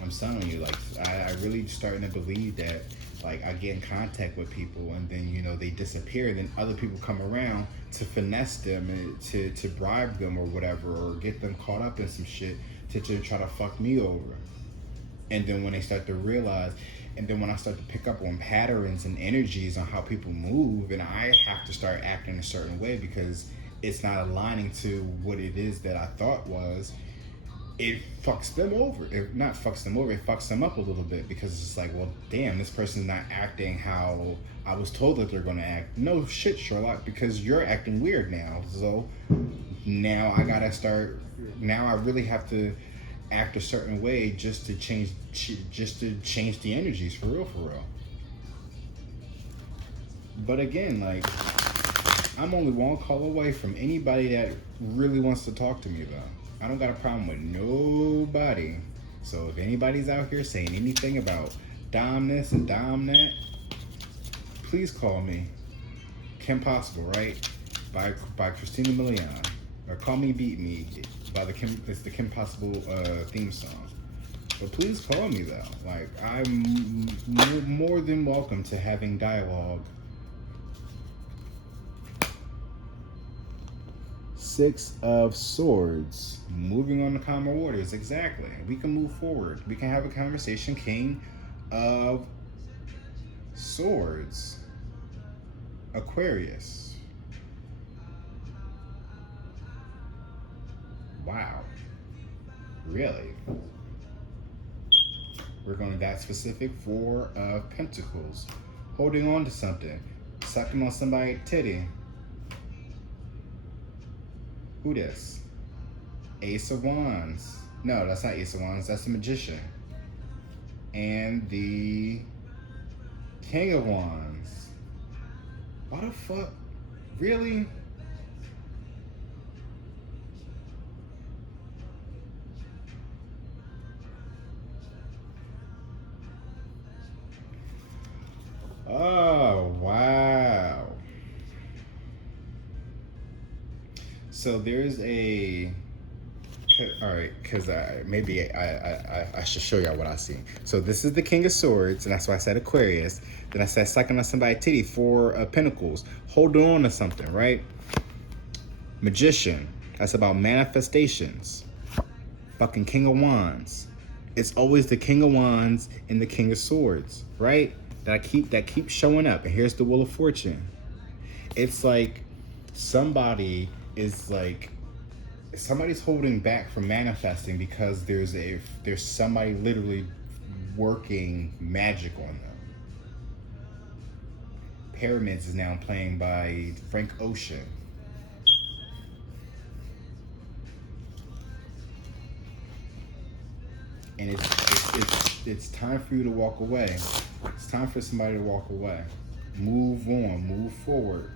I'm telling you, like, I really starting to believe that, like, I get in contact with people and then, you know, they disappear, and then other people come around to finesse them and to bribe them or whatever, or get them caught up in some shit to try to fuck me over. And then when they start to realize, and then when I start to pick up on patterns and energies on how people move, and I have to start acting a certain way because it's not aligning to what it is that I thought was, it fucks them over. It not fucks them over, it fucks them up a little bit, because it's like, well, damn, this person's not acting how I was told that they're gonna act. No shit, Sherlock, because you're acting weird now. So now I really have to act a certain way just to change the energies, for real. But again, like, I'm only one call away from anybody that really wants to talk to me, though. I don't got a problem with nobody. So if anybody's out here saying anything about Dom this and Dom that, please call me. Kim Possible, right? By Christina Milian. Or Call Me Beat Me by it's the Kim Possible theme song. But please call me though. Like, I'm more than welcome to having dialogue. Six of Swords. Moving on to calmer waters. Exactly. We can move forward. We can have a conversation. King of Swords. Aquarius. Wow. Really? We're going that specific. Four of Pentacles. Holding on to something. Sucking on somebody's titty. Who this? Ace of Wands. No, that's not Ace of Wands. That's the Magician. And the King of Wands. Why the fuck? Really? Oh, wow. So there's all right, because maybe I should show y'all what I see. So this is the King of Swords, and that's why I said Aquarius. Then I said sucking on somebody's titty. Four of Pentacles. Holding on to something, right? Magician. That's about manifestations. Fucking King of Wands. It's always the King of Wands and the King of Swords, right? That keep showing up. And here's the Wheel of Fortune. It's like somebody's holding back from manifesting because there's somebody literally working magic on them. Pyramids is now playing by Frank Ocean. And it's time for you to walk away. It's time for somebody to walk away. Move on, move forward.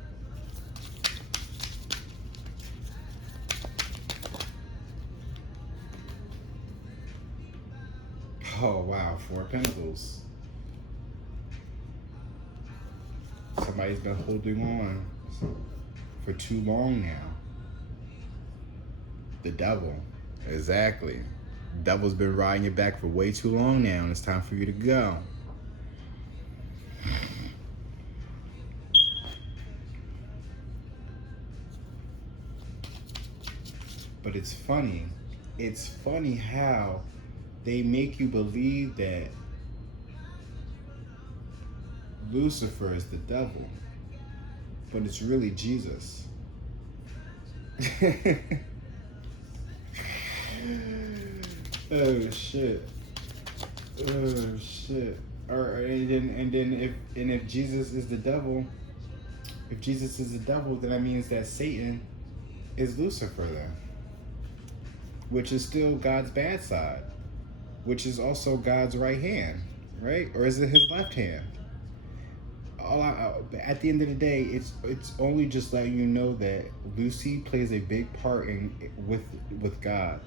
Oh wow, Four of Pentacles. somebody's been holding on for too long now. The devil. Exactly. The devil's been riding your back for way too long now, and it's time for you to go. But it's funny. It's funny how they make you believe that Lucifer is the devil, but it's really Jesus. Oh shit. Oh shit. And then if Jesus is the devil, then that means that Satan is Lucifer then, which is still God's bad side, which is also God's right hand, right? Or is it his left hand? At the end of the day, it's only just letting you know that Lucy plays a big part with God,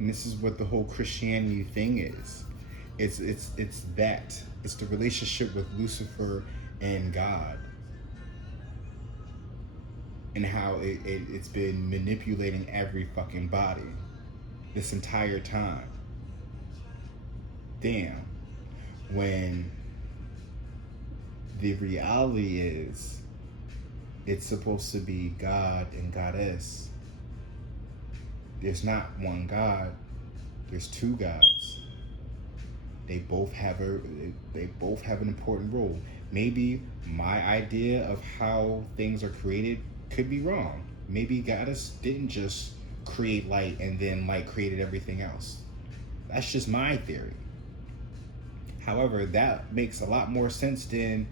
and this is what the whole Christianity thing is. It's the relationship with Lucifer and God, and how it's been manipulating every fucking body this entire time. Damn, when the reality is it's supposed to be God and Goddess. There's not one God, there's two gods. They both have an important role. Maybe my idea of how things are created could be wrong. Maybe Goddess didn't just create light and then light created everything else. That's just my theory. However, that makes a lot more sense than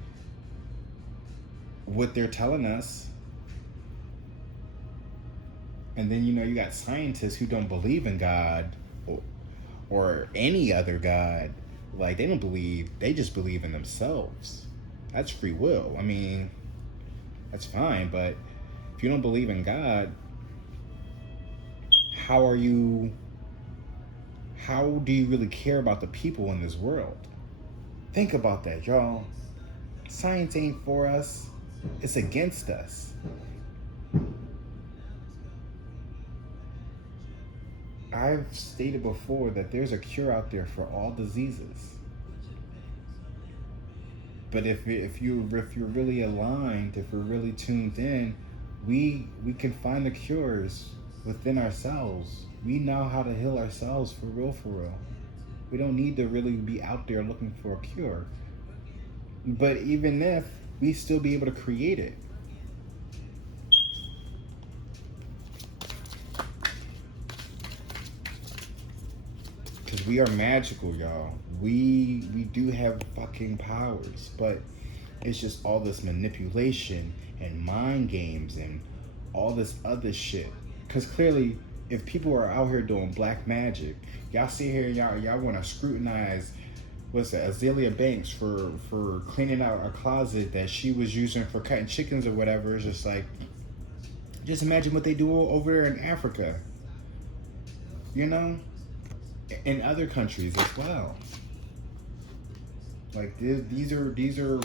what they're telling us. And then, you got scientists who don't believe in God or any other God. Like, they just believe in themselves. That's free will. I mean, that's fine, but if you don't believe in God, how do you really care about the people in this world? Think about that, y'all. Science ain't for us. It's against us. I've stated before that there's a cure out there for all diseases. But if you're really aligned, if we're really tuned in, we can find the cures within ourselves. We know how to heal ourselves for real. We don't need to really be out there looking for a cure. But even if, we still be able to create it. Because we are magical, y'all. We do have fucking powers, but it's just all this manipulation and mind games and all this other shit. Because clearly, if people are out here doing black magic, y'all see here, y'all want to scrutinize Azalea Banks for cleaning out a closet that she was using for cutting chickens or whatever. It's just like, just imagine what they do over there in Africa, in other countries as well. Like, these are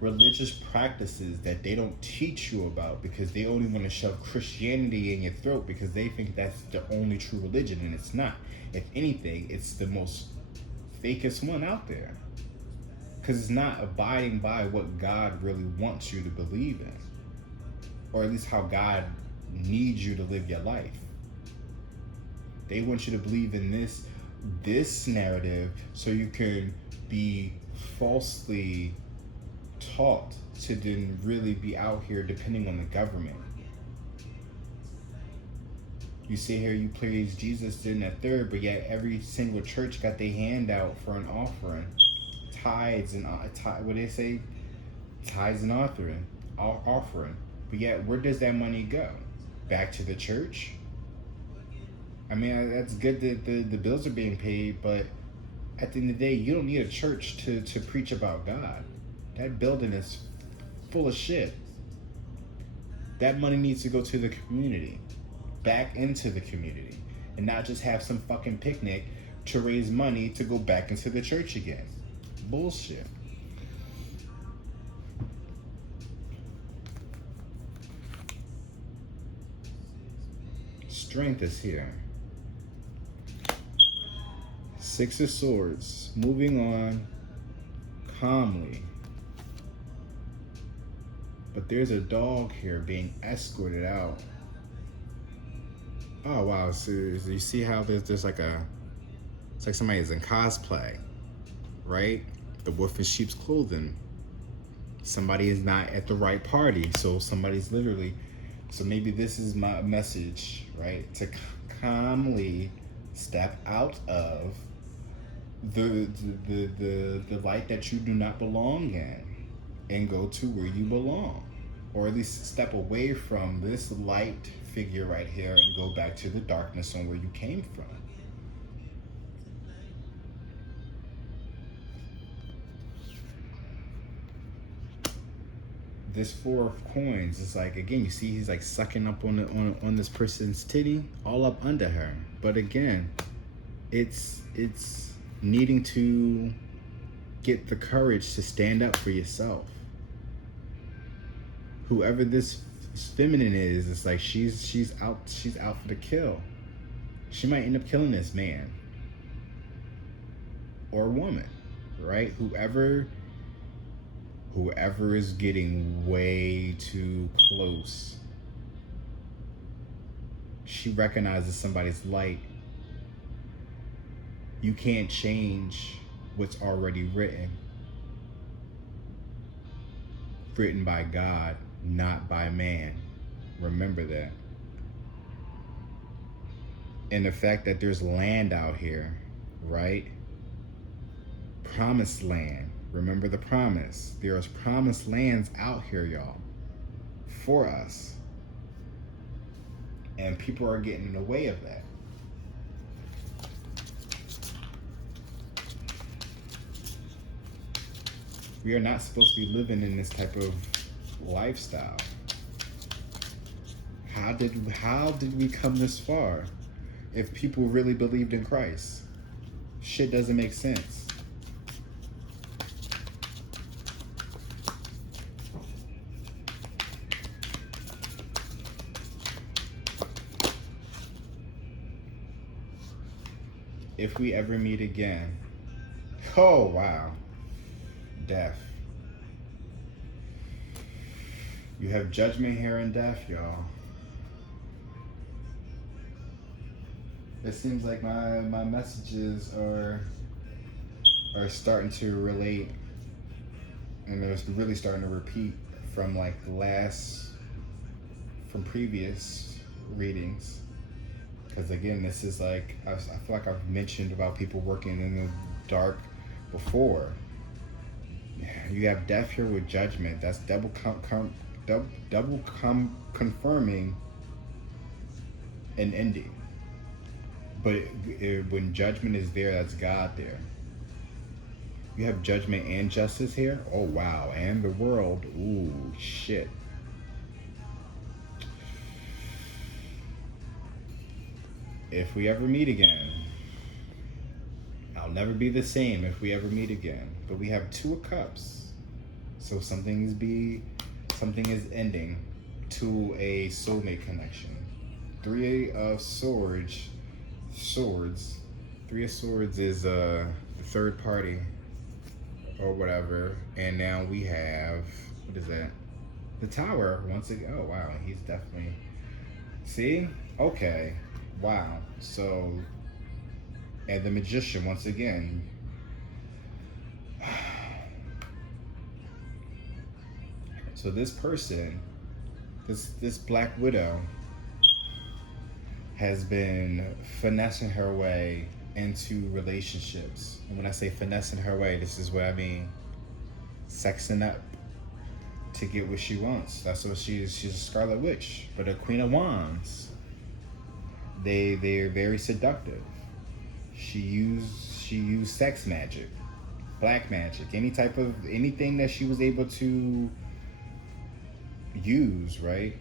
religious practices that they don't teach you about, because they only want to shove Christianity in your throat because they think that's the only true religion, and it's not. If anything, it's the most fakest one out there, because it's not abiding by what God really wants you to believe in, or at least how God needs you to live your life. They want you to believe in this narrative so you can be falsely taught to then really be out here depending on the government. You sit here, you praise Jesus in that third, but yet every single church got their hand out for an offering, tithes and what they say, tithes and offering. But yet, where does that money go? Back to the church? I mean, that's good that the bills are being paid, but at the end of the day, you don't need a church to preach about God. That building is full of shit. That money needs to go to the community, back into the community, and not just have some fucking picnic to raise money to go back into the church again. Bullshit. strength is here. Six of Swords, moving on calmly. But there's a dog here being escorted out. Oh wow, so you see how there's like it's like somebody's in cosplay, right? The wolf in sheep's clothing. Somebody is not at the right party, so somebody's literally, so maybe this is my message, right? To calmly step out of the light that you do not belong in and go to where you belong, or at least step away from this light figure right here and go back to the darkness on where you came from. This Four of Coins is like, again, you see he's like sucking up on this person's titty, all up under her. But again, it's needing to get the courage to stand up for yourself. Whoever this feminine is, it's like she's out for the kill. She might end up killing this man or woman, right? Whoever is getting way too close, she recognizes somebody's light. You can't change what's already written by God, not by man. Remember that. And the fact that there's land out here, right? Promised land. Remember the promise. There's promised lands out here, y'all, for us. And people are getting in the way of that. We are not supposed to be living in this type of lifestyle. How did we come this far if people really believed in Christ? Shit doesn't make sense. If we ever meet again. Oh, wow. Death. You have judgment here and death, y'all. It seems like my messages are starting to relate, and they're really starting to repeat from like from previous readings. Because again, this is like, I feel like I've mentioned about people working in the dark before. You have death here with judgment. That's double confirming an ending. But when judgment is there, that's God there. You have judgment and justice here. Oh wow, and the world. Ooh, shit. If we ever meet again, I'll never be the same if we ever meet again. But we have Two of Cups. So something is ending to a soulmate connection. Three of Swords. Three of Swords is the third party or whatever. And now we have, what is that? The Tower once again. Oh wow, he's definitely, see? Okay. Wow. So, and the Magician once again. So this person, this Black Widow, has been finessing her way into relationships. And when I say finessing her way, this is what I mean. Sexing up to get what she wants. That's what she is. She's a Scarlet Witch, but a Queen of Wands. They're very seductive. She used sex magic, black magic, anything that she was able to use, right?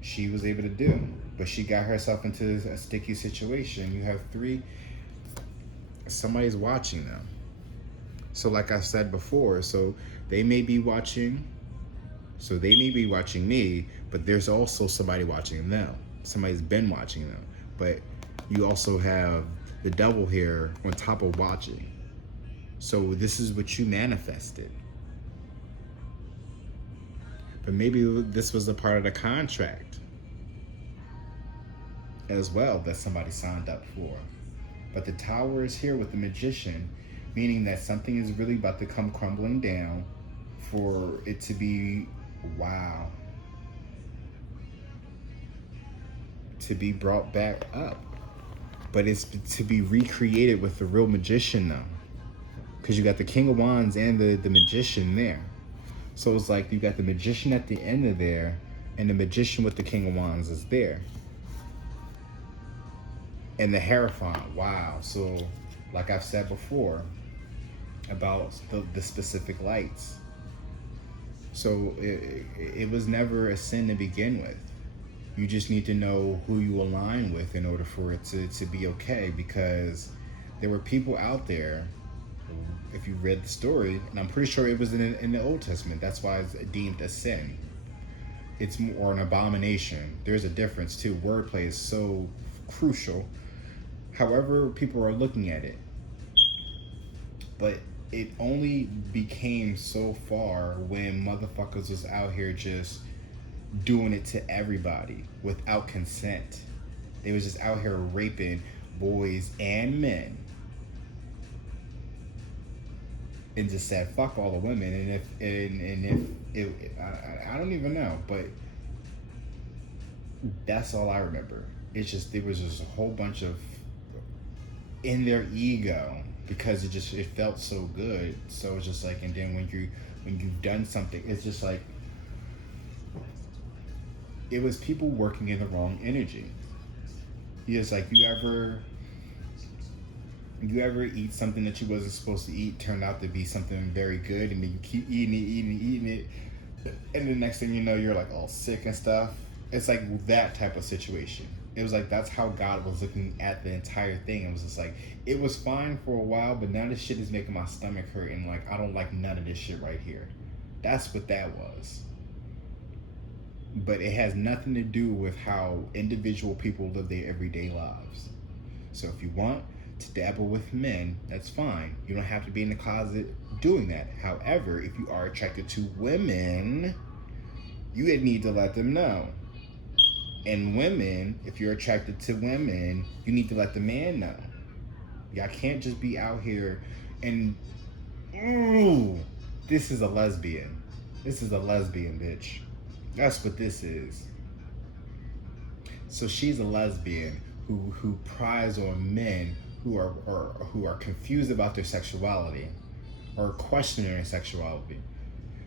She was able to do, but she got herself into a sticky situation. You have somebody's watching them. So like I said before, so they may be watching me, but there's also somebody watching them. somebody's been watching them. But you also have the devil here on top of watching. So this is what you manifested. But maybe this was a part of the contract as well that somebody signed up for. But the Tower is here with the Magician, meaning that something is really about to come crumbling down for it to be, wow, to be brought back up. But it's to be recreated with the real Magician though. Because you got the King of Wands and the Magician there. So it's like you got the Magician at the end of there, and the Magician with the King of Wands is there. And the Hierophant, wow. So, like I've said before, about the specific lights. So it was never a sin to begin with. You just need to know who you align with in order for it to be okay, because there were people out there, if you read the story, and I'm pretty sure it was in the Old Testament, that's why it's deemed a sin. It's more an abomination. There's a difference too. Wordplay is so crucial. However people are looking at it. But it only became so far when motherfuckers was out here just doing it to everybody without consent. They was just out here raping boys and men. And just said fuck all the women, I don't even know, but that's all I remember. It's just there was just a whole bunch of in their ego because it felt so good. So it's just like, and then when you've done something, it's just like it was people working in the wrong energy. It's like you ever eat something that you wasn't supposed to eat, turned out to be something very good, and then you keep eating it, and the next thing you know, you're like all sick and stuff. It's like that type of situation. It was like that's how God was looking at the entire thing. It was just like it was fine for a while, but now this shit is making my stomach hurt, and like I don't like none of this shit right here. That's what that was. But it has nothing to do with how individual people live their everyday lives. So if you want to dabble with men, that's fine. You don't have to be in the closet doing that. However, if you are attracted to women, you need to let them know. And women, if you're attracted to women, you need to let the man know. Y'all can't just be out here and, ooh, this is a lesbian. This is a lesbian, bitch. That's what this is. So she's a lesbian who prides on men who are confused about their sexuality or questioning their sexuality.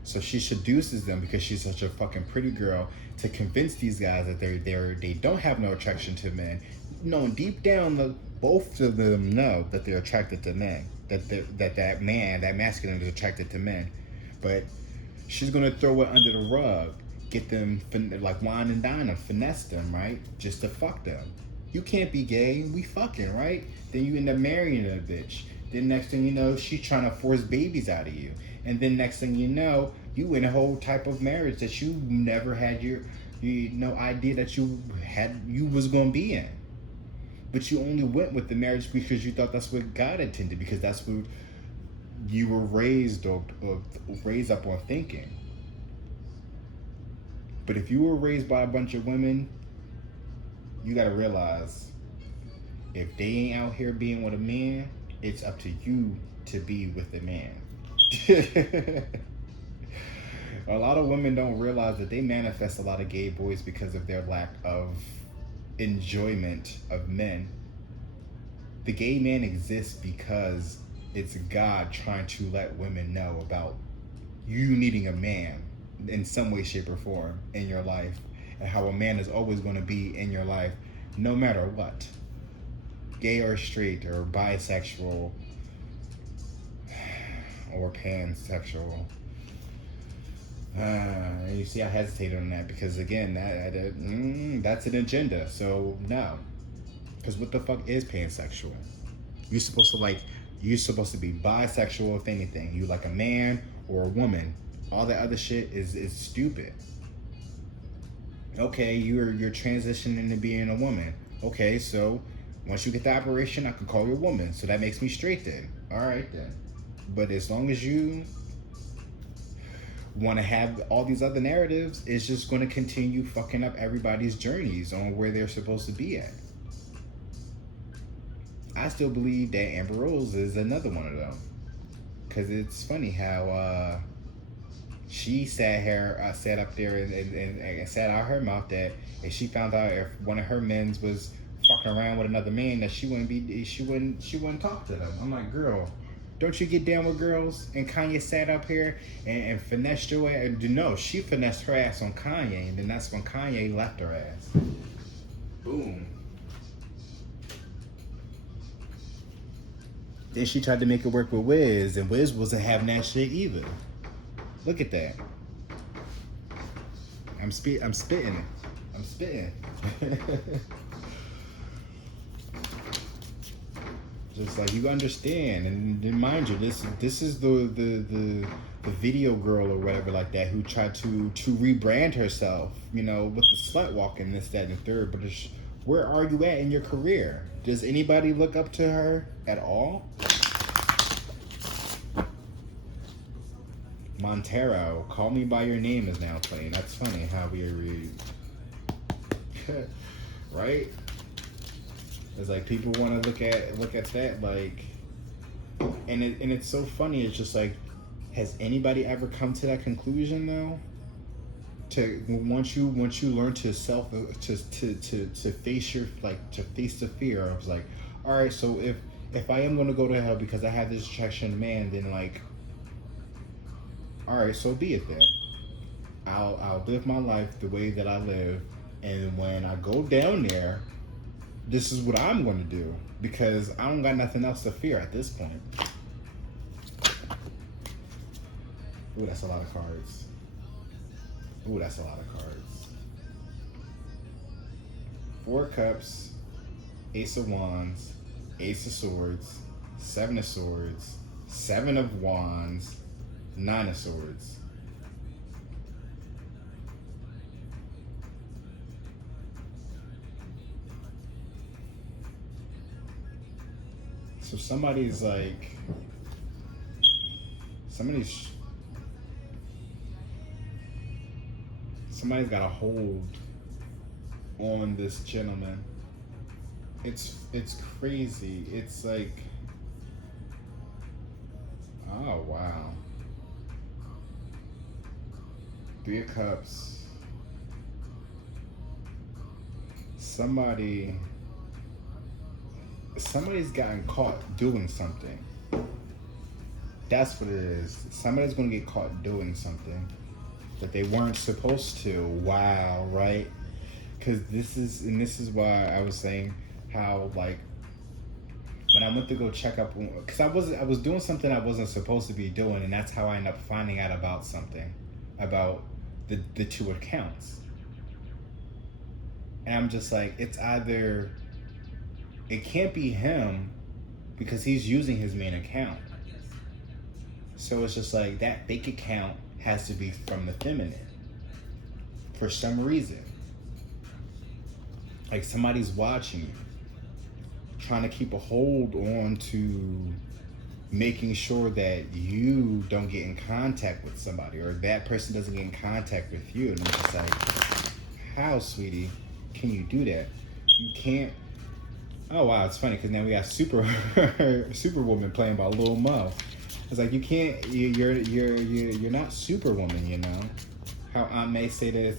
So she seduces them because she's such a fucking pretty girl to convince these guys that they don't have no attraction to men, knowing deep down both of them know that they're attracted to men, that masculine is attracted to men, but she's gonna throw it under the rug, get them like wine and dine them, finesse them, right, just to fuck them. You can't be gay, we fucking, right? Then you end up marrying a bitch. Then next thing you know, she's trying to force babies out of you. And then next thing you know, you in a whole type of marriage that you never had no idea that you was gonna be in. But you only went with the marriage because you thought that's what God intended, because that's what you were raised up on thinking. But if you were raised by a bunch of women, you gotta realize, if they ain't out here being with a man, it's up to you to be with the man. A lot of women don't realize that they manifest a lot of gay boys because of their lack of enjoyment of men. The gay man exists because it's God trying to let women know about you needing a man in some way, shape, or form in your life, and how a man is always going to be in your life no matter what. Gay or straight or bisexual or pansexual. You see, I hesitated on that because, again, that's an agenda. So no, because what the fuck is pansexual? You're supposed to be bisexual. If anything, you like a man or a woman. All that other shit is stupid. Okay, you're transitioning into being a woman. Okay, so once you get the operation, I can call you a woman. So that makes me straight then. All right then. But as long as you want to have all these other narratives, it's just going to continue fucking up everybody's journeys on where they're supposed to be at. I still believe that Amber Rose is another one of them. Because it's funny how she sat up there and said out her mouth that if she found out if one of her men's was fucking around with another man, that she wouldn't talk to them. I'm like, girl, don't you get down with girls? And Kanye sat up here and finessed your ass. No, she finessed her ass on Kanye, and then that's when Kanye left her ass. Boom. Then she tried to make it work with Wiz, and Wiz wasn't having that shit either. Look at that. I'm spitting it. I'm spitting. Just like you understand, and mind you, this is the video girl or whatever like that who tried to rebrand herself, you know, with the slut walking, this, that, and the third. But where are you at in your career? Does anybody look up to her at all? Montero, Call Me By Your Name is now playing. That's funny how we read. Right? It's like people want to look at that like, and it's so funny. It's just like, has anybody ever come to that conclusion though? To once you learn to face your to face the fear of like, all right, so if I am going to go to hell because I have this attraction to man, then like, all right, so be it then. I'll live my life the way that I live, and when I go down there, this is what I'm going to do, because I don't got nothing else to fear at this point. Ooh, that's a lot of cards. Ooh, that's a lot of cards. 4 Cups, Ace of Wands, Ace of Swords, 7 of Swords, 7 of Wands, 9 of Swords. So somebody's got a hold on this gentleman. It's crazy. It's like, oh wow. 3 of Cups. Somebody's gotten caught doing something. That's what it is. Somebody's gonna get caught doing something that they weren't supposed to. Wow, right? Because this is why I was saying how, like, when I went to go check up, because I was doing something I wasn't supposed to be doing, and that's how I ended up finding out about something, about the 2 accounts. And I'm just like, it's either, it can't be him because he's using his main account. So it's just like, that fake account has to be from the feminine for some reason. Like somebody's watching you, trying to keep a hold on to making sure that you don't get in contact with somebody, or that person doesn't get in contact with you. And I'm just like, how, sweetie, can you do that? You can't. Oh wow, it's funny because now we got Superwoman playing by Lil Mo. It's like, you can't. You're not Superwoman, you know. How Aunt May say to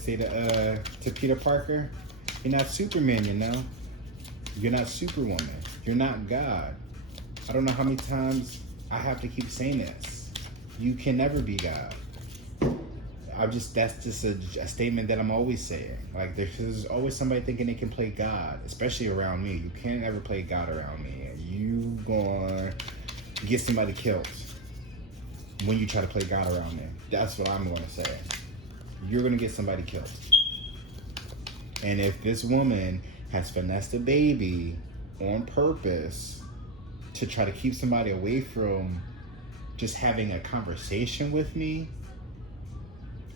Peter Parker, you're not Superman, you know. You're not Superwoman. You're not God. I don't know how many times I have to keep saying this. You can never be God. That's just a statement that I'm always saying. Like, there's always somebody thinking they can play God, especially around me. You can't ever play God around me. You gonna get somebody killed when you try to play God around me. That's what I'm gonna say. You're gonna get somebody killed. And if this woman has finessed a baby on purpose to try to keep somebody away from just having a conversation with me,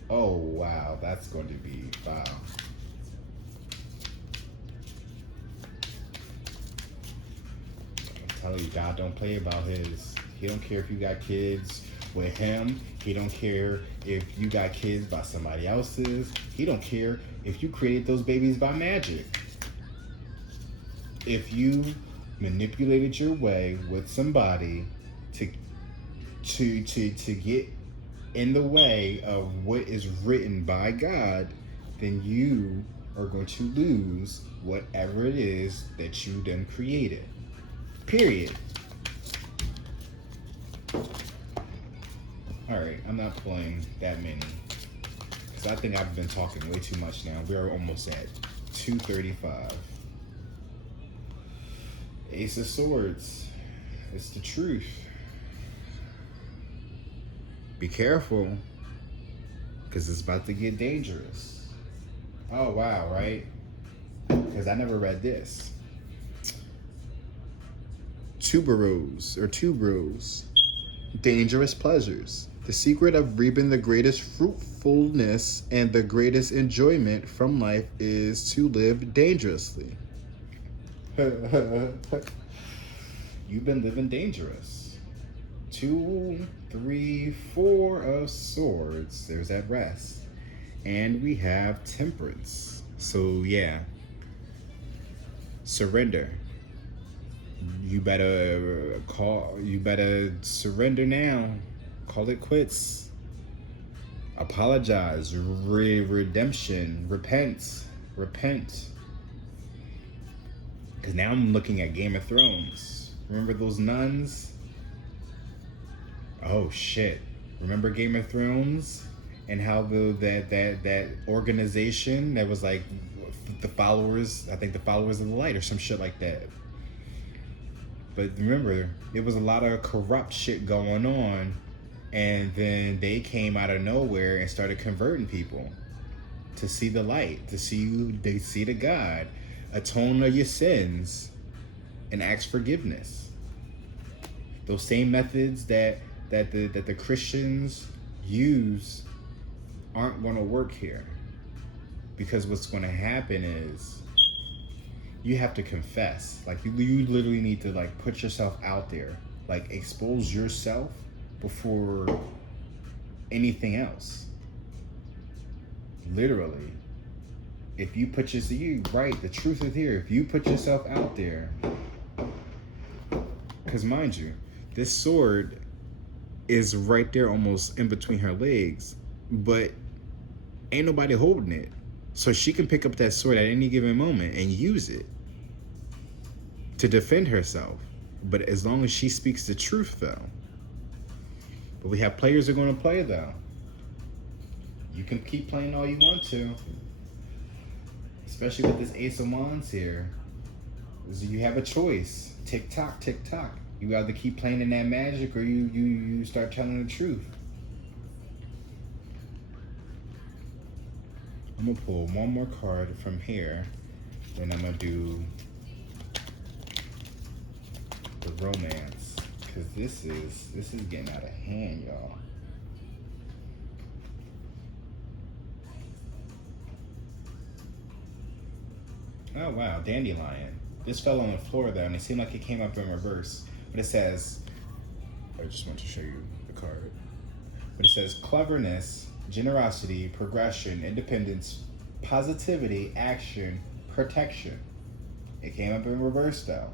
oh wow, that's going to be foul. tell you, God don't play about his. He don't care if you got kids with him. He don't care if you got kids by somebody else's. He don't care if you created those babies by magic. If you manipulated your way with somebody to get in the way of what is written by God, then you are going to lose whatever it is that you then created. Period. Alright, I'm not pulling that many, because I think I've been talking way too much now. We're almost at 2:35. Ace of Swords. It's the truth. Be careful, because it's about to get dangerous. Oh, wow, right? Because I never read this. Tuberose. Dangerous pleasures. The secret of reaping the greatest fruitfulness and the greatest enjoyment from life is to live dangerously. You've been living dangerous. 2, 3, 4 of swords. There's that rest. And we have temperance. So yeah. Surrender. You better surrender now. Call it quits. Apologize. Redemption. Repent. Because now I'm looking at Game of Thrones. Remember those nuns? Oh shit. Remember Game of Thrones? And how that organization that was like the followers, I think the followers of the light or some shit like that. But remember, there was a lot of corrupt shit going on, and then they came out of nowhere and started converting people to see the light, to see the God, atone of your sins, and ask forgiveness. Those same methods that the Christians use aren't going to work here, because what's going to happen is you have to confess. Like you literally need to like put yourself out there, like expose yourself before anything else. Literally, if you put right, the truth is here. If you put yourself out there, because mind you, this sword is right there, almost in between her legs, but ain't nobody holding it. So she can pick up that sword at any given moment and use it to defend herself. But as long as she speaks the truth, though. But we have players who are going to play, though. You can keep playing all you want to. Especially with this Ace of Wands here. You have a choice. Tick tock, tick tock. You either keep playing in that magic or you start telling the truth. I'm gonna pull one more card from here, then I'm gonna do the romance, because this is getting out of hand, y'all. Oh wow, dandelion. This fell on the floor though, and it seemed like it came up in reverse. But it says, I just want to show you the card. But it says cleverness, generosity, progression, independence, positivity, action, protection. It came up in reverse though.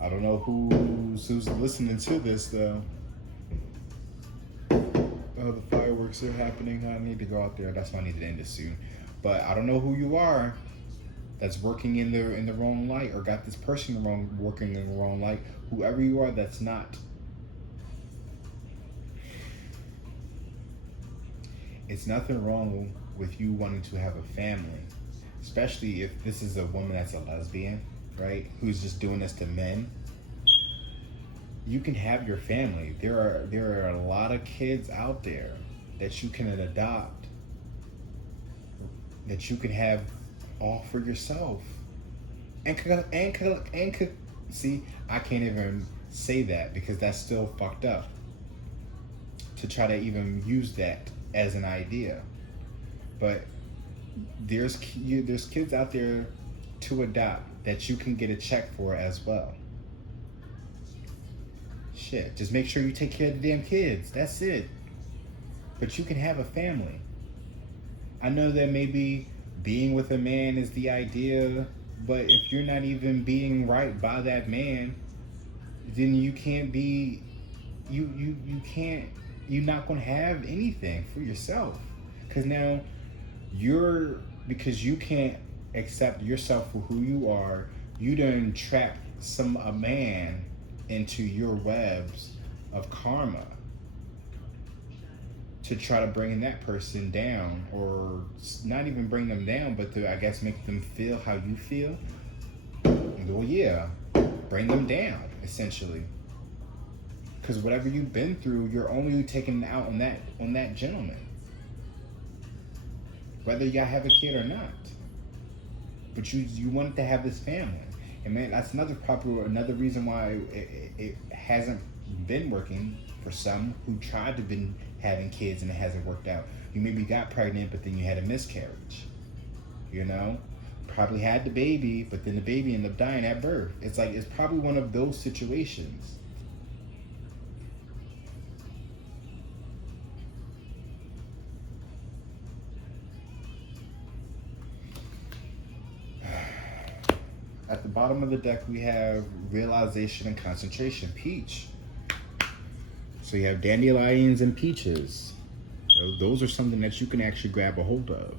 I don't know who's listening to this though. Oh, the fireworks are happening. I need to go out there. That's why I need to end this soon. But I don't know who you are that's working in the wrong light, or got this person working in the wrong light. Whoever you are, that's not. It's nothing wrong with you wanting to have a family, especially if this is a woman that's a lesbian, right? Who's just doing this to men. You can have your family. There are a lot of kids out there that you can adopt, that you can have all for yourself. And see, I can't even say that because that's still fucked up to try to even use that as an idea. But there's kids out there to adopt. that you can get a check for as well. Shit, just make sure you take care of the damn kids. That's it. But you can have a family. I know that maybe being with a man is the idea, but if you're not even being right by that man, then you can't be, you can't, you're not going to have anything for yourself. Because now because you can't accept yourself for who you are, you done trap a man into your webs of karma to try to bring that person down, or not even bring them down, but to, I guess, make them feel how you feel. Well, yeah, bring them down, essentially. Because whatever you've been through, you're only taking it out on that gentleman, whether y'all have a kid or not. But you wanted to have this family, and man, that's another reason why it hasn't been working for some who tried to been having kids and it hasn't worked out. You maybe got pregnant, but then you had a miscarriage. You know, probably had the baby, but then the baby ended up dying at birth. It's probably one of those situations. At the bottom of the deck, we have realization and concentration, peach. So you have dandelions and peaches. Those are something that you can actually grab a hold of.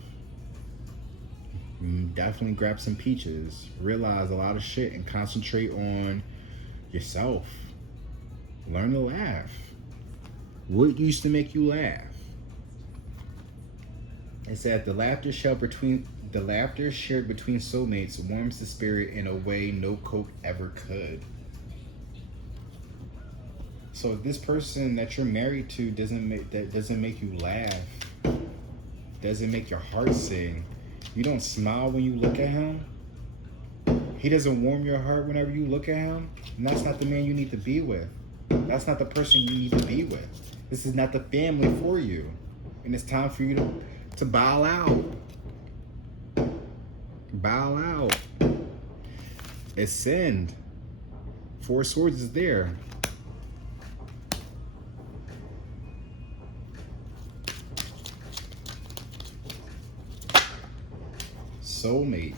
Definitely grab some peaches. Realize a lot of shit and concentrate on yourself. Learn to laugh. What used to make you laugh? It said the laughter shared between soulmates warms the spirit in a way no Coke ever could. So if this person that you're married to doesn't make you laugh, doesn't make your heart sing, you don't smile when you look at him, he doesn't warm your heart whenever you look at him, and that's not the man you need to be with. That's not the person you need to be with. This is not the family for you. And it's time for you to bow out. Bow out. Ascend. Four Swords is there. Soulmate.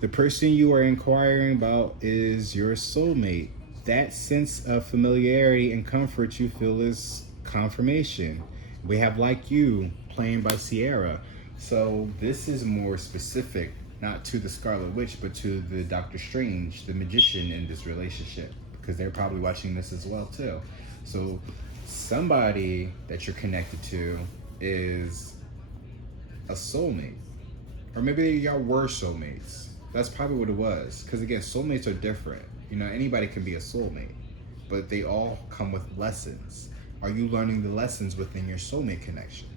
The person you are inquiring about is your soulmate. That sense of familiarity and comfort you feel is confirmation. We have Like You, playing by Sierra. So this is more specific, not to the Scarlet Witch, but to the Doctor Strange, the magician in this relationship, because they're probably watching this as well too. So somebody that you're connected to is a soulmate. Or maybe y'all were soulmates. That's probably what it was. Because again, soulmates are different. You know, anybody can be a soulmate, but they all come with lessons. Are you learning the lessons within your soulmate connection?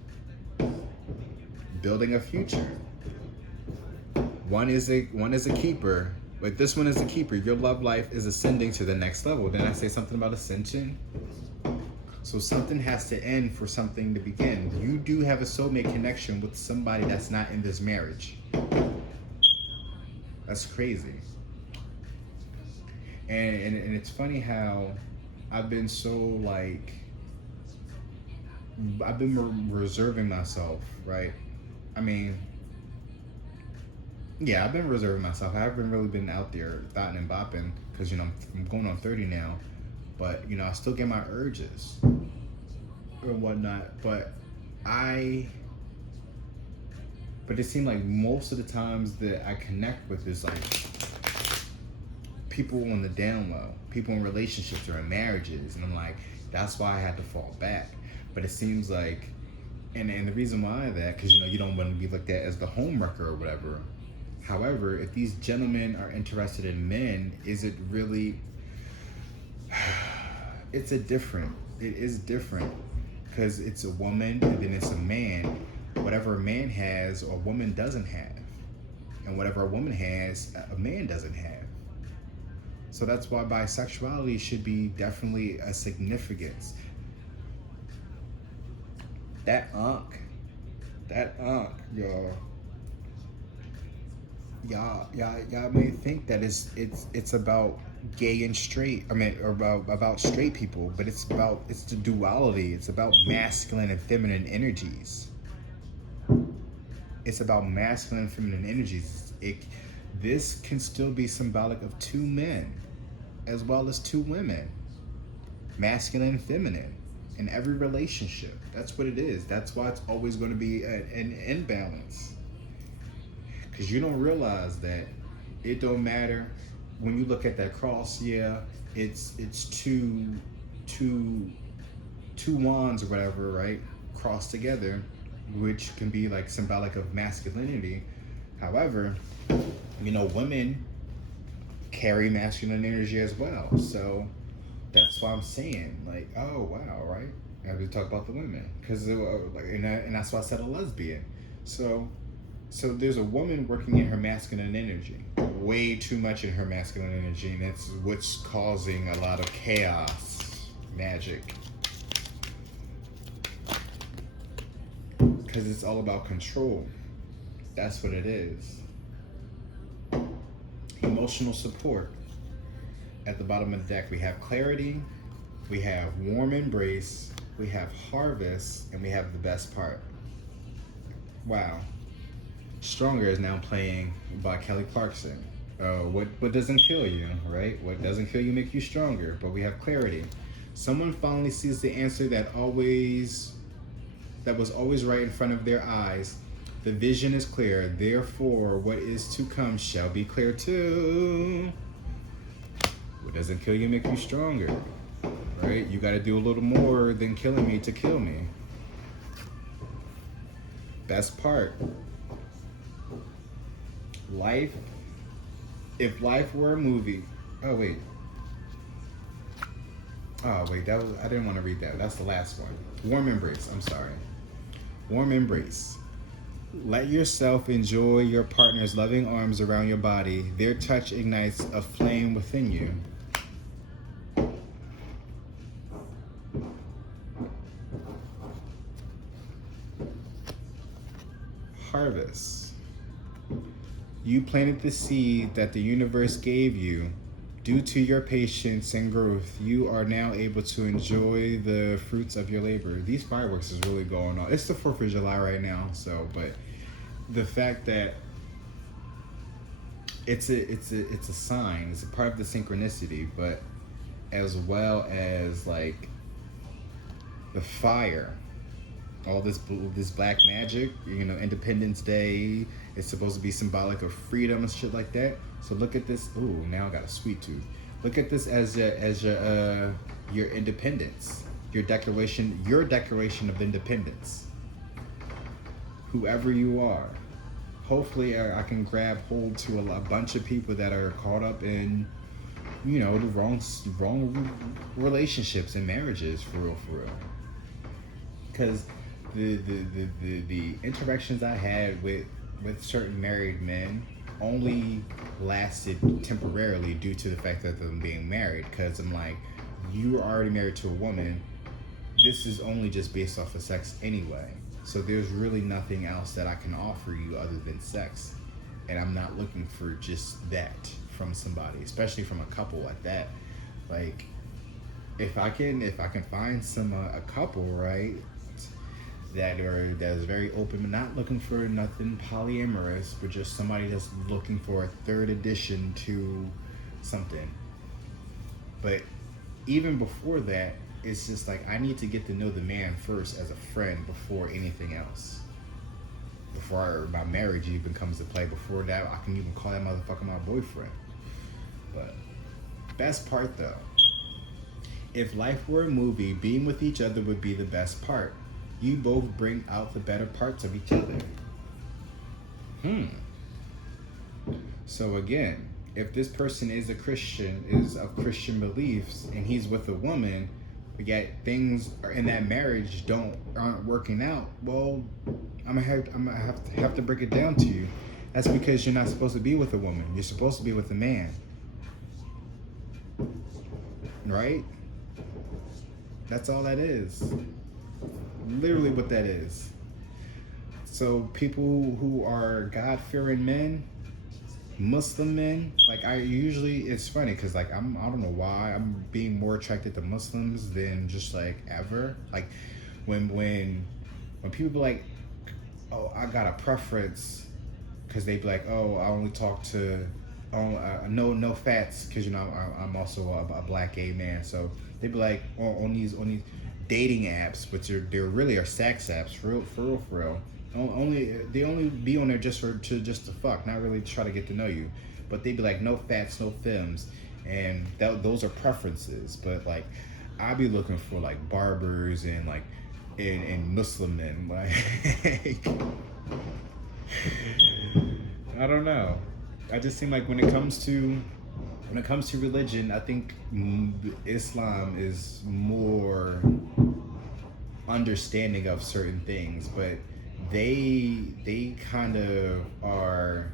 Building a future. One is a keeper, but this one is a keeper. Your love life is ascending to the next level. Didn't I say something about ascension? So something has to end for something to begin. You do have a soulmate connection with somebody that's not in this marriage. That's crazy. And it's funny how I've been reserving myself, right? I mean, yeah, I've been reserving myself. I haven't really been out there thotting and bopping because, you know, I'm going on 30 now. But, you know, I still get my urges or whatnot. But it seemed like most of the times that I connect with is like people on the down low, people in relationships or in marriages. And I'm like, that's why I had to fall back. But it seems like, and the reason why that, because, you know, you don't want to be looked at as the homewrecker or whatever. However, if these gentlemen are interested in men, is it really, it is different because it's a woman and then it's a man. Whatever a man has, a woman doesn't have. And whatever a woman has, a man doesn't have. So that's why bisexuality should be definitely a significance. That unk, y'all. Y'all may think that it's about gay and straight. I mean, or about straight people, but it's the duality. It's about masculine and feminine energies. It's about masculine and feminine energies. This can still be symbolic of two men, as well as two women, masculine and feminine, in every relationship. That's what it is. That's why it's always going to be an imbalance. Because you don't realize that it don't matter when you look at that cross. Yeah, it's two wands or whatever, right, crossed together, which can be like symbolic of masculinity. However, women carry masculine energy as well. So that's why I'm saying, like, oh wow, right? I have to talk about the women because and that's why I said a lesbian. So there's a woman working in her masculine energy, way too much in her masculine energy, and that's what's causing a lot of chaos, magic, because it's all about control. That's what it is. Emotional support. At the bottom of the deck, we have clarity, we have warm embrace, we have harvest, and we have the best part. Wow. Stronger is now playing by Kelly Clarkson. What doesn't kill you, right? What doesn't kill you make you stronger. But we have clarity. Someone finally sees the answer that was always right in front of their eyes. The vision is clear. Therefore, what is to come shall be clear too. What doesn't kill you make you stronger, right? You got to do a little more than killing me to kill me. Best part. Life, if life were a movie. Oh wait, that was, I didn't want to read that. That's the last one. Warm embrace. I'm sorry. Warm embrace. Let yourself enjoy your partner's loving arms around your body. Their touch ignites a flame within you. Harvest. You planted the seed that the universe gave you. Due to your patience and growth, you are now able to enjoy the fruits of your labor. These fireworks is really going on. It's the 4th of July right now, but the fact that it's a sign, it's a part of the synchronicity, but as well as like the fire, all this black magic, Independence Day, it's supposed to be symbolic of freedom and shit like that. So look at this. Ooh, now I got a sweet tooth. Look at this as your independence, your declaration of independence. Whoever you are, hopefully I can grab hold to a bunch of people that are caught up in, the wrong relationships and marriages, for real. Because the interactions I had with certain married men only lasted temporarily due to the fact that them being married. Because I'm like, you are already married to a woman. This is only just based off of sex anyway. So there's really nothing else that I can offer you other than sex. And I'm not looking for just that from somebody, especially from a couple like that. Like, if I can find a couple, right, that is very open, but not looking for nothing polyamorous, but just somebody that's looking for a third addition to something. But even before that, it's just like, I need to get to know the man first as a friend before anything else. Before my marriage even comes to play. Before that, I can even call that motherfucker my boyfriend. But best part though, if life were a movie, being with each other would be the best part. You both bring out the better parts of each other. So again, if this person is a Christian, is of Christian beliefs, and he's with a woman, but yet things in that marriage aren't working out, well, I'm gonna have to break it down to you. That's because you're not supposed to be with a woman. You're supposed to be with a man. Right? That's all that is. Literally what that is. So people who are God-fearing men, Muslim men, like I usually, it's funny because like I don't know why I'm being more attracted to Muslims than just like ever. Like when people be like, oh, I got a preference, because they be like, oh, I only talk to, oh, no fats, because you know I'm also a black gay man, so they be like on these dating apps, but they're really are sex apps, for real. They only be on there just to fuck, not really try to get to know you. But they be like, no fats, no films, and those are preferences. But like, I be looking for like barbers and like and Muslim men. Like, I don't know. I just seem like when it comes to religion, I think Islam is more understanding of certain things, but they kind of are.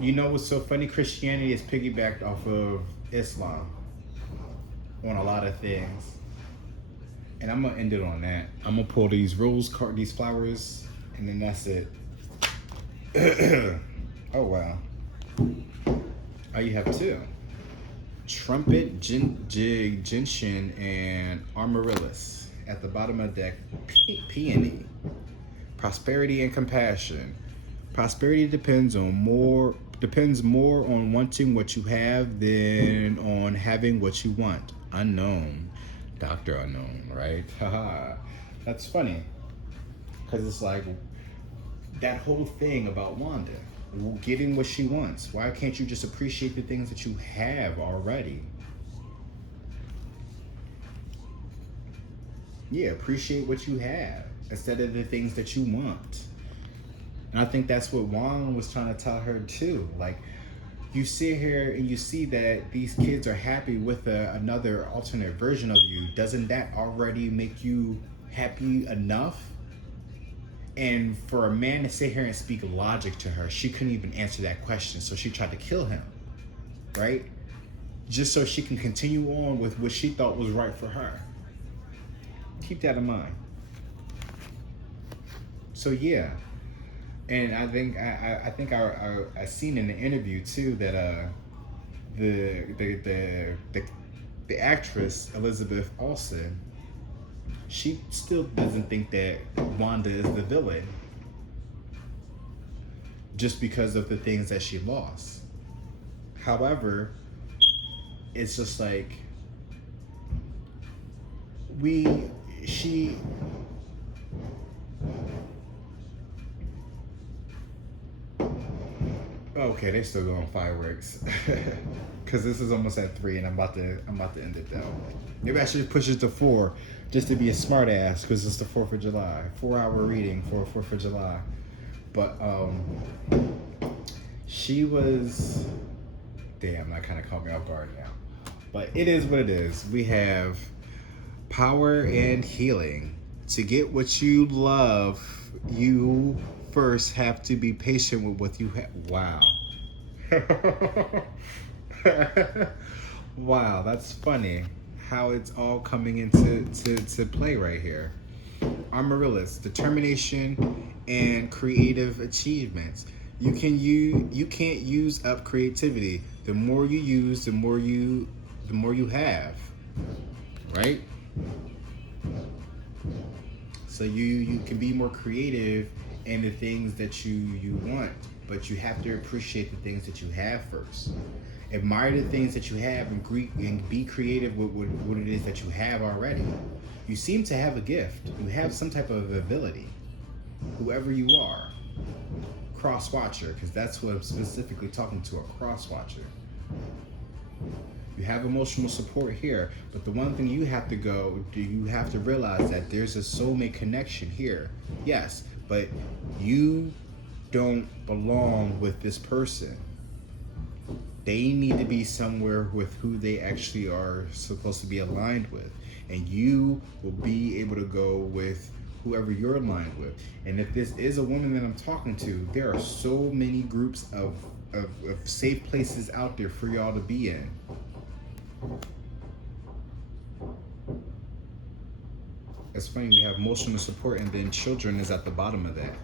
You know what's so funny? Christianity is piggybacked off of Islam on a lot of things, and I'm gonna end it on that. I'm gonna pull these these flowers, and then that's it. Oh wow! Oh, you have two: trumpet, gentian, and amaryllis. At the bottom of the deck, peony. Prosperity and compassion. Prosperity depends more on wanting what you have than on having what you want. Unown. Dr. Unown, right? Haha. That's funny. Because it's like that whole thing about Wanda getting what she wants. Why can't you just appreciate the things that you have already? Yeah, appreciate what you have instead of the things that you want. And I think that's what Juan was trying to tell her too. Like, you sit here and you see that these kids are happy with another alternate version of you. Doesn't that already make you happy enough? And for a man to sit here and speak logic to her, she couldn't even answer that question. So she tried to kill him, right? Just so she can continue on with what she thought was right for her. Keep that in mind. So yeah. And I think I seen in the interview too that the actress Elizabeth Olsen, she still doesn't think that Wanda is the villain just because of the things that she lost. However, it's just like okay, they still going fireworks. Cause this is almost at 3 and I'm about to end it though. Maybe I should push it to 4 just to be a smart ass, because it's the 4th of July. 4-hour reading for 4th of July. But she was, damn, that kind of caught me off guard now. But it is what it is. We have power and healing. To get what you love, you first have to be patient with what you have. Wow. Wow, that's funny how it's all coming into play right here. Amaryllis, determination and creative achievements. You can't use up creativity. The more you use, the more you have. Right? So you can be more creative in the things that you want, but you have to appreciate the things that you have first. Admire the things that you have and be creative with what it is that you have already. You seem to have a gift. You have some type of ability. Whoever you are. Cross-watcher, because that's what I'm specifically talking to, a cross-watcher. You have emotional support here, but the one thing you have to realize that there's a soulmate connection here. Yes, but you don't belong with this person. They need to be somewhere with who they actually are supposed to be aligned with. And you will be able to go with whoever you're aligned with. And if this is a woman that I'm talking to, there are so many groups of safe places out there for y'all to be in. It's funny, we have emotional support and then children is at the bottom of that.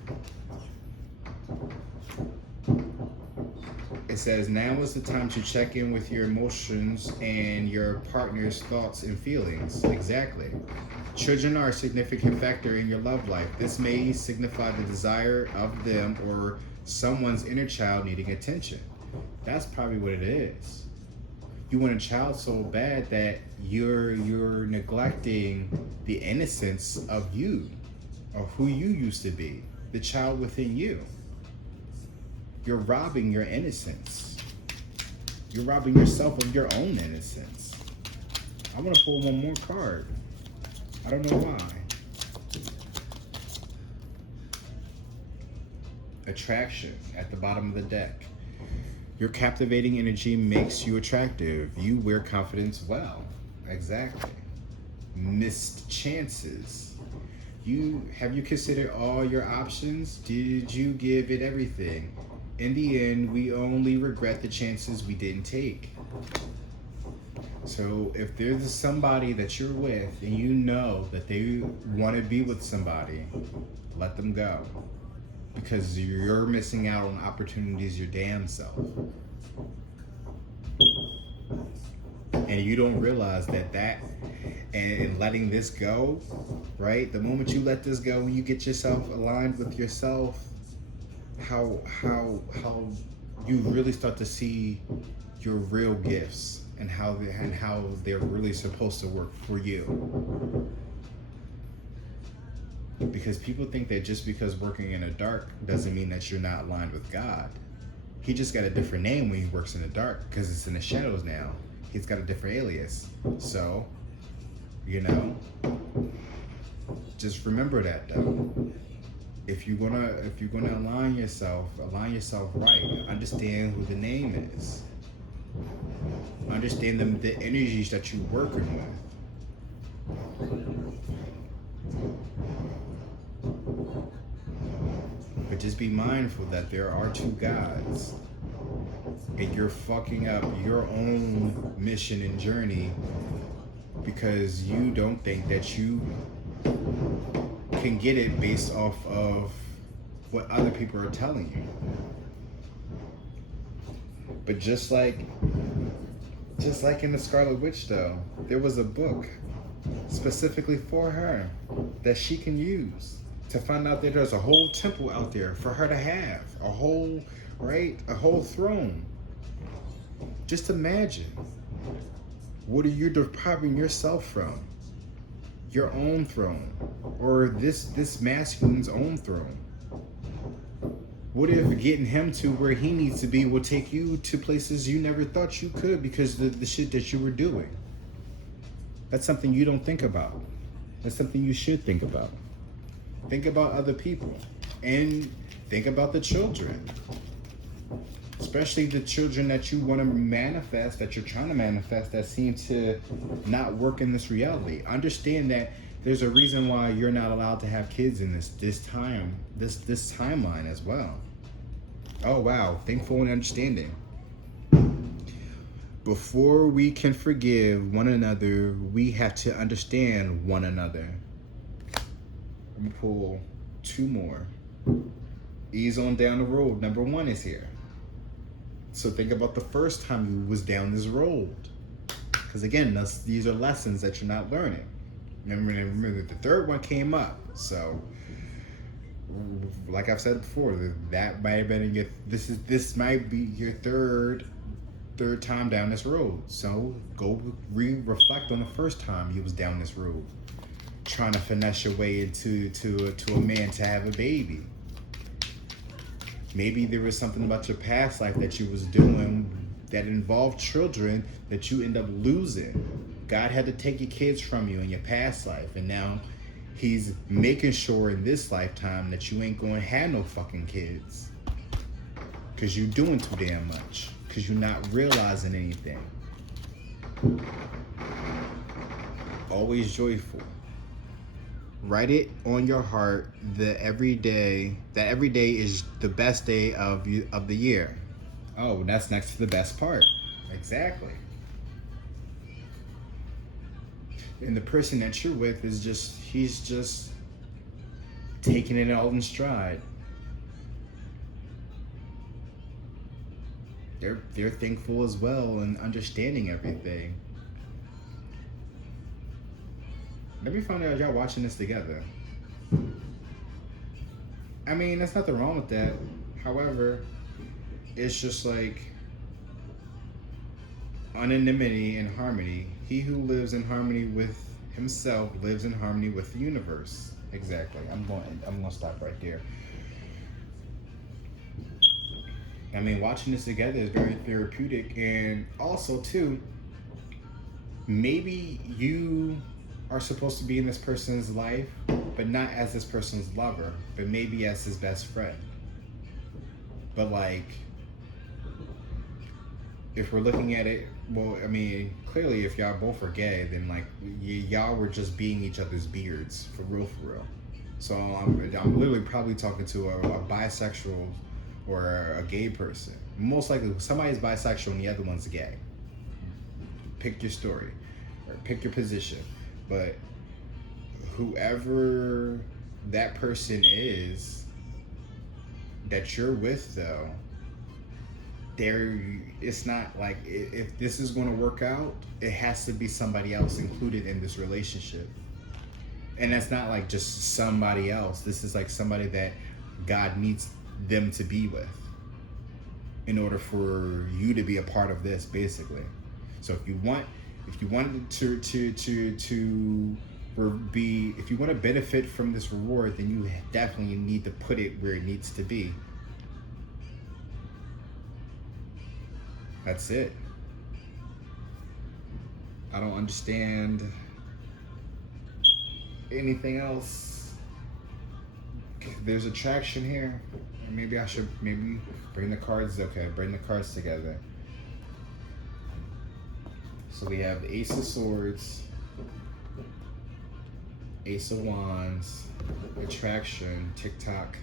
It says, now is the time to check in with your emotions and your partner's thoughts and feelings. Exactly. Children are a significant factor in your love life. This may signify the desire of them or someone's inner child needing attention. That's probably what it is. You want a child so bad that you're neglecting the innocence of you, or who you used to be, the child within you. You're robbing your innocence. You're robbing yourself of your own innocence. I want to pull one more card. I don't know why. Attraction at the bottom of the deck. Your captivating energy makes you attractive. You wear confidence well. Exactly. Missed chances. Have you considered all your options? Did you give it everything? In the end, we only regret the chances we didn't take. So if there's somebody that you're with and you know that they want to be with somebody, let them go. Because you're missing out on opportunities your damn self. And you don't realize that and letting this go, right? The moment you let this go, when you get yourself aligned with yourself, how you really start to see your real gifts and how they're really supposed to work for you. Because people think that just because working in the dark doesn't mean that you're not aligned with God. He just got a different name when he works in the dark because it's in the shadows now. He's got a different alias. So, just remember that though. If you're gonna align yourself right. Understand who the name is. Understand the energies that you're working with. But just be mindful that there are two gods, and you're fucking up your own mission and journey because you don't think that you can get it based off of what other people are telling you. But just like in the Scarlet Witch though, there was a book specifically for her that she can use to find out that there's a whole temple out there for her to have, a whole throne. Just imagine, what are you depriving yourself from? Your own throne, or this masculine's own throne. What if getting him to where he needs to be will take you to places you never thought you could because of the shit that you were doing? That's something you don't think about. That's something you should think about. Think about other people and think about the children, especially the children that you want to manifest, that you're trying to manifest, that seem to not work in this reality. Understand that there's a reason why you're not allowed to have kids in this timeline as well. Oh wow, thankful and understanding. Before we can forgive one another, we have to understand one another. Let me pull two more. Ease on down the road. Number one is here. So think about the first time you was down this road. Because again, these are lessons that you're not learning. Remember the third one came up. So, like I've said before, that might have been this might be your third time down this road. So go reflect on the first time you was down this road, trying to finesse your way into a man to have a baby. Maybe there was something about your past life that you was doing that involved children that you end up losing. God had to take your kids from you in your past life, and now he's making sure in this lifetime that you ain't going to have no fucking kids. Because you're doing too damn much. Because you're not realizing anything. Always joyful. Write it on your heart that every day is the best day of the year. Oh, that's next to the best part. Exactly. And the person that you're with he's just taking it all in stride. they're thankful as well and understanding everything. Let me find out y'all watching this together. I mean, there's nothing wrong with that. However, it's just like anonymity and harmony. He who lives in harmony with himself lives in harmony with the universe. Exactly. I'm gonna stop right there. I mean, watching this together is very therapeutic, and also too, maybe you are supposed to be in this person's life, but not as this person's lover, but maybe as his best friend. But like, if we're looking at it, well, I mean, clearly if y'all both are gay, then like y'all were just being each other's beards, for real. So I'm literally probably talking to a bisexual or a gay person. Most likely somebody's bisexual and the other one's gay. Pick your story or pick your position. But whoever that person is that you're with, though, it's not like, if this is going to work out, it has to be somebody else included in this relationship. And that's not like just somebody else. This is like somebody that God needs them to be with in order for you to be a part of this, basically. So if you want to benefit from this reward, then you definitely need to put it where it needs to be. That's it. I don't understand anything else. There's attraction here. Maybe I should bring the cards. Okay, bring the cards together. So we have the Ace of Swords, Ace of Wands, attraction, TikTok.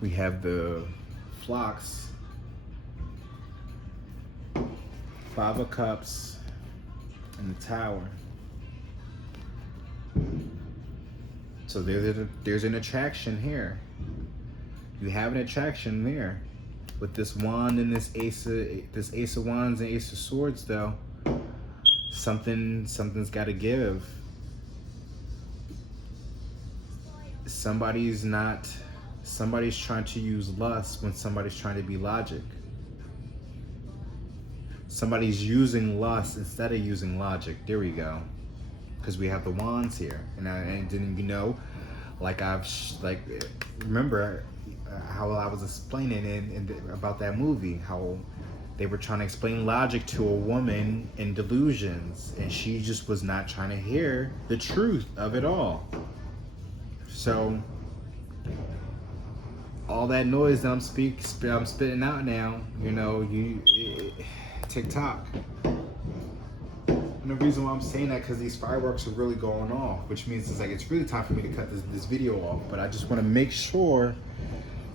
We have the Phlox, Five of Cups, and the Tower. So there's an attraction here. You have an attraction there with this wand and this Ace of Wands and Ace of Swords, though. Something's got to give. Somebody's trying to use lust when somebody's trying to be logic. Somebody's using lust instead of using logic. There we go. Because we have the wands here, and then remember how I was explaining about that movie, how they were trying to explain logic to a woman in delusions, and she just was not trying to hear the truth of it all. So all that noise that I'm spitting out now, TikTok. And the reason why I'm saying that, because these fireworks are really going off, which means it's really time for me to cut this video off. But I just want to make sure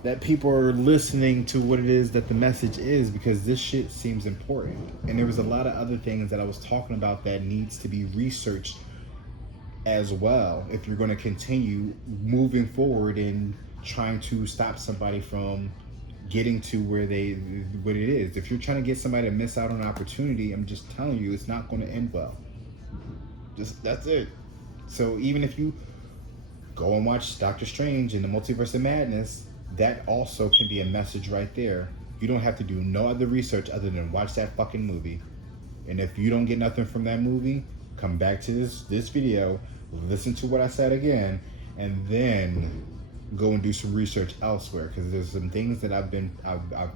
that people are listening to what it is that the message is, because this shit seems important. And there was a lot of other things that I was talking about that needs to be researched as well, if you're going to continue moving forward and trying to stop somebody from getting to what it is. If you're trying to get somebody to miss out on an opportunity, I'm just telling you, it's not going to end well. That's it. So even if you go and watch Doctor Strange and the Multiverse of Madness, that also can be a message right there. You don't have to do no other research other than watch that fucking movie. And if you don't get nothing from that movie, come back to this video, listen to what I said again, and then go and do some research elsewhere, because there's some things that I've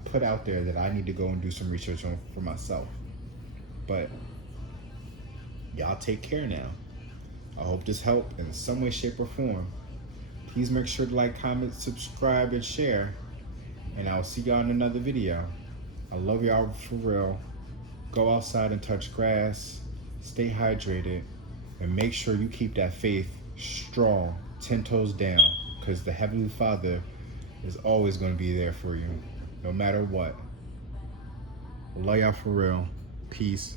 put out there that I need to go and do some research on for myself. But y'all take care now. I hope this helped in some way, shape, or form. Please make sure to like, comment, subscribe, and share. And I'll see y'all in another video. I love y'all for real. Go outside and touch grass. Stay hydrated. And make sure you keep that faith strong, 10 toes down. Because the Heavenly Father is always going to be there for you, no matter what. I love y'all for real. Peace.